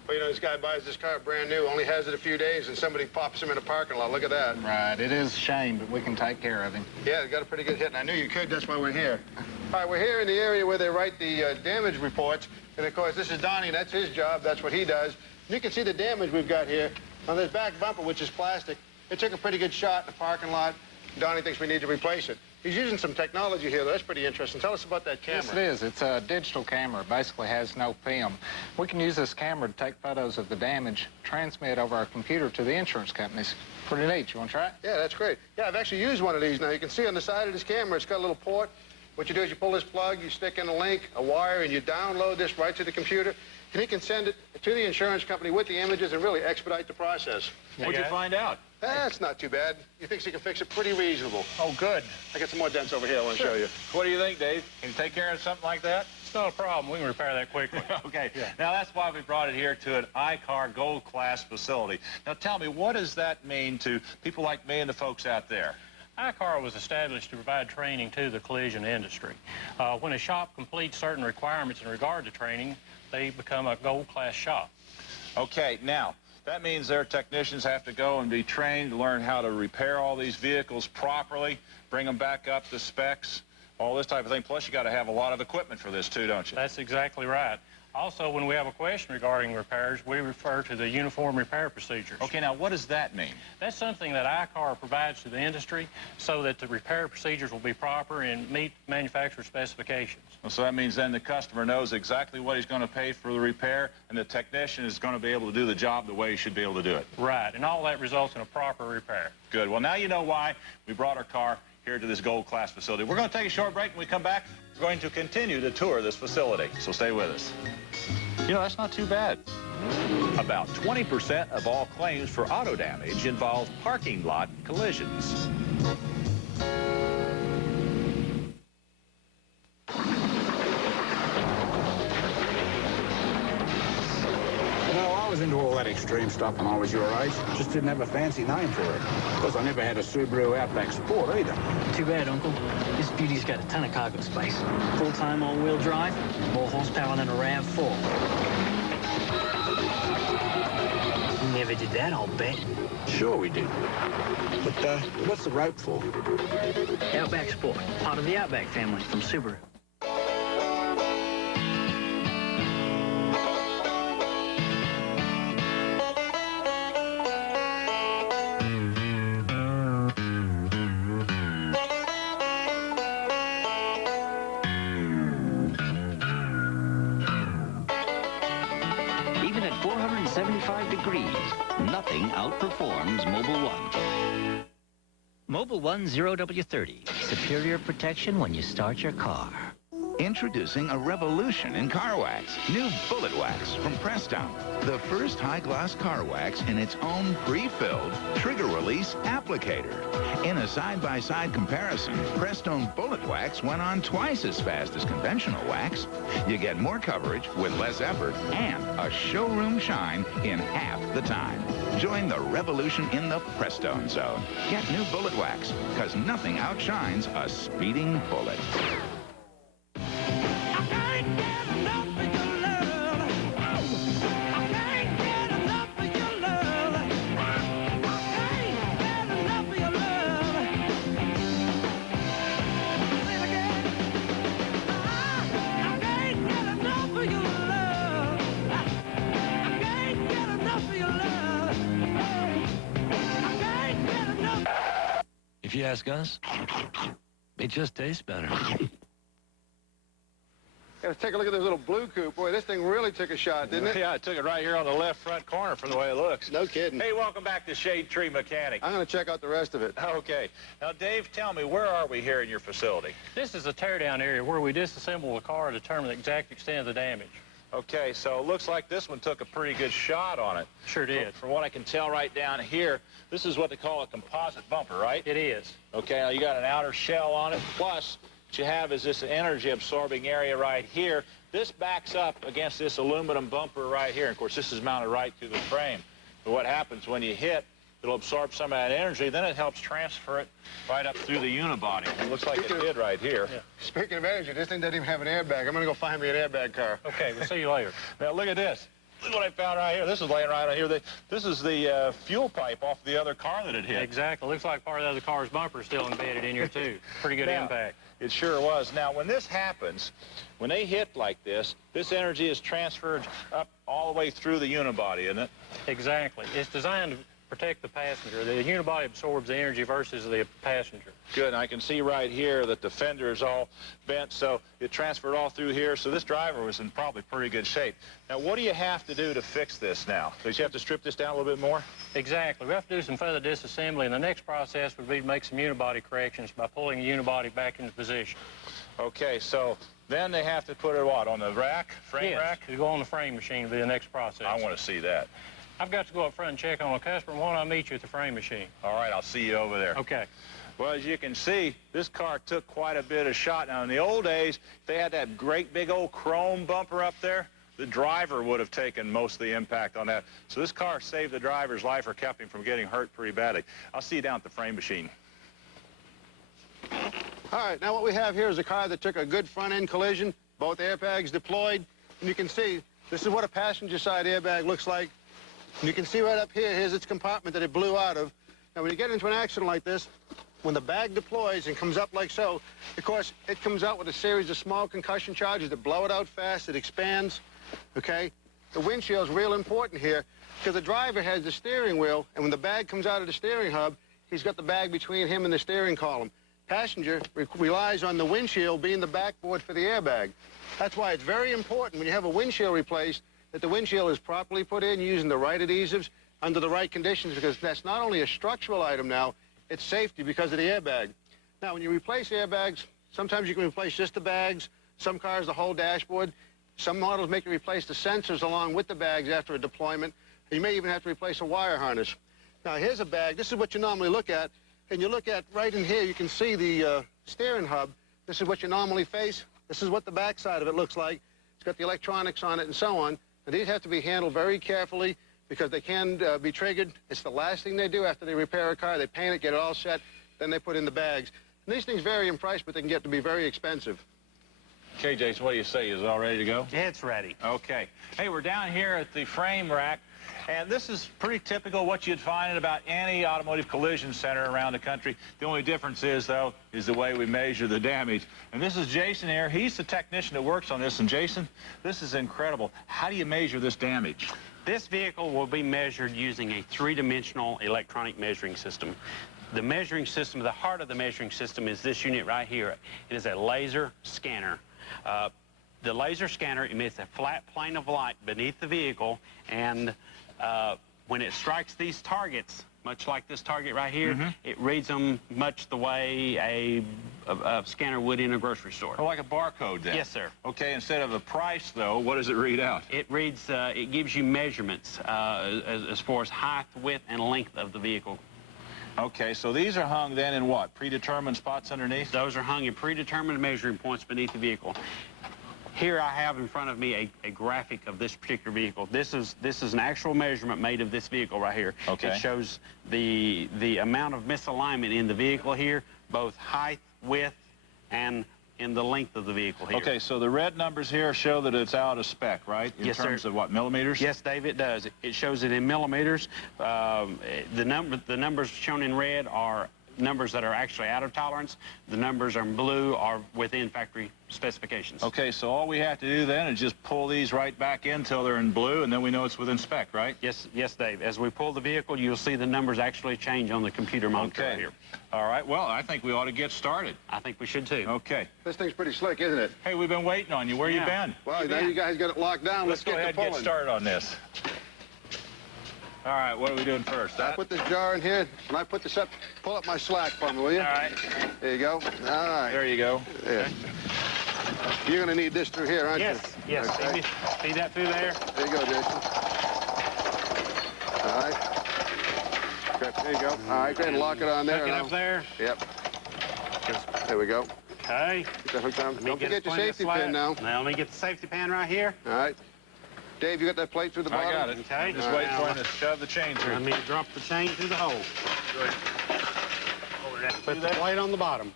Well, you know, this guy buys this car brand new, only has it a few days, and somebody pops him in a parking lot. Look at that. Right. It is a shame, but we can take care of him. Yeah, got a pretty good hit, and I knew you could. That's why we're here. All right, we're here in the area where they write the damage reports. And, of course, this is Donnie. That's his job. That's what he does. You can see the damage we've got here on this back bumper, which is plastic. It took a pretty good shot in the parking lot. Donnie thinks we need to replace it. He's using some technology here, though. That's pretty interesting. Tell us about that camera. Yes, it is. It's a digital camera. It basically has no film. We can use this camera to take photos of the damage, transmit over our computer to the insurance companies. Pretty neat. You want to try it? Yeah, that's great. Yeah, I've actually used one of these now. You can see on the side of this camera, it's got a little port. What you do is you pull this plug, you stick in a link, a wire, and you download this right to the computer. And he can send it to the insurance company with the images and really expedite the process. What'd you find out? That's not too bad. He thinks he can fix it pretty reasonable. Oh, good. I got some more dents over here I want to show you. What do you think, Dave? Can you take care of something like that? It's not a problem. We can repair that quickly. Okay. Yeah. Now, that's why we brought it here to an ICAR Gold Class facility. Now, tell me, what does that mean to people like me and the folks out there? ICAR was established to provide training to the collision industry. When a shop completes certain requirements in regard to training, they become a gold class shop. Okay, now, that means their technicians have to go and be trained to learn how to repair all these vehicles properly, bring them back up to specs, all this type of thing. Plus, you got to have a lot of equipment for this, too, don't you? That's exactly right. Also, when we have a question regarding repairs, we refer to the uniform repair procedures. Okay, now what does that mean? That's something that ICAR provides to the industry so that the repair procedures will be proper and meet manufacturer specifications. Well, so that means then the customer knows exactly what he's going to pay for the repair, and the technician is going to be able to do the job the way he should be able to do it. Right, and all that results in a proper repair. Good. Well, now you know why we brought our car here to this Gold Class facility. We're going to take a short break. When we come back, We're going to continue to tour this facility, so stay with us. You know, that's not too bad. About 20% of all claims for auto damage involve parking lot collisions. I was into all that extreme stuff when I was your age. Just didn't have a fancy name for it. Because I never had a Subaru Outback Sport either. Too bad, Uncle. This beauty's got a ton of cargo space. Full-time all-wheel drive, more horsepower than a RAV4. Never did that, I'll bet. Sure we did. But what's the rope for? Outback Sport, part of the Outback family from Subaru. Even at 475 degrees, nothing outperforms Mobil 1. Mobil 1 0W30. Superior protection when you start your car. Introducing a revolution in car wax. New Bullet Wax from Prestone. The first high-gloss car wax in its own pre-filled trigger-release applicator. In a side-by-side comparison, Prestone Bullet Wax went on twice as fast as conventional wax. You get more coverage with less effort and a showroom shine in half the time. Join the revolution in the Prestone zone. Get new Bullet Wax, because nothing outshines a speeding bullet. If you ask us, it just tastes better. Let's take a look at this little blue coupe. Boy, this thing really took a shot, didn't it? Yeah, I took it right here on the left front corner from the way it looks. No kidding. Hey, welcome back to Shade Tree Mechanic. I'm going to check out the rest of it. Okay. Now, Dave, tell me, where are we here in your facility? This is a teardown area where we disassemble the car to determine the exact extent of the damage. Okay, so it looks like this one took a pretty good shot on it. Sure did. From what I can tell right down here, this is what they call a composite bumper, right? It is. Okay, now you got an outer shell on it, plus what you have is this energy-absorbing area right here. This backs up against this aluminum bumper right here. Of course, this is mounted right to the frame. But what happens when you hit, it'll absorb some of that energy, then it helps transfer it right up through the unibody. It looks like it did right here. Yeah. Speaking of energy, this thing doesn't even have an airbag. I'm going to go find me an airbag car. Okay, we'll see you later. Now, look at this. Look what I found right here. This is laying right out here. This is the fuel pipe off the other car that it hit. Exactly. Looks like part of the other car's bumper is still embedded in here, too. Pretty good impact. It sure was. Now, when this happens, when they hit like this energy is transferred up all the way through the unibody, isn't it? Exactly. It's designed to protect the passenger. The unibody absorbs the energy versus the passenger. Good. And I can see right here that the fender is all bent, so it transferred all through here. So this driver was in probably pretty good shape. Now, what do you have to do to fix this now? Do you have to strip this down a little bit more? Exactly. We have to do some further disassembly, and the next process would be to make some unibody corrections by pulling the unibody back into position. Okay, so then they have to put it, what, on the rack, frame rack? Yes, go on the frame machine will be the next process. I want to see that. I've got to go up front and check on a customer. Why don't I meet you at the frame machine? All right, I'll see you over there. Okay. Well, as you can see, this car took quite a bit of shot. Now, in the old days, if they had that great big old chrome bumper up there, the driver would have taken most of the impact on that. So this car saved the driver's life or kept him from getting hurt pretty badly. I'll see you down at the frame machine. All right, now what we have here is a car that took a good front-end collision, both airbags deployed. And you can see, this is what a passenger side airbag looks like. And you can see right up here, here's its compartment that it blew out of. Now, when you get into an accident like this, when the bag deploys and comes up like so, of course, it comes out with a series of small concussion charges that blow it out fast, it expands, okay? The windshield's real important here because the driver has the steering wheel, and when the bag comes out of the steering hub, he's got the bag between him and the steering column. Passenger relies on the windshield being the backboard for the airbag. That's why it's very important when you have a windshield replaced that the windshield is properly put in using the right adhesives under the right conditions, because that's not only a structural item now, it's safety because of the airbag. Now, when you replace airbags, Sometimes you can replace just the bags. Some cars, the whole dashboard. Some models make you replace the sensors along with the bags after a deployment. You may even have to replace a wire harness. Now, here's a bag. This is what you normally look at. And you look at right in here, you can see the steering hub. This is what you normally face. This is what the back side of it looks like. It's got the electronics on it and so on. And these have to be handled very carefully because they can be triggered. It's the last thing they do after they repair a car. They paint it, get it all set, then they put in the bags. And these things vary in price, but they can get to be very expensive. Okay, Jason, what do you say? Is it all ready to go? Yeah, it's ready. Okay. Hey, we're down here at the frame rack, and this is pretty typical what you'd find at about any automotive collision center around the country. The only difference is, though, is the way we measure the damage. And this is Jason here. He's the technician that works on this. And, Jason, this is incredible. How do you measure this damage? This vehicle will be measured using a three-dimensional electronic measuring system. The measuring system, the heart of the measuring system is this unit right here. It is a laser scanner. The laser scanner emits a flat plane of light beneath the vehicle, and when it strikes these targets, much like this target right here, it reads them much the way a scanner would in a grocery store. Oh, like a barcode then? Yes, sir. Okay, instead of a price, though, what does it read out? It reads, it gives you measurements as far as height, width, and length of the vehicle. Okay, so these are hung then in what? Predetermined spots underneath? Those are hung in predetermined measuring points beneath the vehicle. Here I have in front of me a graphic of this particular vehicle. This is an actual measurement made of this vehicle right here. Okay. It shows the amount of misalignment in the vehicle here, both height, width, and in the length of the vehicle here. Okay, so the red numbers here show that it's out of spec, right? In terms of what, millimeters? Yes, Dave, it does. It shows it in millimeters. The numbers shown in red are numbers that are actually out of tolerance. The numbers in blue are within factory specifications. Okay, so all we have to do then is just pull these right back in until they're in blue, and then we know it's within spec, right? Yes, Dave. As we pull the vehicle, you'll see the numbers actually change on the computer monitor right here. All right, well, I think we ought to get started. I think we should too. Okay. This thing's pretty slick, isn't it? Hey, we've been waiting on you. Where you been? Well, now you guys got it locked down. Let's Let's go ahead get and get started on this. All right, what are we doing first? I put this jar in here. When I put this up, pull up my slack for me, will you? All right. There you go. All right. There you go. Yeah. You're going to need this through here, aren't you? Yes. Okay. Feed that through there. There you go, Jason. All right. There you go. All right, go ahead and lock it on there. Hook it up there. Yep. There we go. Okay. Get that hooked on. Don't forget your safety pin now. Now, let me get the safety pin right here. All right. Dave, you got that plate through the bottom? I got it. Okay. Just waiting for him to shove the chain through. Let me drop the chain through the hole. Go ahead. Put the plate on the bottom.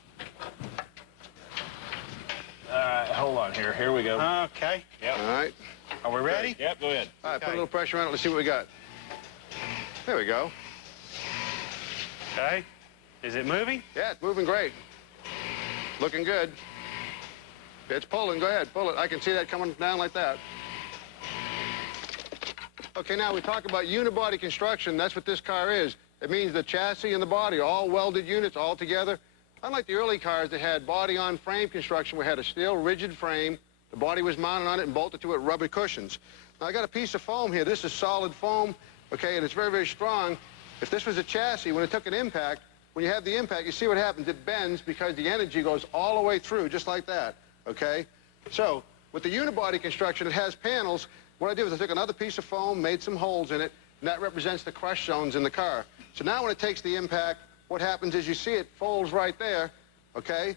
All right, hold on here. Here we go. Okay. Yep. All right. Are we ready? Yep, go ahead. All right, put a little pressure on it. Let's see what we got. There we go. Okay. Is it moving? Yeah, it's moving great. Looking good. It's pulling. Go ahead, pull it. I can see that coming down like that. Okay, now we talk about unibody construction. That's what this car is. It means the chassis and the body are all welded units all together. Unlike the early cars that had body-on frame construction, we had a steel rigid frame. The body was mounted on it and bolted to it rubber cushions. Now, I got a piece of foam here. This is solid foam, okay, and it's very, very strong. If this was a chassis, when it took an impact, when you have the impact, you see what happens. It bends because the energy goes all the way through, just like that, okay? So, with the unibody construction, it has panels. What I did was I took another piece of foam, made some holes in it, and that represents the crush zones in the car. So now when it takes the impact, what happens is you see it folds right there, okay?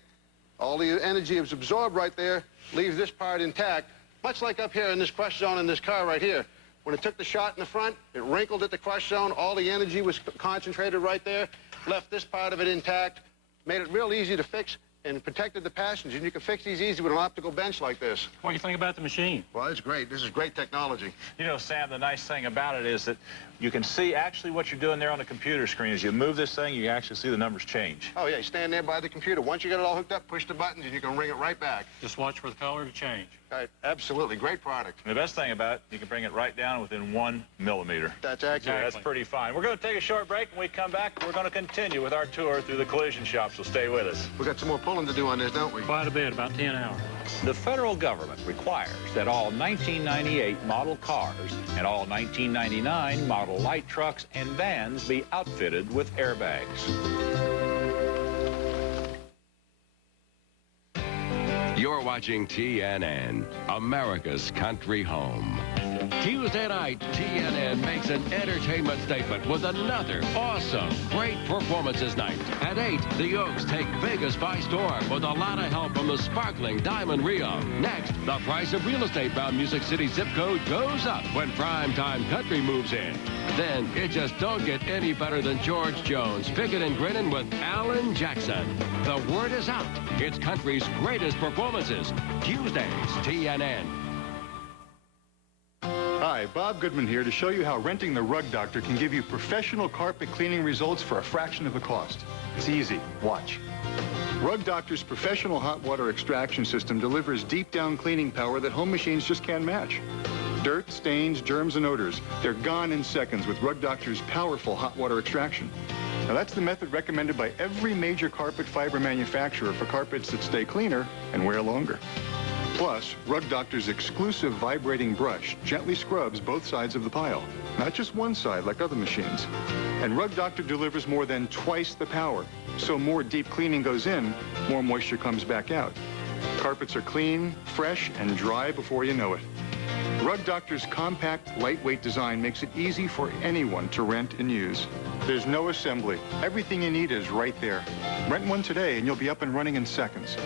All the energy is absorbed right there, leaves this part intact, much like up here in this crush zone in this car right here. When it took the shot in the front, it wrinkled at the crush zone, all the energy was concentrated right there, left this part of it intact, made it real easy to fix, and protected the passenger. And you can fix these easy with an optical bench like this. What do you think about the machine? Well, it's great. This is great technology. You know, Sam, the nice thing about it is that you can see actually what you're doing there on the computer screen. As you move this thing, you actually see the numbers change. Oh, yeah, you stand there by the computer. Once you get it all hooked up, push the buttons, and you can ring it right back. Just watch for the color to change. Right, absolutely. Great product. And the best thing about it, you can bring it right down within 1 millimeter. That's accurate. Exactly. That's pretty fine. We're going to take a short break. When we come back, we're going to continue with our tour through the collision shop, so stay with us. We got some more pulling to do on this, don't we? Quite a bit, about 10 hours. The federal government requires that all 1998 model cars and all 1999 model light trucks and vans be outfitted with airbags. watching TNN, America's country home. Tuesday night, TNN makes an entertainment statement with another awesome, great performances night. At 8, the Oaks take Vegas by storm with a lot of help from the sparkling Diamond Rio. Next, the price of real estate around Music City zip code goes up when primetime country moves in. Then it just don't get any better than George Jones, picking and grinning with Alan Jackson. The word is out. It's country's greatest performances. Tuesdays, TNN. Hi, Bob Goodman here to show you how renting the Rug Doctor can give you professional carpet cleaning results for a fraction of the cost. It's easy. Watch. Rug Doctor's professional hot water extraction system delivers deep down cleaning power that home machines just can't match. Dirt, stains, germs, and odors, they're gone in seconds with Rug Doctor's powerful hot water extraction. Now that's the method recommended by every major carpet fiber manufacturer for carpets that stay cleaner and wear longer. Plus, Rug Doctor's exclusive vibrating brush gently scrubs both sides of the pile, not just one side like other machines. And Rug Doctor delivers more than twice the power, so more deep cleaning goes in, more moisture comes back out. Carpets are clean, fresh, and dry before you know it. Rug Doctor's compact, lightweight design makes it easy for anyone to rent and use. There's no assembly. Everything you need is right there. Rent one today and you'll be up and running in seconds.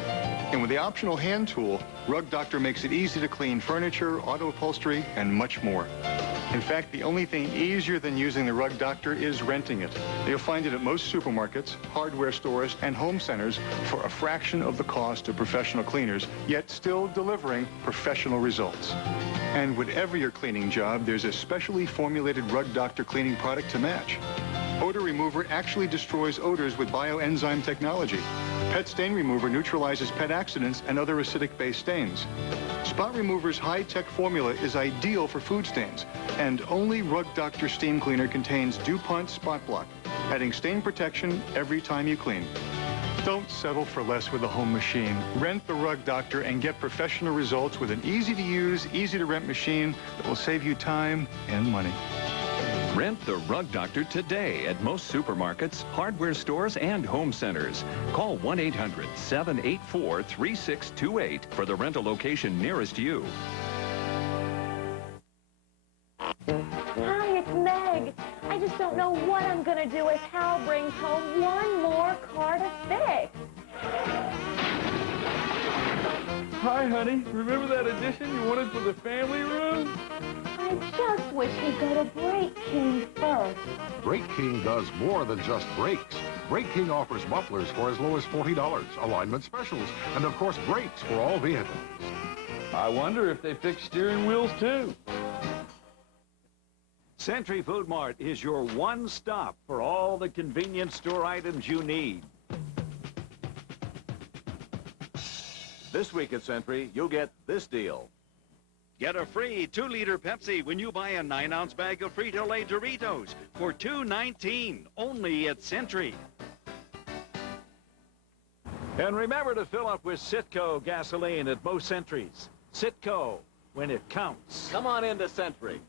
And with the optional hand tool, Rug Doctor makes it easy to clean furniture, auto upholstery, and much more. In fact, the only thing easier than using the Rug Doctor is renting it. You'll find it at most supermarkets, hardware stores, and home centers for a fraction of the cost of professional cleaners, yet still delivering professional results. And whatever your cleaning job, there's a specially formulated Rug Doctor cleaning product to match. Odor Remover actually destroys odors with bioenzyme technology. Pet Stain Remover neutralizes pet accidents and other acidic-based stains. Spot Remover's high-tech formula is ideal for food stains, and only Rug Doctor Steam Cleaner contains DuPont Spot Block, adding stain protection every time you clean. Don't settle for less with a home machine. Rent the Rug Doctor and get professional results with an easy-to-use, easy-to-rent machine that will save you time and money. Rent the Rug Doctor today at most supermarkets, hardware stores, and home centers. Call 1-800-784-3628 for the rental location nearest you. Hi, it's Meg. I just don't know what I'm going to do if Hal brings home one more car to fix. Hi, honey. Remember that addition you wanted for the family room? I just wish he'd go to Brake King first. Brake King does more than just brakes. Brake King offers mufflers for as low as $40, alignment specials, and of course brakes for all vehicles. I wonder if they fix steering wheels too. Century Food Mart is your one stop for all the convenience store items you need. This week at Century, you'll get this deal. Get a free 2-liter Pepsi when you buy a 9-ounce bag of Frito-Lay Doritos for $2.19, only at Century. And remember to fill up with Citgo gasoline at most Centuries. Citgo, when it counts. Come on into Century.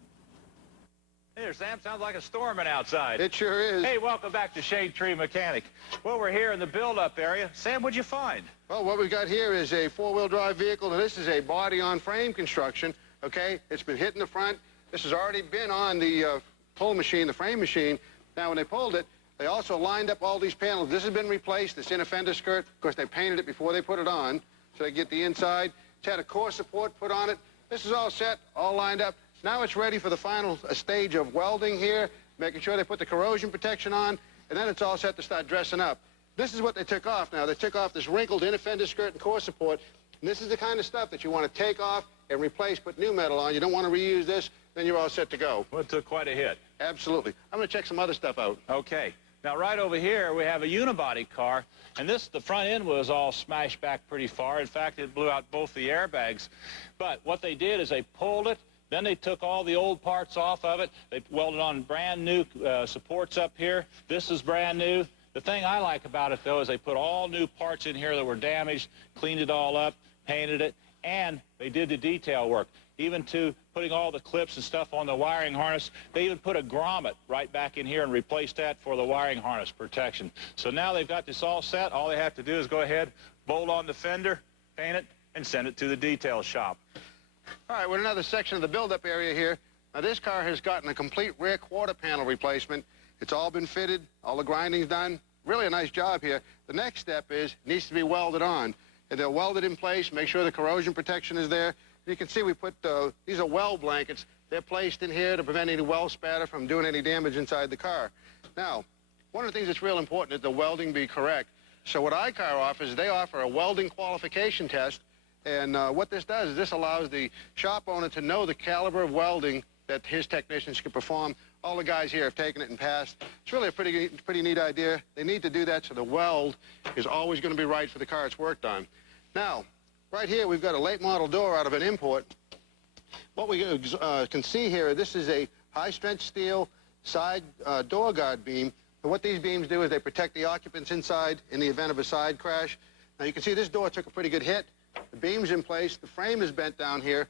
Here, Sam, sounds like a storming outside. It sure is. Hey, welcome back to Shade Tree Mechanic. Well, we're here in the build-up area. Sam, what'd you find? Well, what we've got here is a four-wheel drive vehicle, and this is a body-on-frame construction, okay? It's been hit in the front. This has already been on the pull machine, the frame machine. Now, when they pulled it, they also lined up all these panels. This has been replaced. It's in a fender skirt. Of course, they painted it before they put it on, so they get the inside. It's had a core support put on it. This is all set, all lined up. Now it's ready for the final stage of welding here, making sure they put the corrosion protection on, and then it's all set to start dressing up. This is what they took off now. They took off this wrinkled inner fender skirt and core support, and this is the kind of stuff that you want to take off and replace, put new metal on. You don't want to reuse this, then you're all set to go. Well, it took quite a hit. Absolutely. I'm going to check some other stuff out. Okay. Now, right over here, we have a unibody car, and the front end was all smashed back pretty far. In fact, it blew out both the airbags. But what they did is they pulled it, then they took all the old parts off of it. They welded on brand new supports up here. This is brand new. The thing I like about it, though, is they put all new parts in here that were damaged, cleaned it all up, painted it, and they did the detail work. Even to putting all the clips and stuff on the wiring harness. They even put a grommet right back in here and replaced that for the wiring harness protection. So now they've got this all set. All they have to do is go ahead, bolt on the fender, paint it, and send it to the detail shop. All right, we're in another section of the build-up area here. Now, this car has gotten a complete rear quarter panel replacement. It's all been fitted, all the grinding's done. Really a nice job here. The next step is it needs to be welded on. And they'll weld it in place, make sure the corrosion protection is there. You can see we put, these are weld blankets. They're placed in here to prevent any weld spatter from doing any damage inside the car. Now, one of the things that's real important is the welding be correct. So what iCar offers is they offer a welding qualification test. And what this does is this allows the shop owner to know the caliber of welding that his technicians can perform. All the guys here have taken it and passed. It's really a pretty neat idea. They need to do that so the weld is always going to be right for the car it's worked on. Now, right here we've got a late model door out of an import. What we can see here, this is a high-strength steel side door guard beam. And what these beams do is they protect the occupants inside in the event of a side crash. Now you can see this door took a pretty good hit. The beam's in place. The frame is bent down here.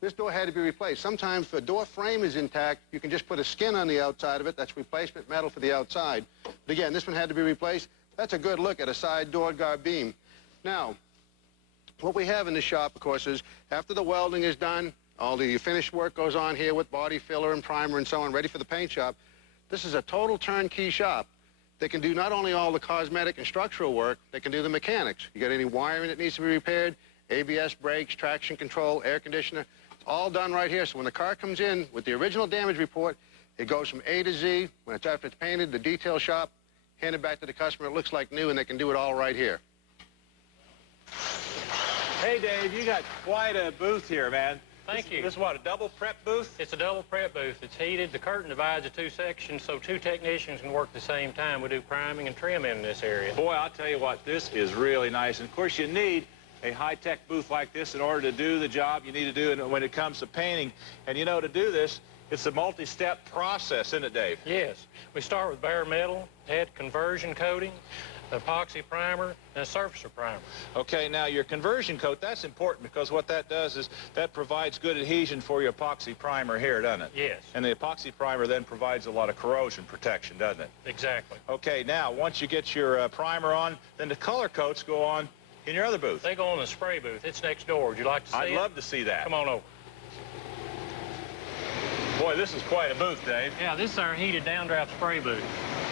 This door had to be replaced. Sometimes if a door frame is intact, you can just put a skin on the outside of it. That's replacement metal for the outside. But again, this one had to be replaced. That's a good look at a side door guard beam. Now, what we have in the shop, of course, is after the welding is done, all the finished work goes on here with body filler and primer and so on, ready for the paint shop. This is a total turnkey shop. They can do not only all the cosmetic and structural work, they can do the mechanics. You got any wiring that needs to be repaired, ABS brakes, traction control, air conditioner, it's all done right here. So when the car comes in with the original damage report, it goes from A to Z. When it's after it's painted, the detail shop, handed back to the customer, it looks like new, and they can do it all right here. Hey, Dave, you got quite a booth here, man. Thank you. This is what, a double prep booth? It's a double prep booth. It's heated. The curtain divides the two sections so two technicians can work at the same time. We do priming and trimming in this area. Boy, I'll tell you what, this is really nice. And of course, you need a high-tech booth like this in order to do the job you need to do when it comes to painting. And you know, to do this, it's a multi-step process, isn't it, Dave? Yes. We start with bare metal, add conversion coating, epoxy primer, and a surfacer primer. Okay, now your conversion coat, that's important because what that does is that provides good adhesion for your epoxy primer here, doesn't it? Yes. And the epoxy primer then provides a lot of corrosion protection, doesn't it? Exactly. Okay, now once you get your primer on, then the color coats go on in your other booth. They go on the spray booth. It's next door. Would you like to see it? I'd love to see that. Come on over. Boy, this is quite a booth, Dave. Yeah, this is our heated downdraft spray booth.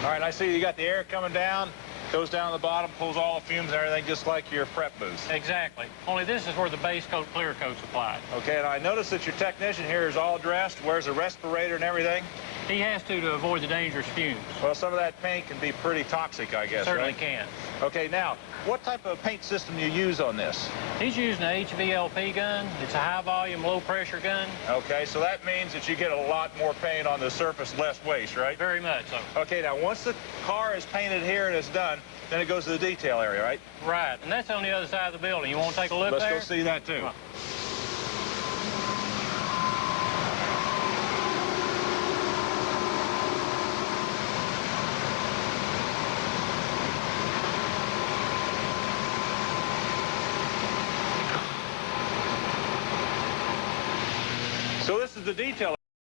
All right, I see you got the air coming down, goes down to the bottom, pulls all the fumes and everything, just like your prep booth. Exactly. Only this is where the base coat, clear coat's applied. Okay, and I notice that your technician here is all dressed, wears a respirator and everything. He has to avoid the dangerous fumes. Well, some of that paint can be pretty toxic, I guess, Certainly right? can. Okay, now, what type of paint system do you use on this? He's using an HVLP gun. It's a high-volume, low-pressure gun. Okay, so that means that you get a lot more paint on the surface, less waste, right? Very much so. Okay, now, once the car is painted here and it's done, then it goes to the detail area, right? Right, and that's on the other side of the building. You want to take a look Let's there? go see that, too. So this is the detail